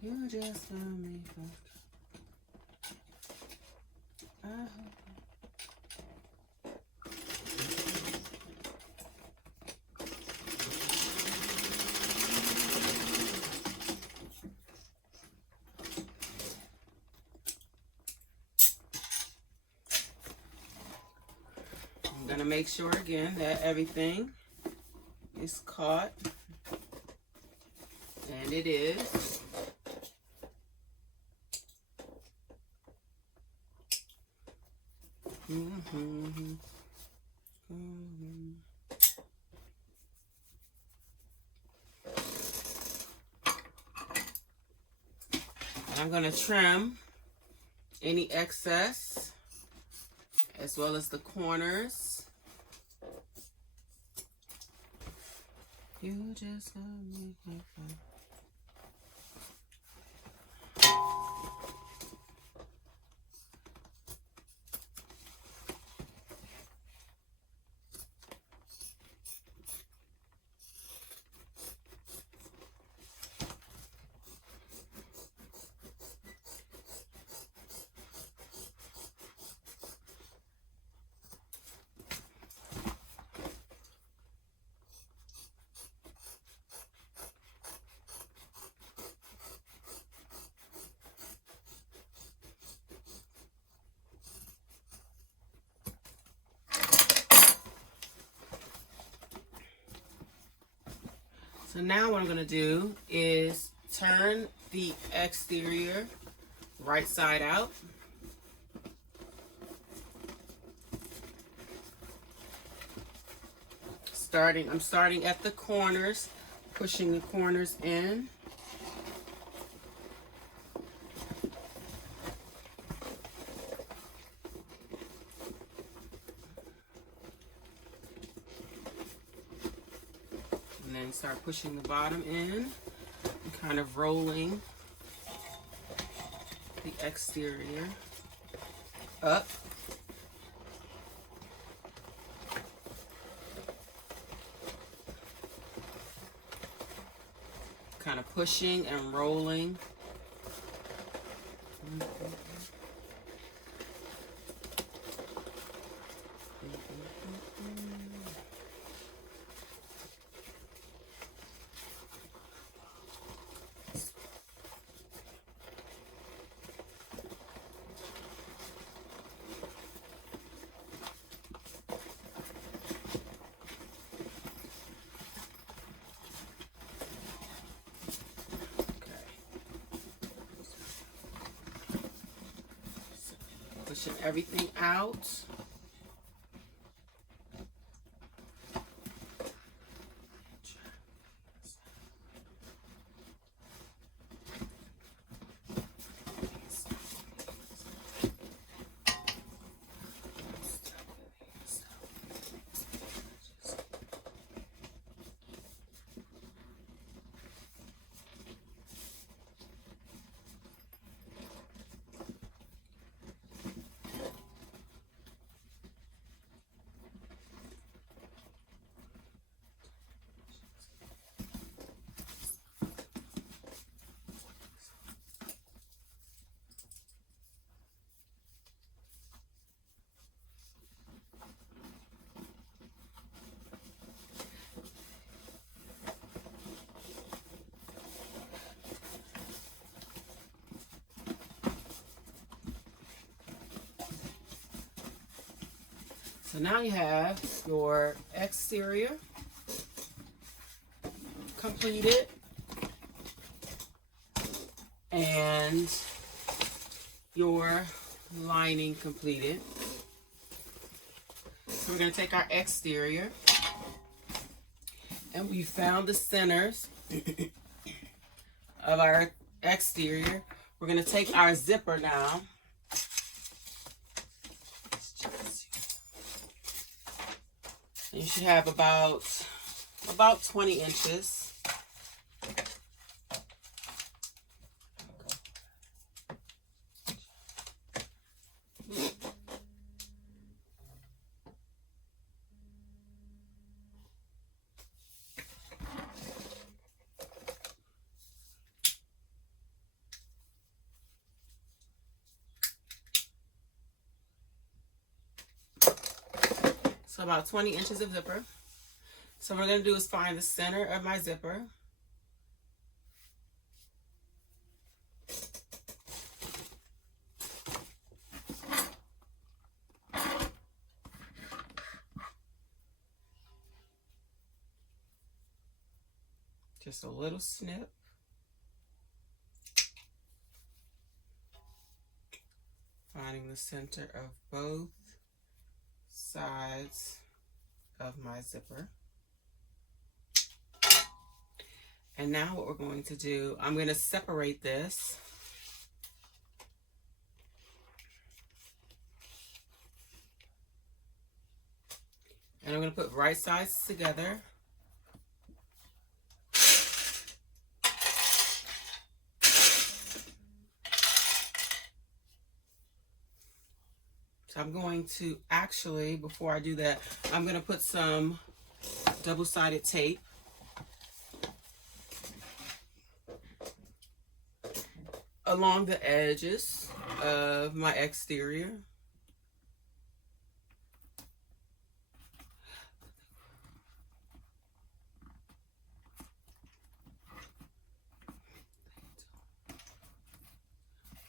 You just love me. I'm gonna make sure again that everything is caught, and it is. I'm going to trim any excess as well as the corners. You just love me like that. So now what I'm going to do is turn the exterior right side out. I'm starting at the corners, pushing the corners in. And then start pushing the bottom in and kind of rolling the exterior up. Kind of pushing and rolling. Pushing everything out. So now you have your exterior completed and your lining completed. So we're going to take our exterior and we found the centers of our exterior. We're going to take our zipper now. You should have about 20 inches. So about 20 inches of zipper. So what we're going to do is find the center of my zipper. Just a little snip. Finding the center of both sides of my zipper. And now what we're going to do, I'm going to separate this. And I'm going to put right sides together. So I'm going to actually, before I do that, I'm going to put some double-sided tape along the edges of my exterior.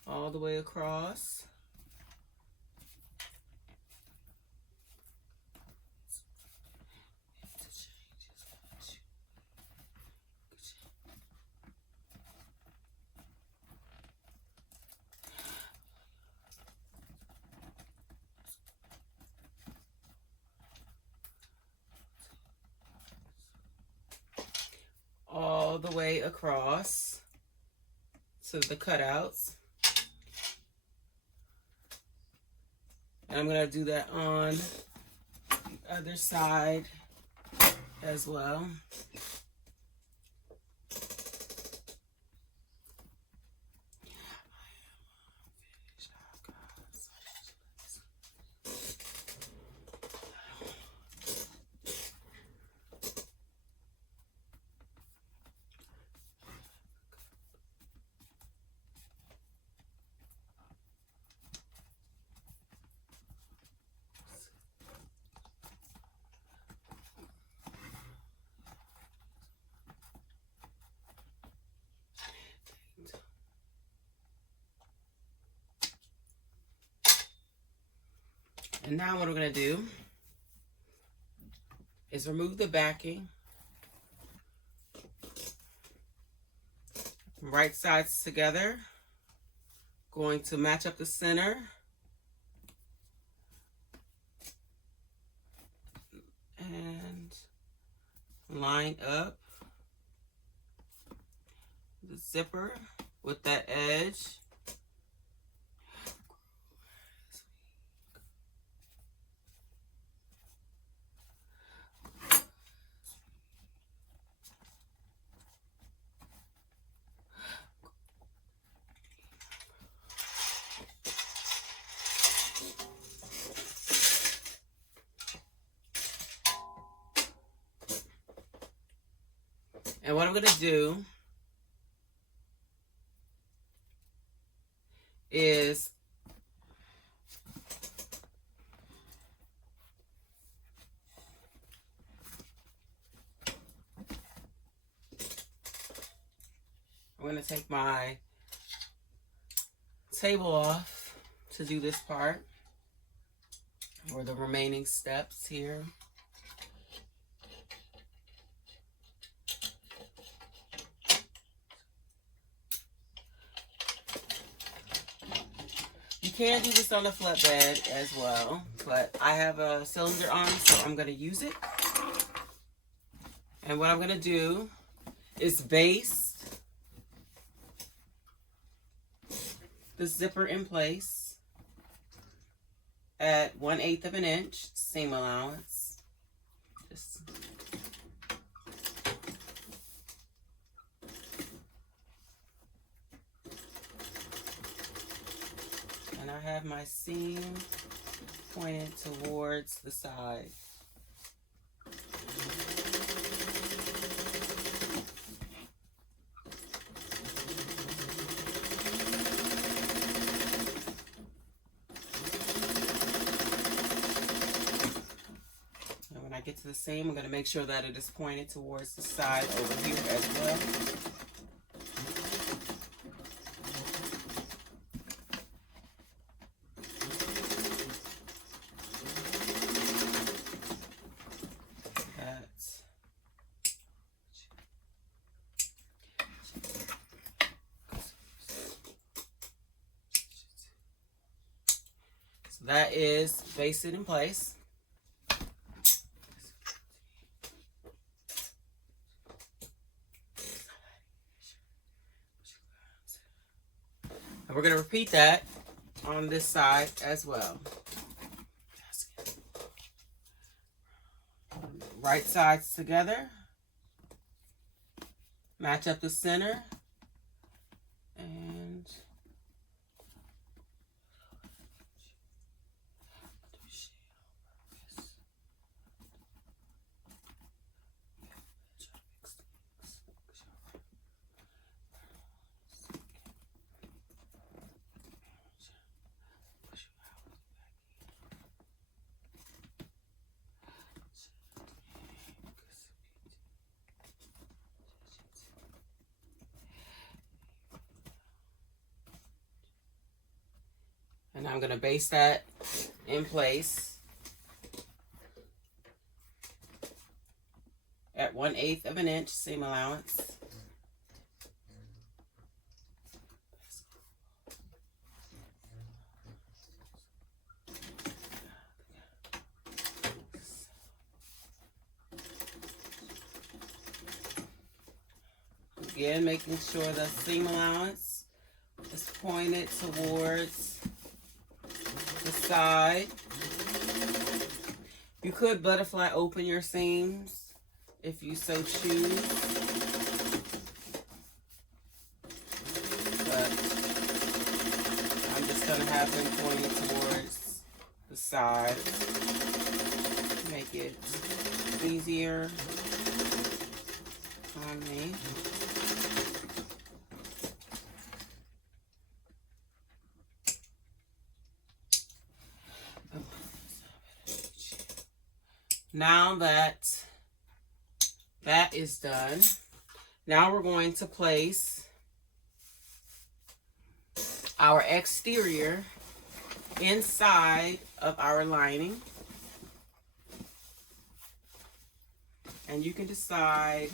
All the way across. All the way across to the cutouts. And I'm going to do that on the other side as well. And now what we're going to do is remove the backing. Right sides together. Going to match up the center. And line up the zipper with that edge. And what I'm going to do is I'm going to take my table off to do this part. for the remaining steps here. You can do this on a flatbed as well, but I have a cylinder on, so I'm going to use it. And what I'm going to do is baste the zipper in place at 1/8 of an inch seam allowance. And I have my seam pointed towards the side. Get to the seam, I'm going to make sure that it is pointed towards the side over here as well. So that is basted in place. And we're going to repeat that on this side as well. Right sides together. Match up the center. And I'm going to baste that in place at 1/8 of an inch seam allowance. Again, making sure the seam allowance is pointed towards the side. You could butterfly open your seams if you so choose, but I'm just going to have them pointed towards the side to make it easier on me. Now that that is done, now we're going to place our exterior inside of our lining. And you can decide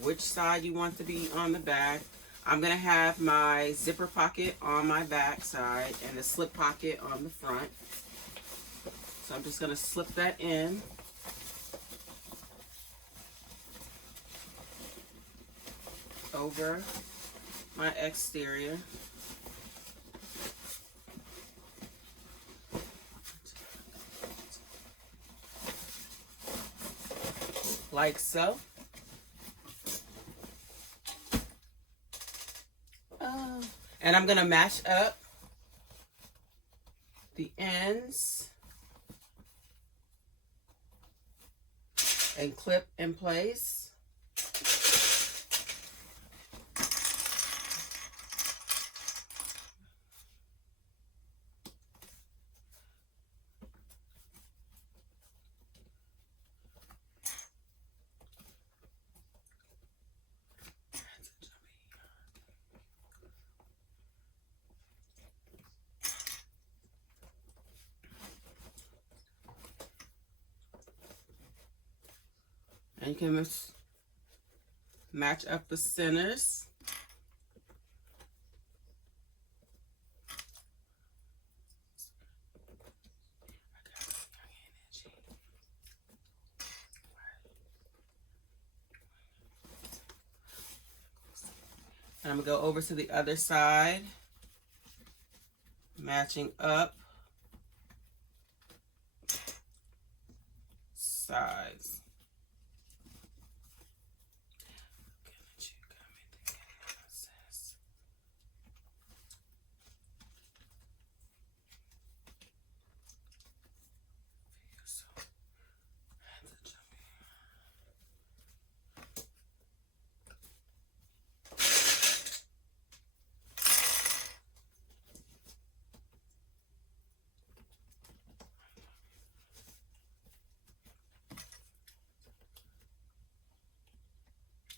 which side you want to be on the back. I'm going to have my zipper pocket on my back side and the slip pocket on the front. So I'm just going to slip that in. Over my exterior. Like so. And I'm going to match up the ends and clip in place. And you can match up the centers. And I'm going to go over to the other side, matching up sides.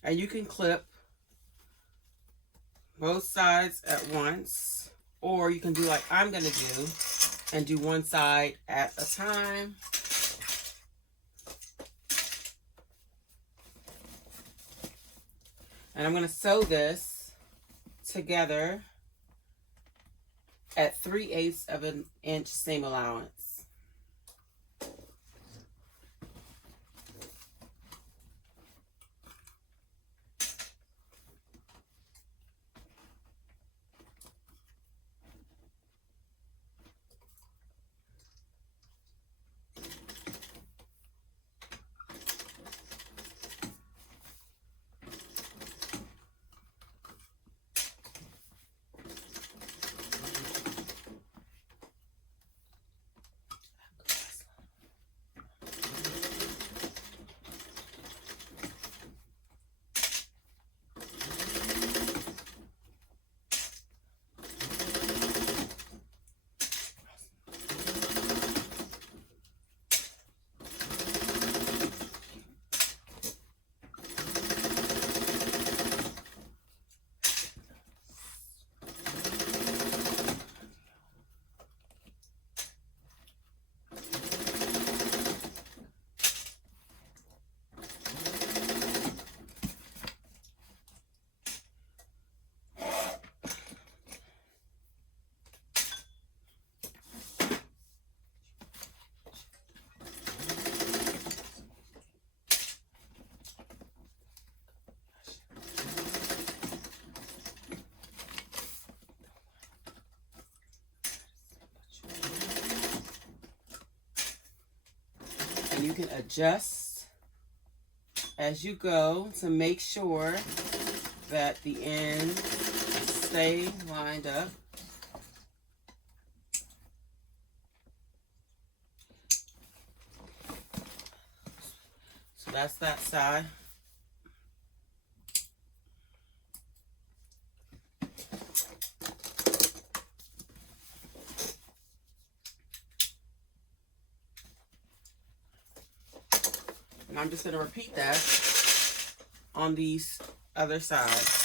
And you can clip both sides at once, or you can do like I'm going to do and do one side at a time. And I'm going to sew this together at 3/8 of an inch seam allowance. And you can adjust as you go to make sure that the ends stay lined up. So that's that side. And I'm just going to repeat that on these other sides.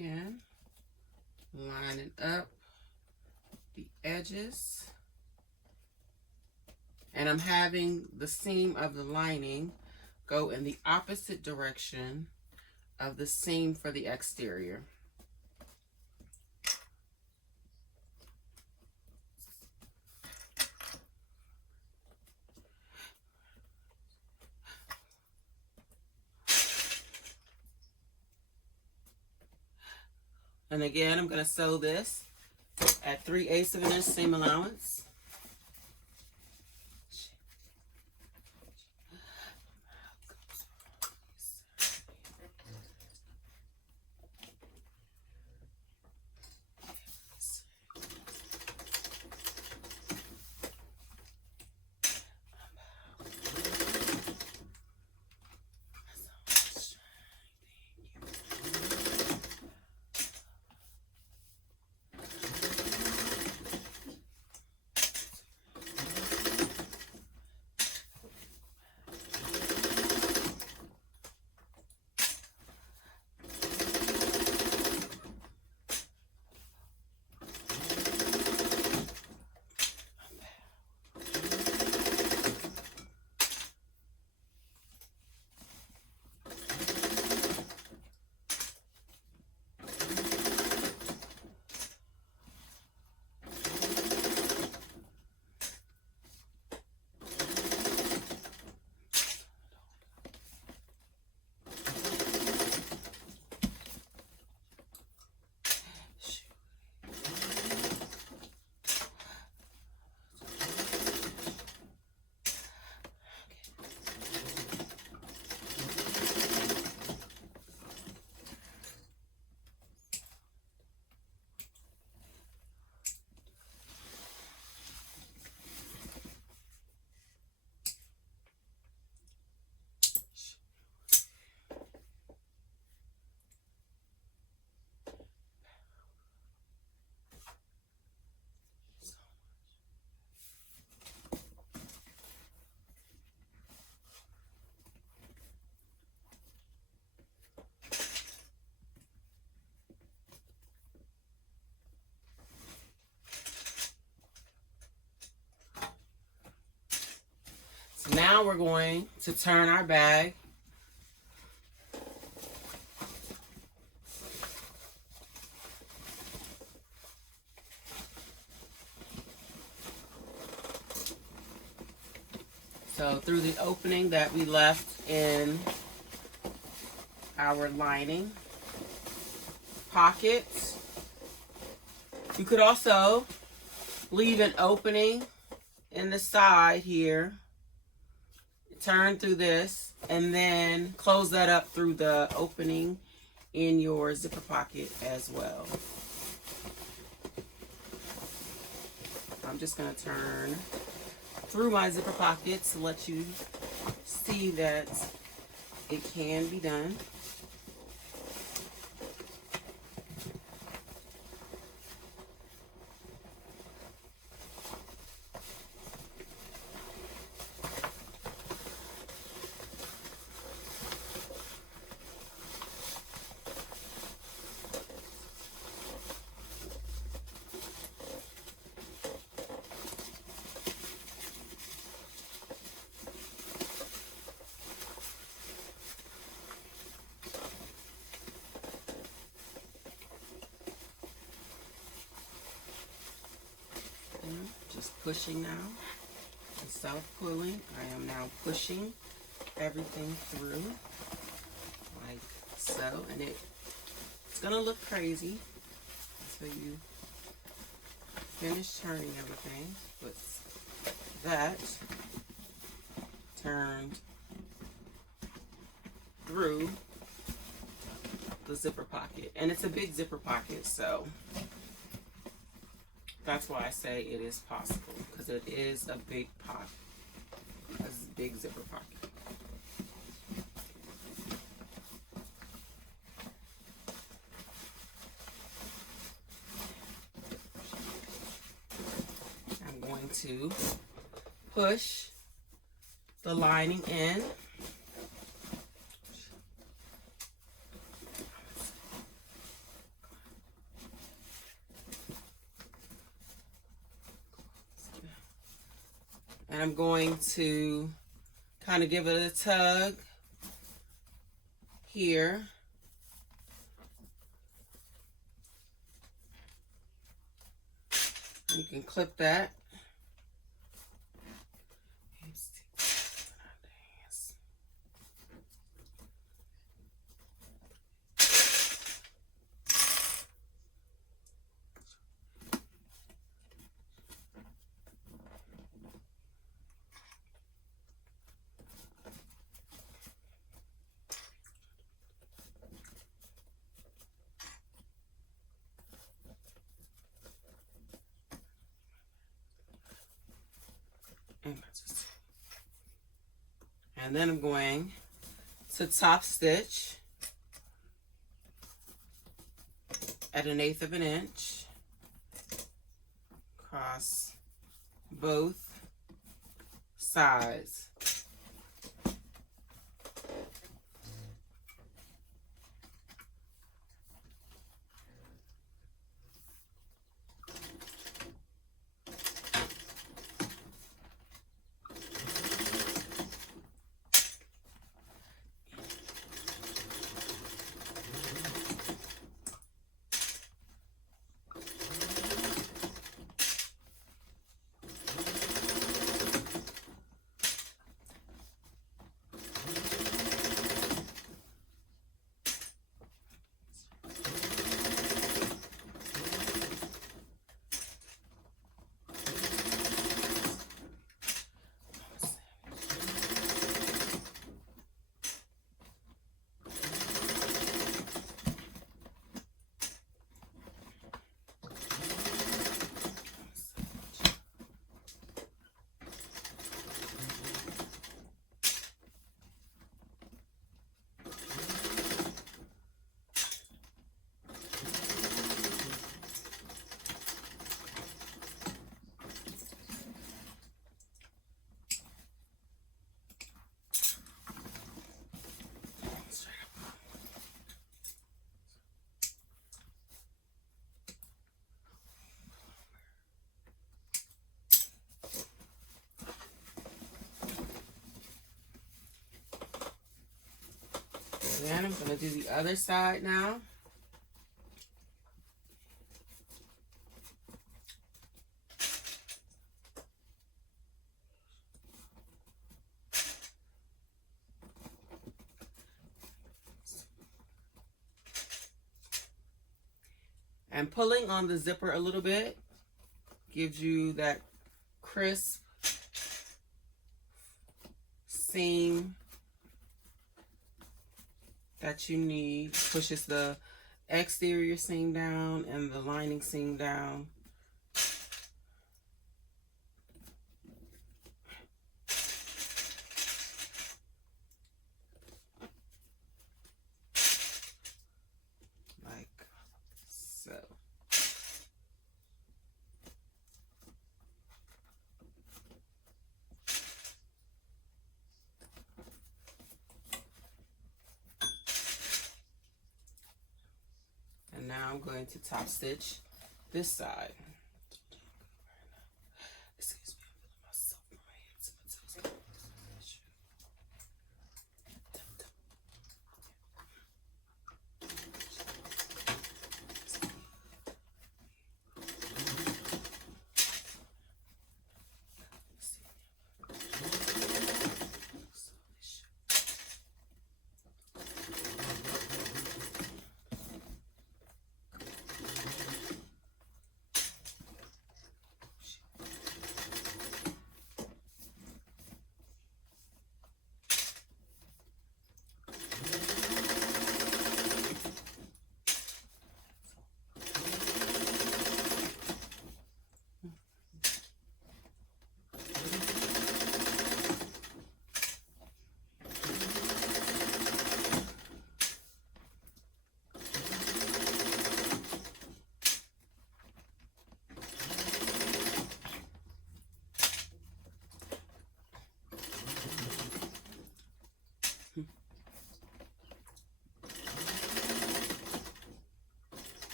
Again, lining up the edges. And I'm having the seam of the lining go in the opposite direction of the seam for the exterior. And again, I'm going to sew this at 3/8 of an inch seam allowance. Now we're going to turn our bag so through the opening that we left in our lining pocket. You could also leave an opening in the side here, turn through this, and then close that up through the opening in your zipper pocket as well. I'm just going to turn through my zipper pockets to let you see that it can be done. Just pushing now, instead of pulling, I am now pushing everything through like so, and it's gonna look crazy until you finish turning everything, but that turned through the zipper pocket, and it's a big zipper pocket, so that's why I say it is possible, because it is a big pocket. It's a big zipper pocket. I'm going to push the lining in. And I'm going to kind of give it a tug here. You can clip that. And then I'm going to top stitch at 1/8 of an inch across both sides. Then I'm going to do the other side now. And pulling on the zipper a little bit gives you that crisp seam that you need. Pushes the exterior seam down and the lining seam down. Like so. And now I'm going to top stitch this side. Excuse me, I'm feeling myself in my hands and my toes.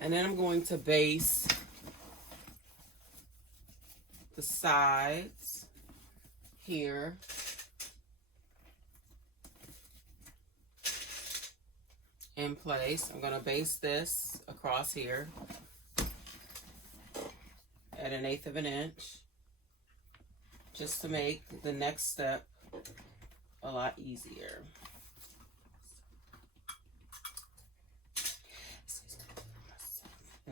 And then I'm going to base the sides here. In place. I'm going to base this across here at 1/8 of an inch, just to make the next step a lot easier.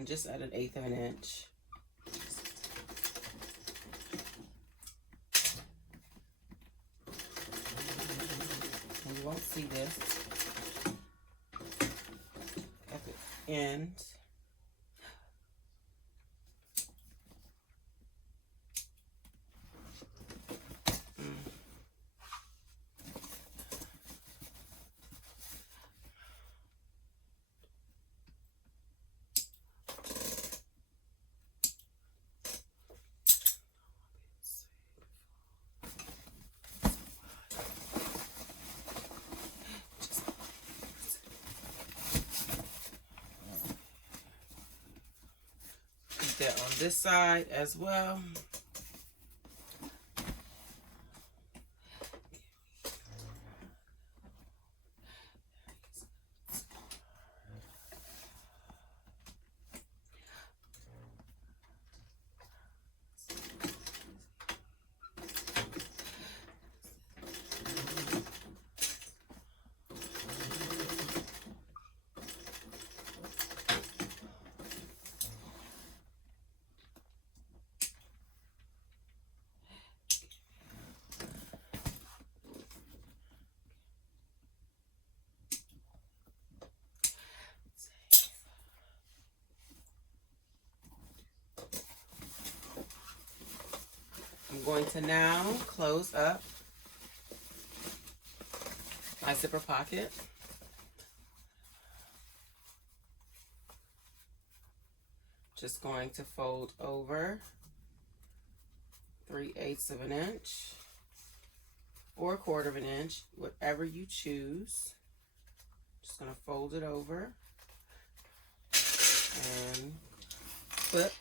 and just at 1/8 of an inch. And you won't see this at the end. That on this side as well. I'm going to now close up my zipper pocket. Just going to fold over 3/8 of an inch or 1/4 of an inch, whatever you choose. Just going to fold it over and clip.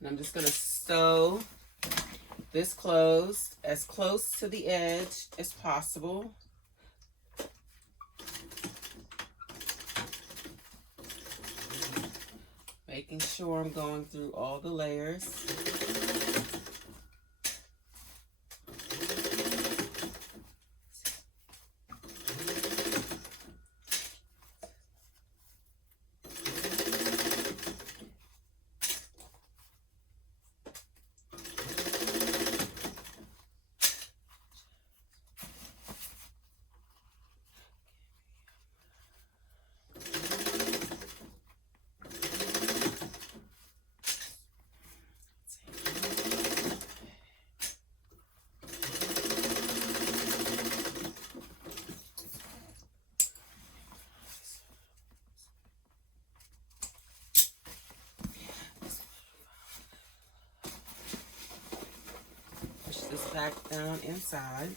And I'm just going to sew this closed as close to the edge as possible. Making sure I'm going through all the layers. This back down inside.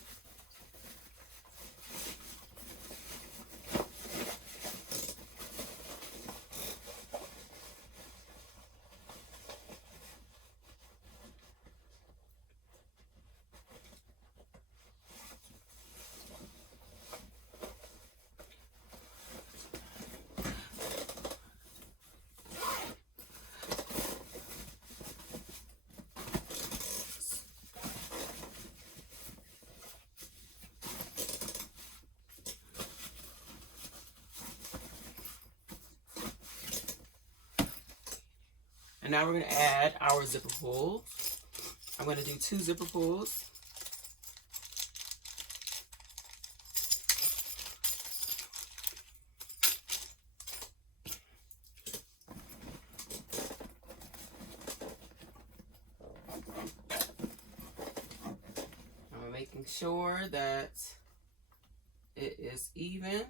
And now we're going to add our zipper pulls. I'm going to do 2 zipper pulls. I'm making sure that it is even.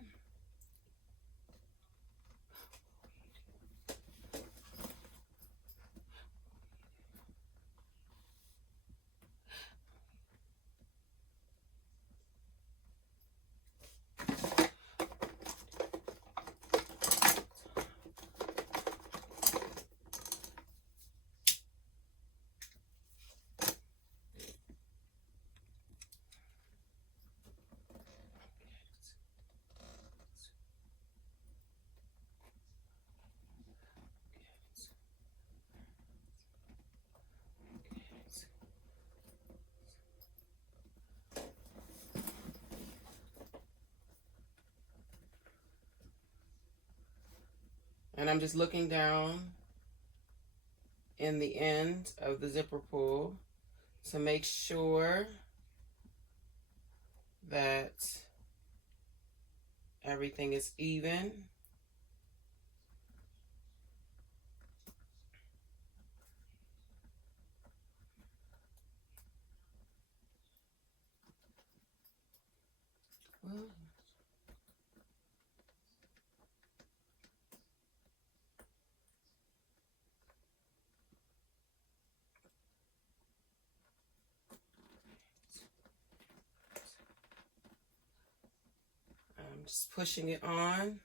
And I'm just looking down in the end of the zipper pull to make sure that everything is even. Well, I'm just pushing it on.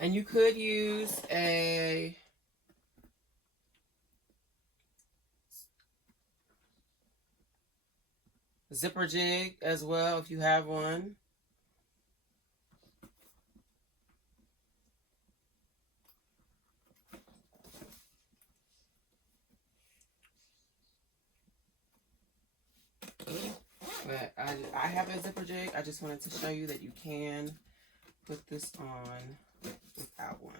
And you could use a zipper jig as well if you have one. But I have a zipper jig. I just wanted to show you that you can put this on without one.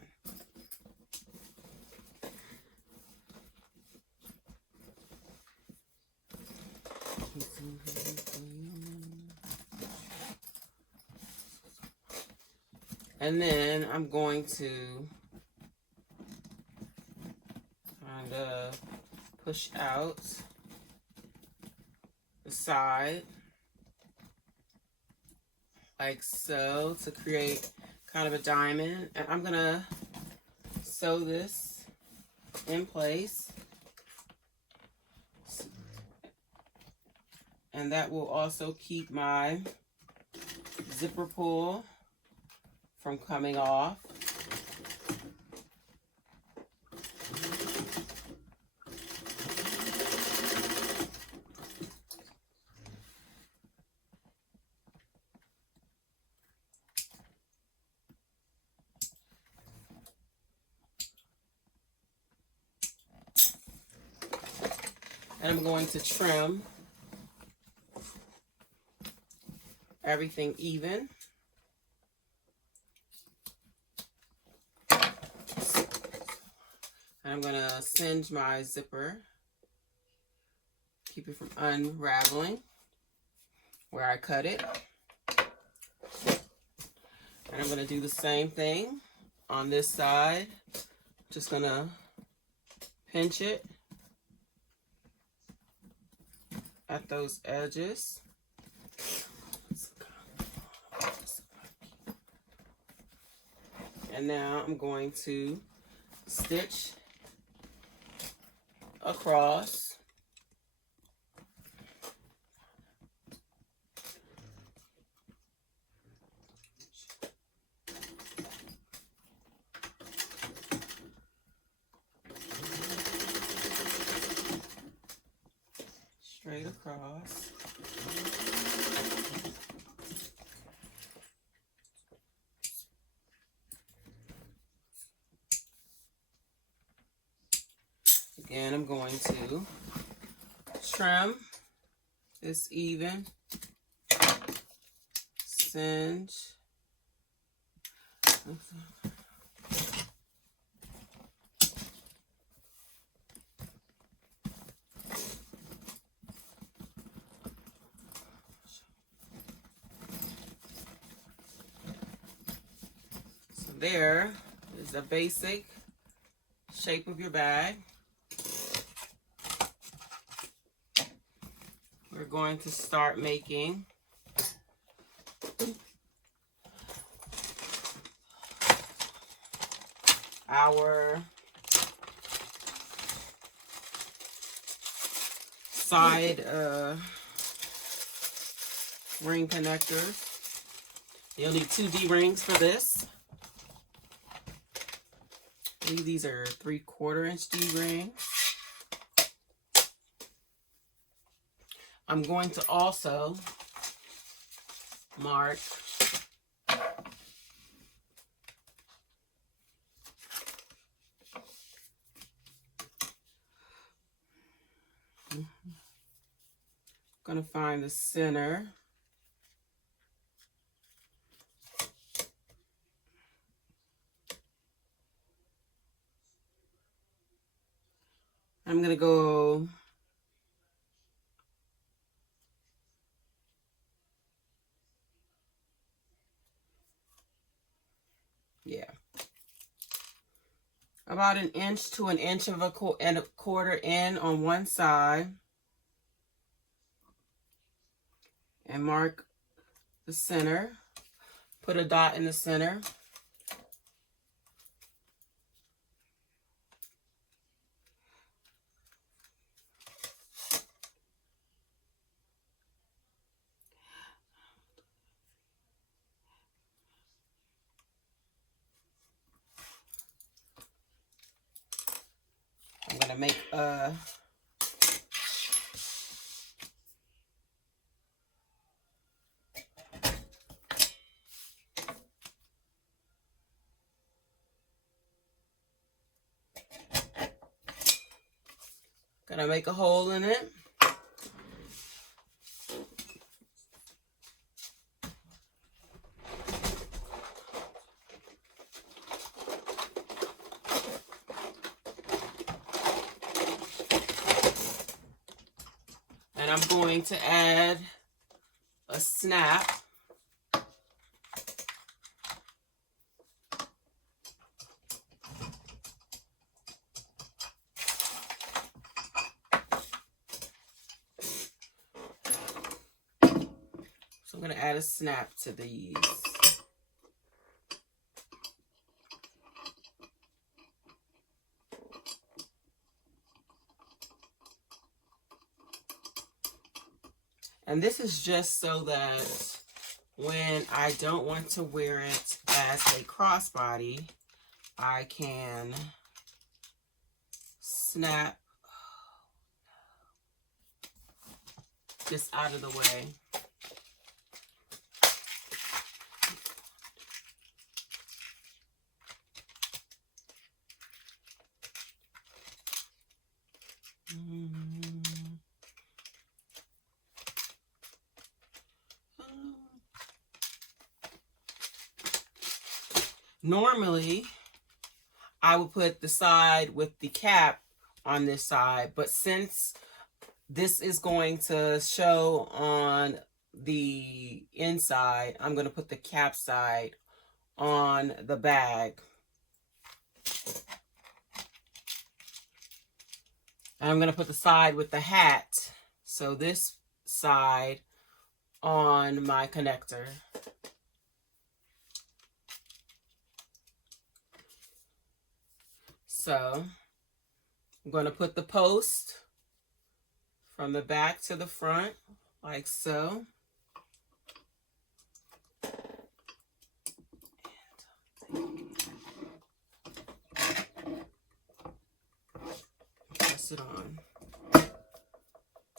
And then I'm going to kind of push out the side like so to create kind of a diamond. And I'm gonna sew this in place. And that will also keep my zipper pull from coming off. And I'm going to trim everything even. And I'm going to singe my zipper, keep it from unraveling where I cut it. And I'm going to do the same thing on this side. Just going to pinch it at those edges. And now I'm going to stitch across. Straight across. Again, I'm going to trim this even, singe. So there is a basic shape of your bag. We're going to start making our side ring connectors. You'll need 2 D-rings for this. I believe these are 3/4 inch D-rings. I'm going to also mark going to find the center. I'm going to go about 1 inch to 1 inch and a quarter in on one side, and mark the center. Put a dot in the center. I'm going to make a hole in it. And I'm going to add a snap. So I'm going to add a snap to these. And this is just so that when I don't want to wear it as a crossbody, I can snap this out of the way. Normally, I would put the side with the cap on this side, but since this is going to show on the inside, I'm going to put the cap side on the bag. And I'm going to put the side with the hat So this side on my connector. So I'm going to put the post from the back to the front, like so. Press it on,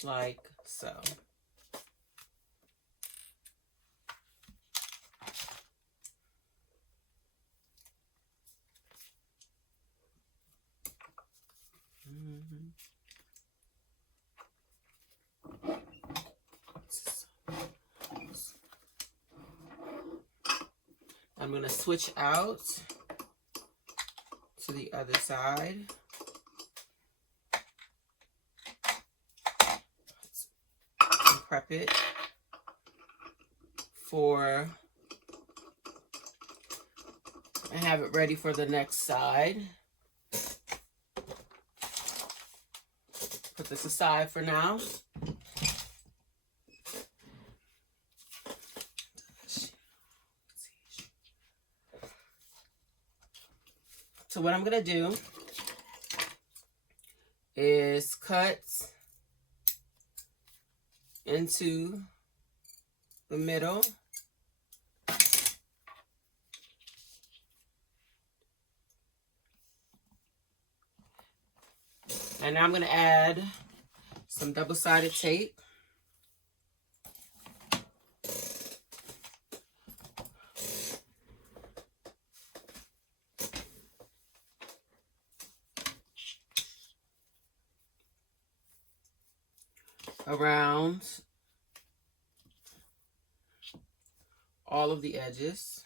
like so. I'm going to switch out to the other side. And prep it for, and have it ready for the next side. Put this aside for now. So what I'm going to do is cut into the middle. And now I'm going to add some double-sided tape. Around all of the edges.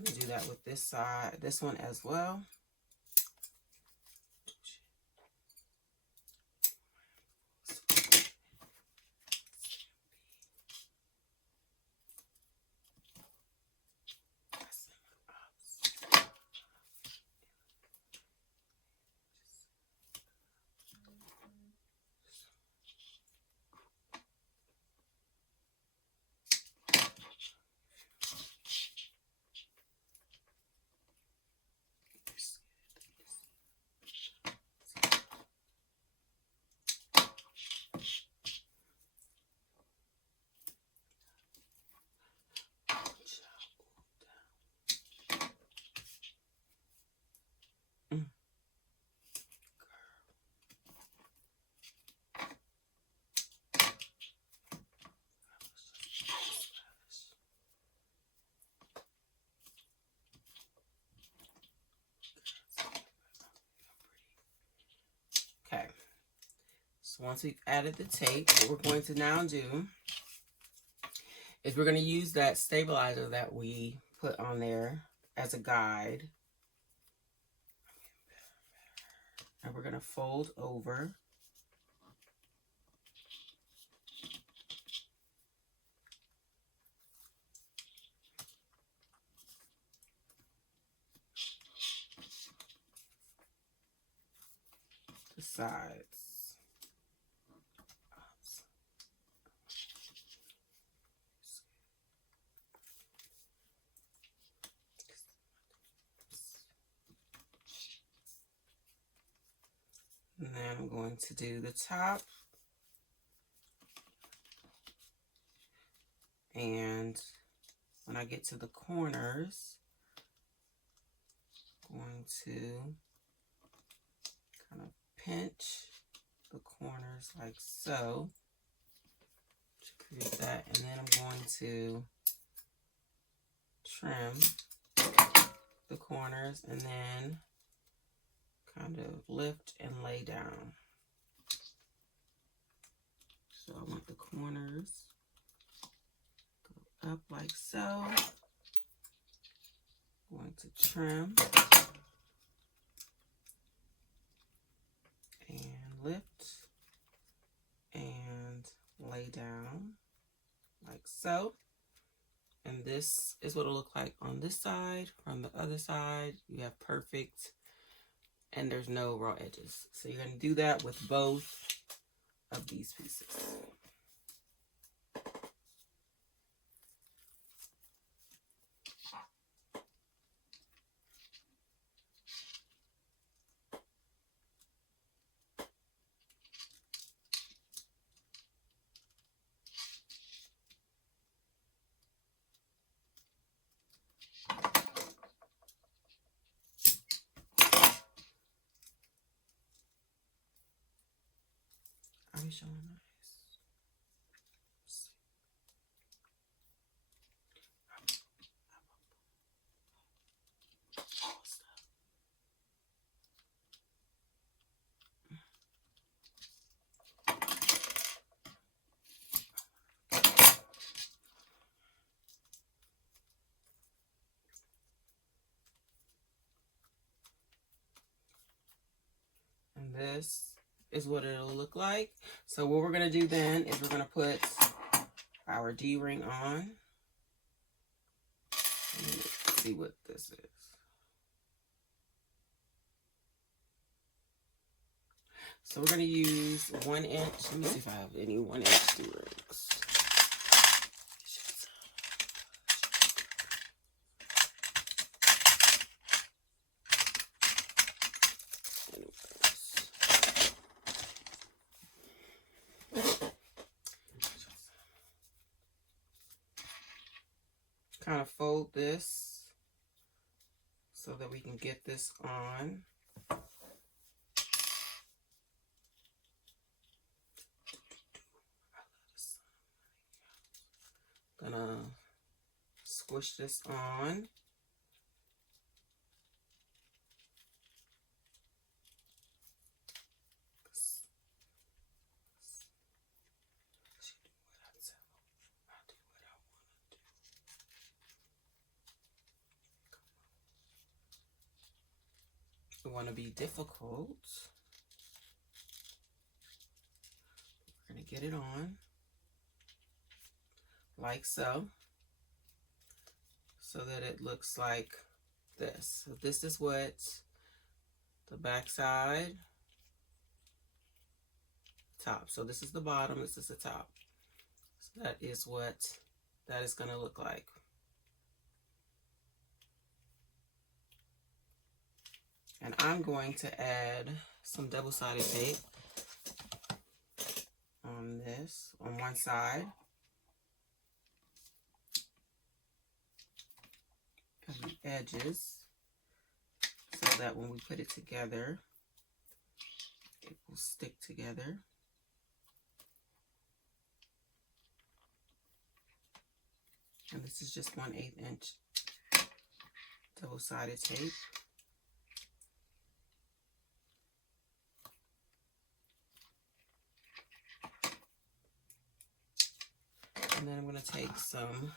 I'm going to do that with this side, this one as well. Okay, so once we've added the tape, what we're going to now do is we're going to use that stabilizer that we put on there as a guide. And we're going to fold over. The sides. And then I'm going to do the top. And when I get to the corners, I'm going to kind of pinch the corners like so. then I'm going to trim the corners and then kind of lift and lay down. So I want the corners go up like so. Going to trim and lift and lay down like so. And this is what it'll look like on this side. From the other side, you have perfect, and there's no raw edges. So you're going to do that with both of these pieces. I'm showing nice. And this is what it'll look like. So what we're going to do then is we're going to put our D-ring on. Let's see what this is. So we're going to use 1 inch. Let me see if I have any 1 inch D-rings. Kind of fold this so that we can get this on. Gonna squish this on. We want to be difficult. We're going to get it on like so, so that it looks like this. So this is what the back side, top. So this is the bottom, this is the top. So that is what that is going to look like. And I'm going to add some double-sided tape on this, on one side. Of the edges, so that when we put it together, it will stick together. And this is just 1/8 inch double-sided tape. And then I'm going to take some,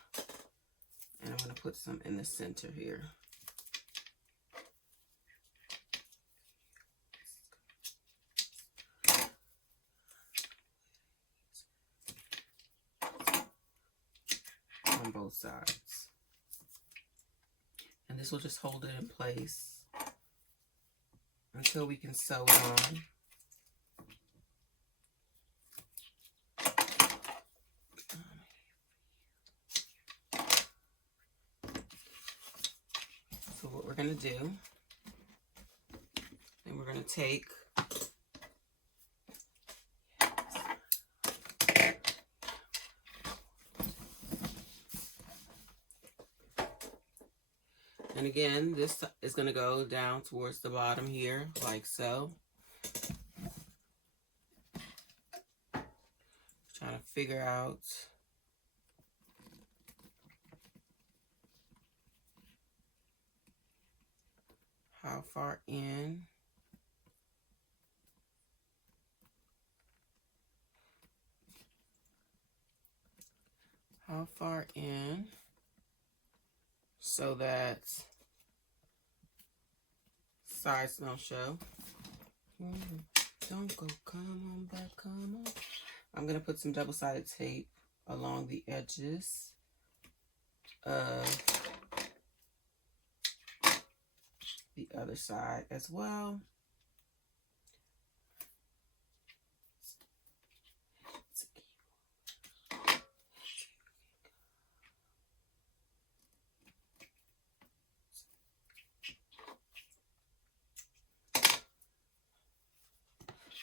and I'm going to put some in the center here. On both sides. And this will just hold it in place until we can sew it on. So what we're going to do, then we're going to take and again, this is going to go down towards the bottom here, like so. Trying to figure out how far in. How far in so that sides don't show. Don't go, come on back, come on. I'm going to put some double-sided tape along the edges of the other side as well.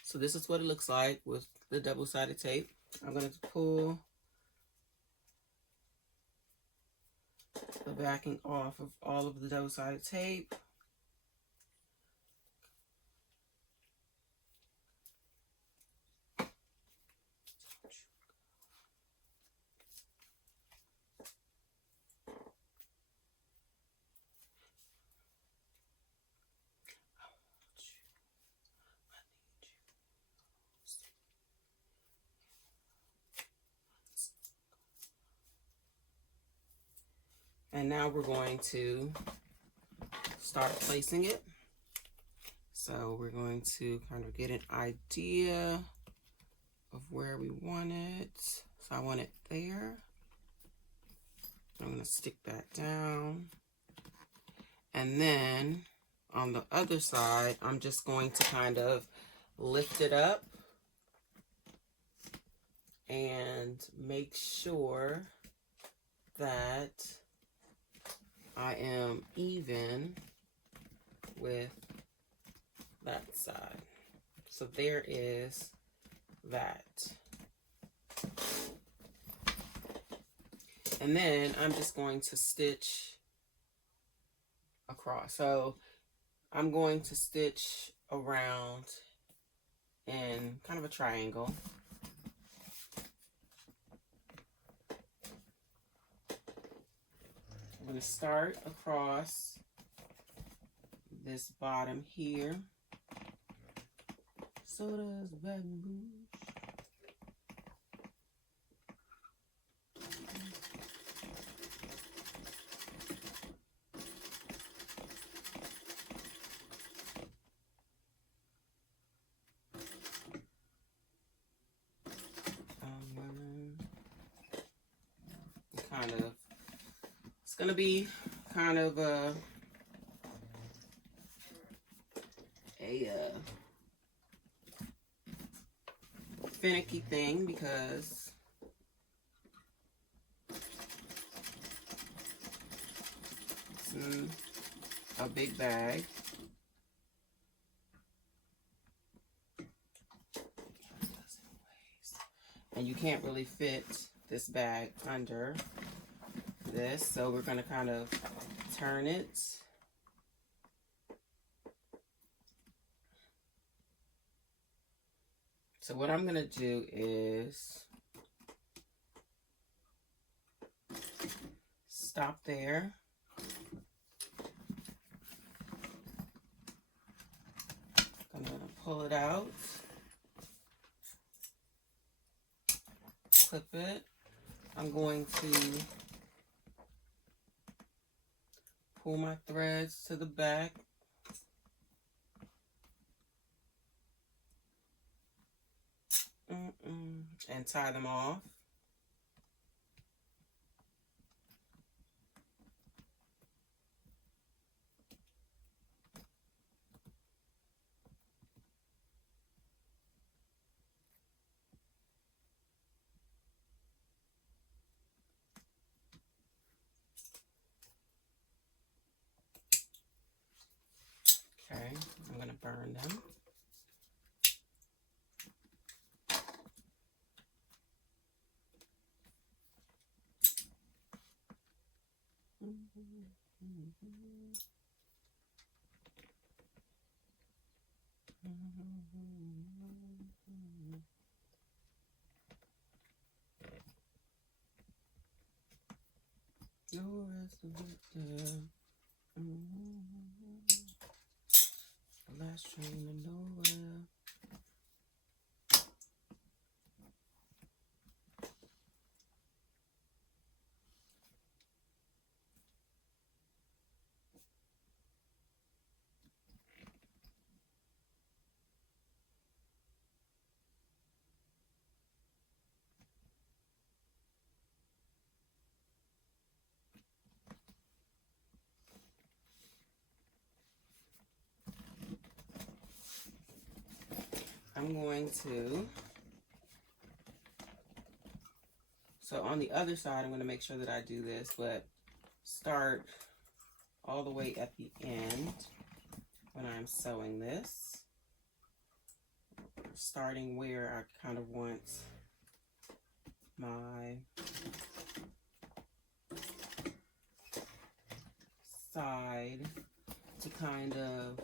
So this is what it looks like with the double-sided tape. I'm going to pull the backing off of all of the double-sided tape. And now we're going to start placing it. So we're going to kind of get an idea of where we want it. So I want it there. I'm going to stick that down. And then on the other side, I'm just going to kind of lift it up and make sure that I am even with that side. So there is that. And then I'm just going to stitch across. So I'm going to stitch around in kind of a triangle. I'm going to start across this bottom here. So does Bagmaking. Kind of, it's gonna be kind of a finicky thing because it's a big bag. And you can't really fit this bag under this, so we're going to kind of turn it. So what I'm going to do is stop there. I'm going to pull it out, clip it. I'm going to pull my threads to the back. And tie them off. Okay, I'm going to burn them. The rest of it there. Fast train to nowhere. I'm going to, so on the other side, I'm going to make sure that I do this, but start all the way at the end when I'm sewing this, starting where I kind of want my side to kind of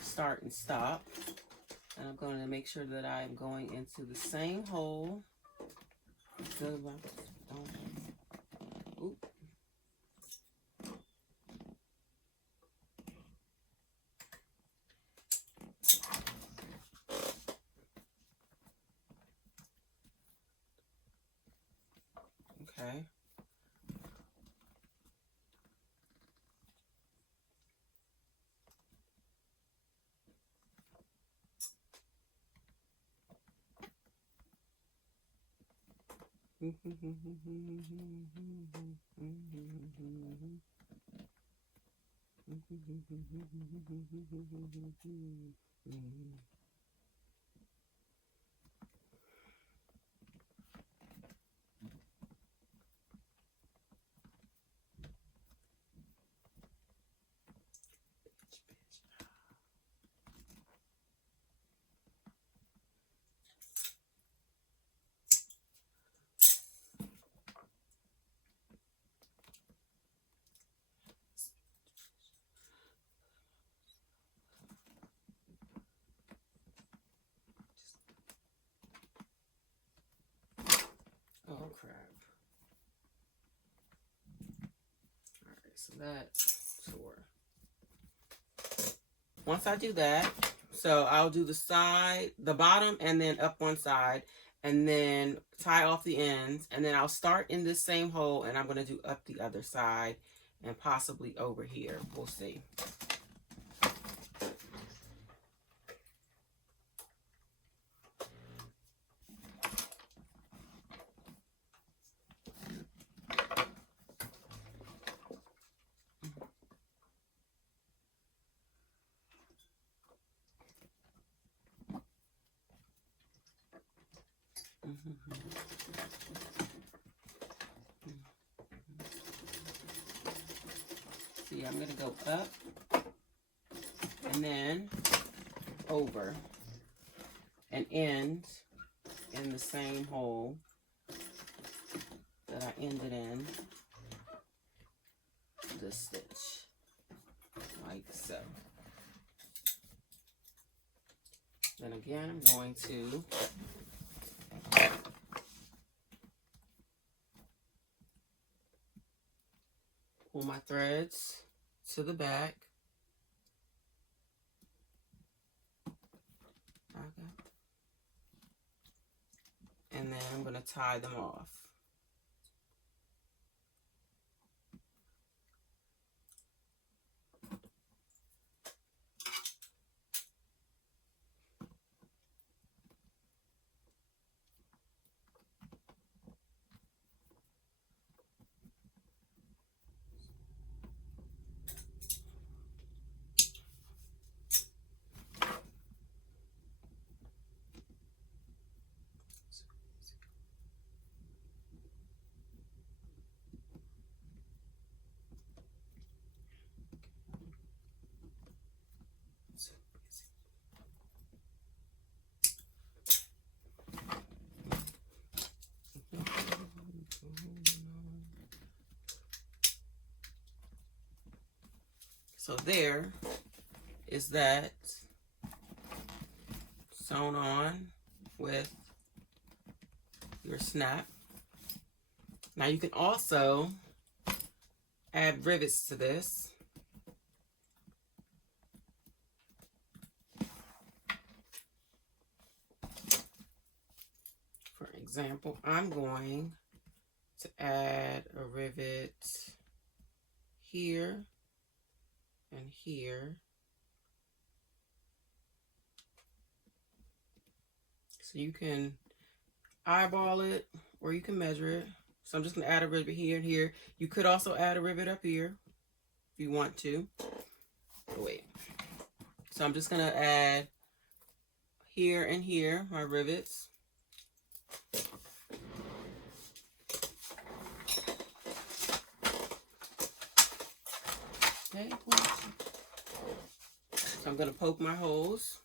start and stop. And I'm going to make sure that I'm going into the same hole. Oop. Okay. Oh crap. Alright, so that's tore. Once I do that, so I'll do the side, the bottom, and then up one side, and then tie off the ends, and then I'll start in this same hole, and I'm going to do up the other side, and possibly over here. We'll see. See, I'm going to go up and then over and end in the same hole that I ended in this stitch, like so. Then again, I'm going to pull my threads to the back. And then I'm going to tie them off. So there is that sewn on with your snap. Now you can also add rivets to this. example, I'm going to add a rivet here and here. So you can eyeball it or you can measure it. So I'm just going to add a rivet here and here. You could also add a rivet up here if you want to. Oh, wait. So I'm just going to add here and here my rivets. Okay. So I'm going to poke my holes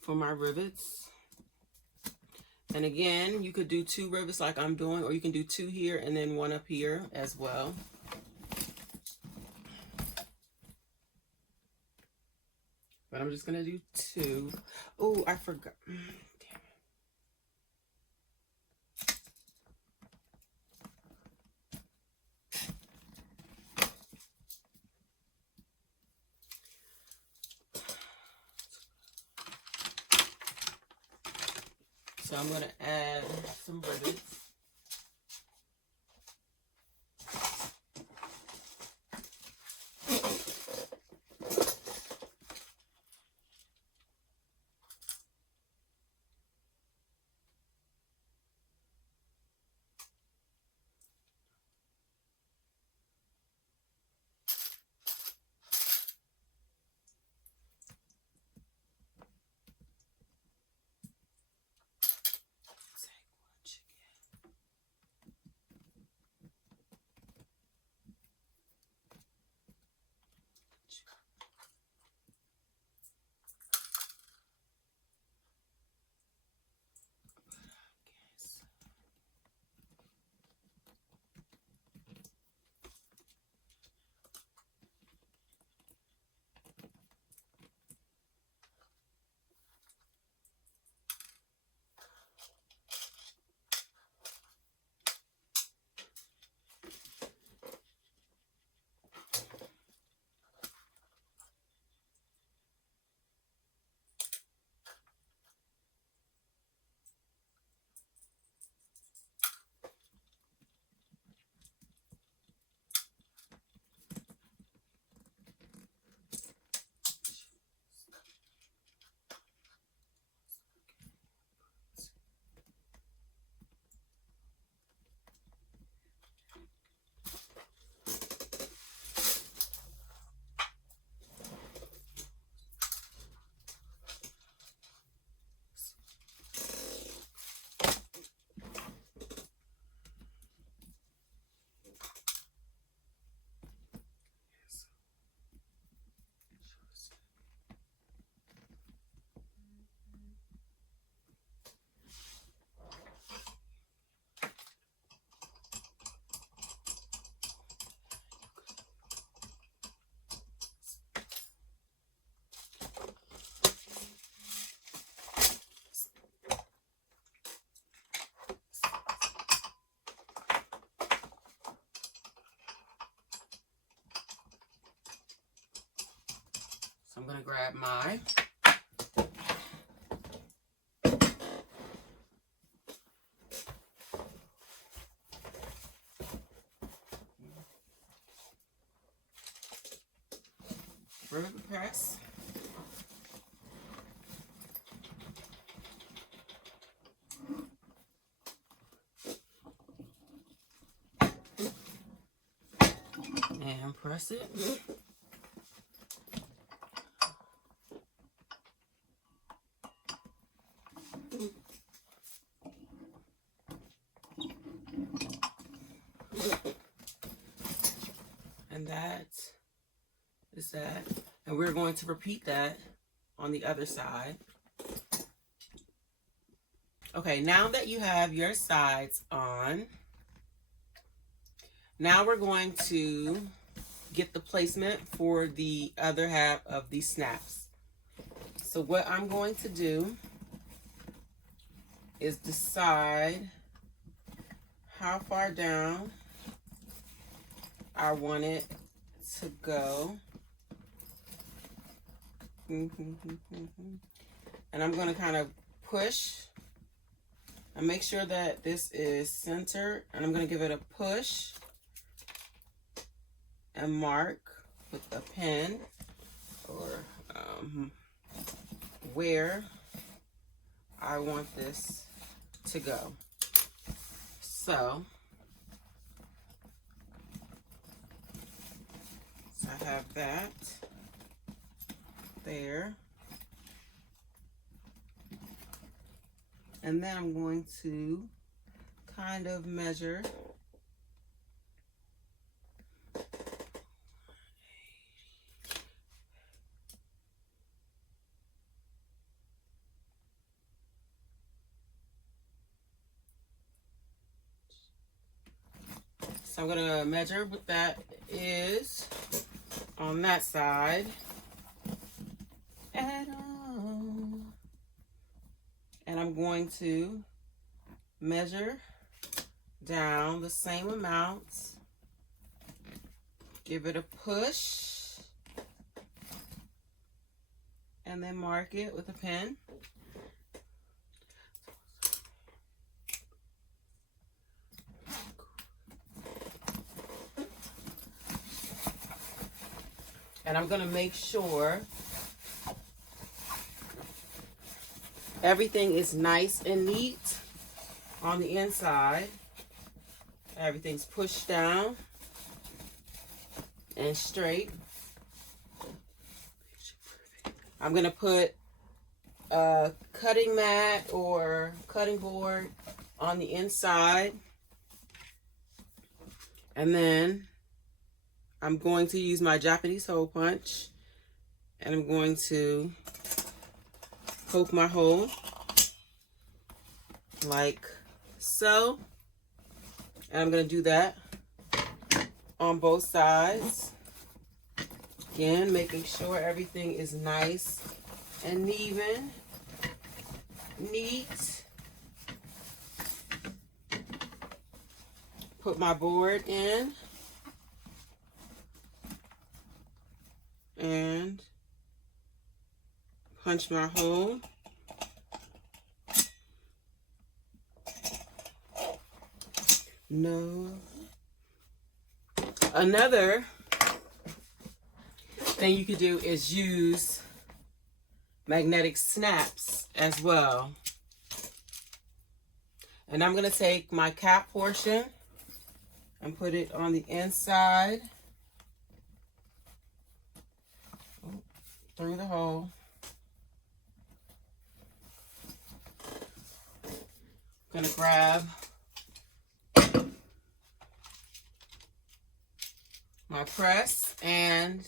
for my rivets. And again, you could do 2 rivets like I'm doing, or you can do 2 here and then 1 up here as well. But I'm just going to do 2. Oh, I forgot. Damn it. So I'm going to add some rivets. So I'm going to grab my rivet press. And press it. And that is that. And we're going to repeat that on the other side. Okay, now that you have your sides on, now we're going to get the placement for the other half of these snaps. So what I'm going to do is decide how far down I want it to go. And And I'm going to kind of push and make sure that this is centered. And I'm going to give it a push and mark with a pen or where I want this to go. So I have that there. And then I'm going to kind of measure So I'm going to measure what that is on that side. And I'm going to measure down the same amounts. Give it a push. And then mark it with a pen. And I'm going to make sure everything is nice and neat on the inside. Everything's pushed down and straight. I'm going to put a cutting mat or cutting board on the inside. And then I'm going to use my Japanese hole punch, and I'm going to poke my hole like so. And I'm going to do that on both sides. Again, making sure everything is nice and even, neat. Put my board in. And punch my hole. No. Another thing you could do is use magnetic snaps as well. And I'm going to take my cap portion and put it on the inside. Through the hole. I'm gonna grab my press and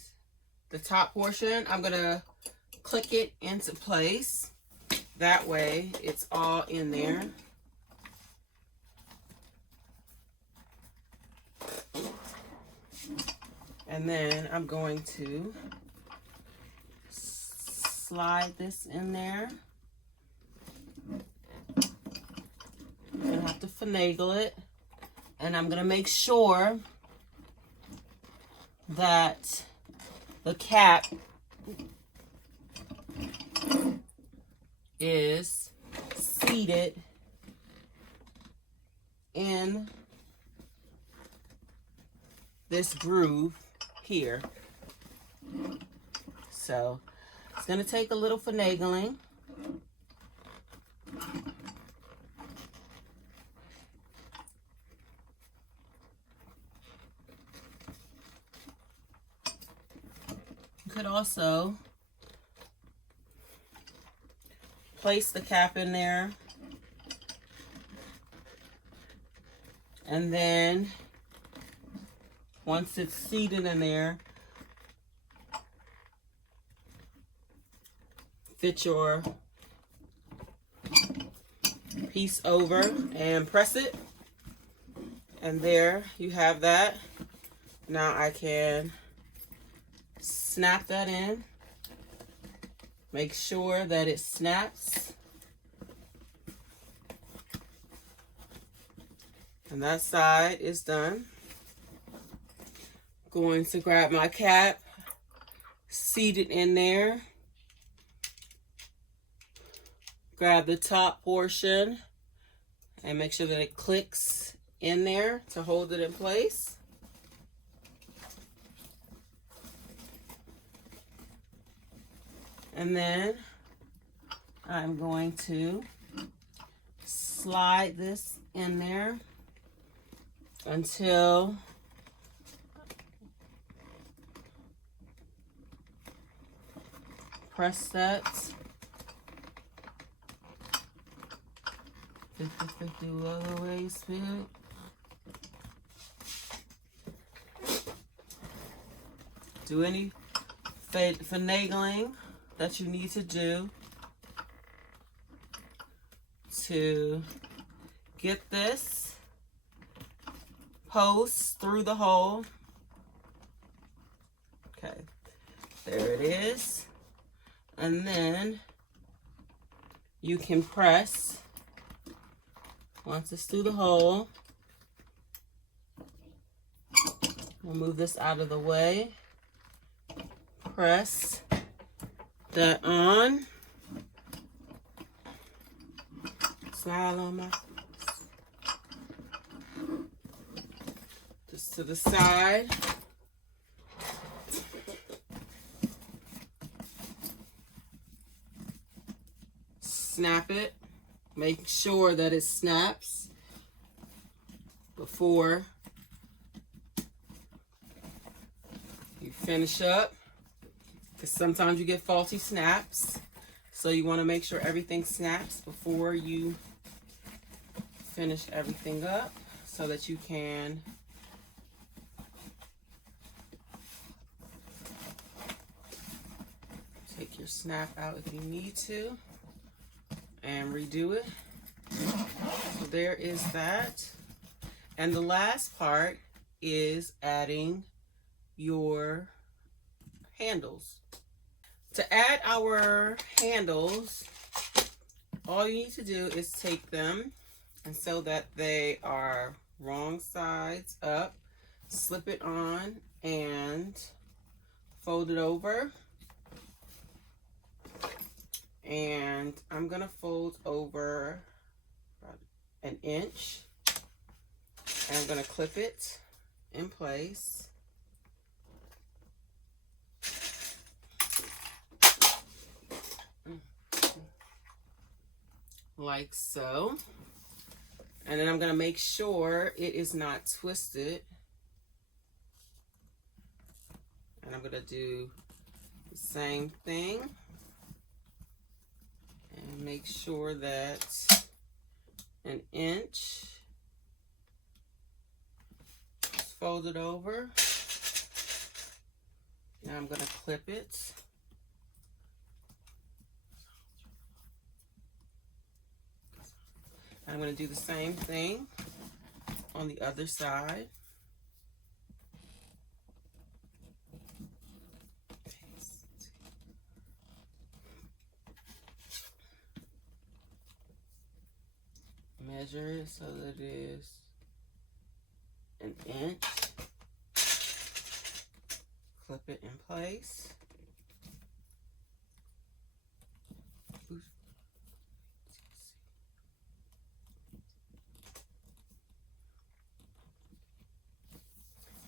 the top portion. I'm gonna click it into place. That way it's all in there. And then I'm going to slide this in there. I'm gonna have to finagle it, and I'm gonna make sure that the cap is seated in this groove here. So it's going to take a little finagling. You could also place the cap in there, and then once it's seated in there, fit your piece over and press it, and there you have that. Now I can snap that in, make sure that it snaps, and that side is done. Going to grab my cap, seat it in there, grab the top portion and make sure that it clicks in there to hold it in place. And then I'm going to slide this in there until press that 50-50 other ways fit. Do any finagling that you need to do to get this post through the hole. Okay, there it is. And then you can press once it's through the hole. We'll move this out of the way. Press that on. Smile on my just to the side. Snap it. Make sure that it snaps before you finish up, because sometimes you get faulty snaps. So you want to make sure everything snaps before you finish everything up, so that you can take your snap out if you need to and redo it. So there is that. And the last part is adding your handles. To add our handles, all you need to do is take them and so that they are wrong sides up, slip it on and fold it over. And I'm gonna fold over about an inch, and I'm gonna clip it in place. Like so. And then I'm gonna make sure it is not twisted. And I'm gonna do the same thing. And make sure that an inch is folded over. Now I'm going to clip it. And I'm going to do the same thing on the other side. Measure it so that it is an inch. Clip it in place.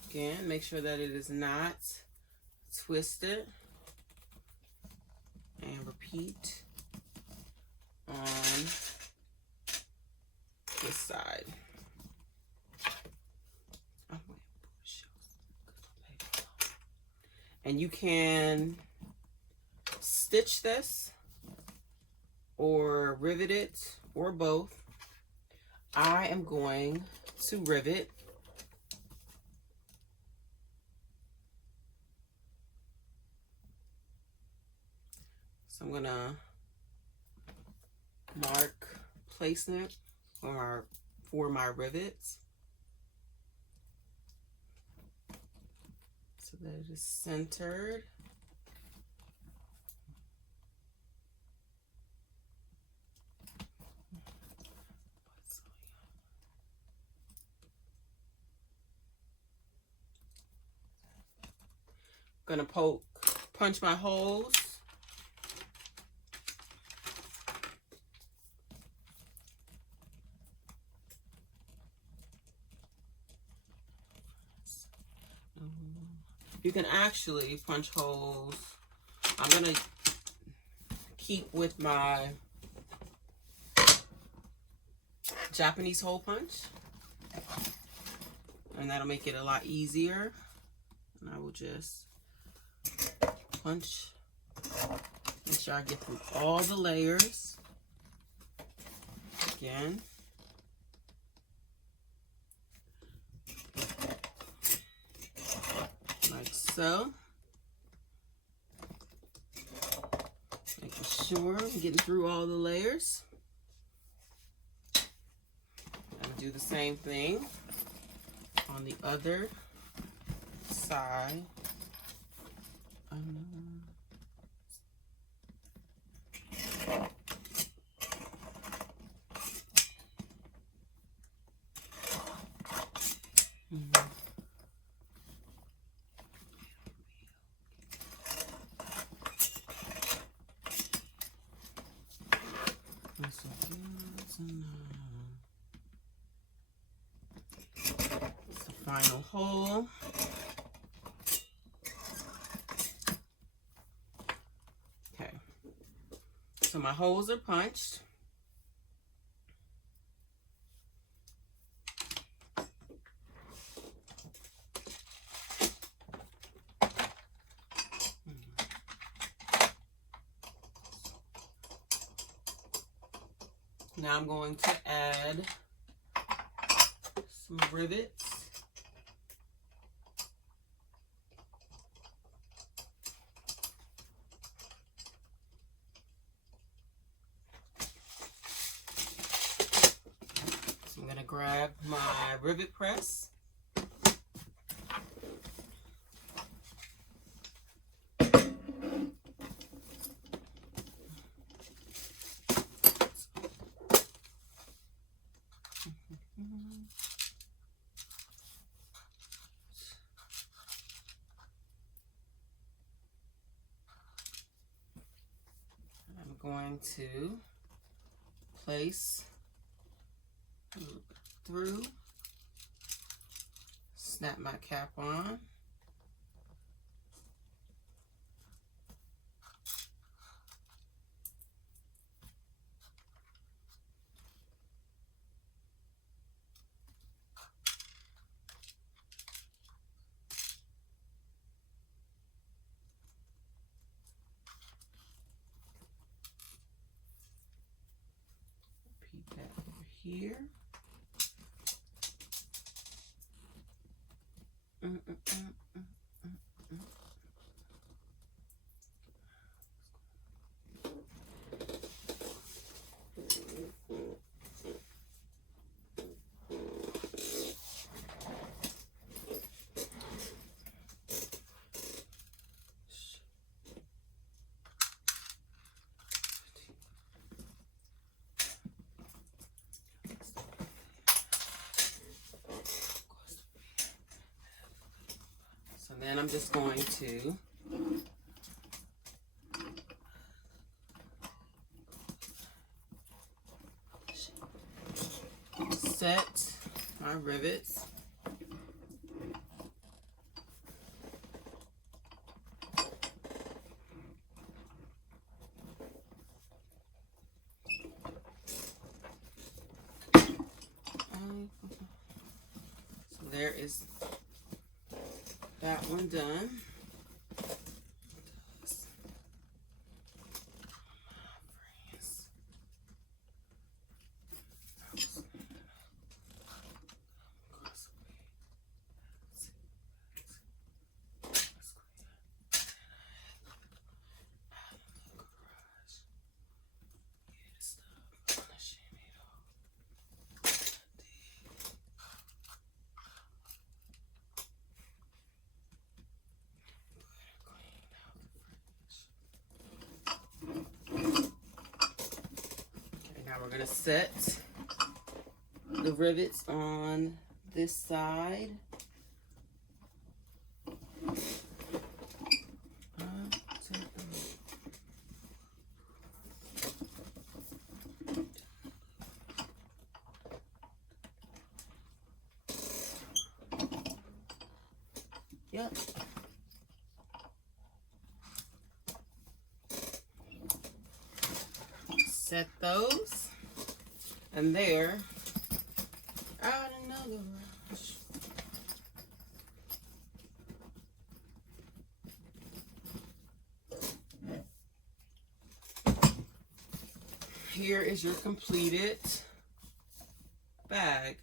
Again, make sure that it is not twisted. And repeat on this side. And you can stitch this or rivet it or both. I am going to rivet. So I'm gonna mark placement for my rivets so that it is centered. Gonna punch my holes. You can actually punch holes. I'm gonna keep with my Japanese hole punch, and that'll make it a lot easier. And I will just punch, make sure I get through all the layers again. Like so. Making sure I'm getting through all the layers. I'm gonna do the same thing on the other side. It's the final hole. Okay, so my holes are punched. Now I'm going to add some rivets. So I'm going to grab my rivet press. I'm going to place through, snap my cap on. Repeat that over here. So then I'm just going to set my rivets. So there is that one done. We're going to set the rivets on this side. Yep. set those, and there, out another rush. Here is your completed bag.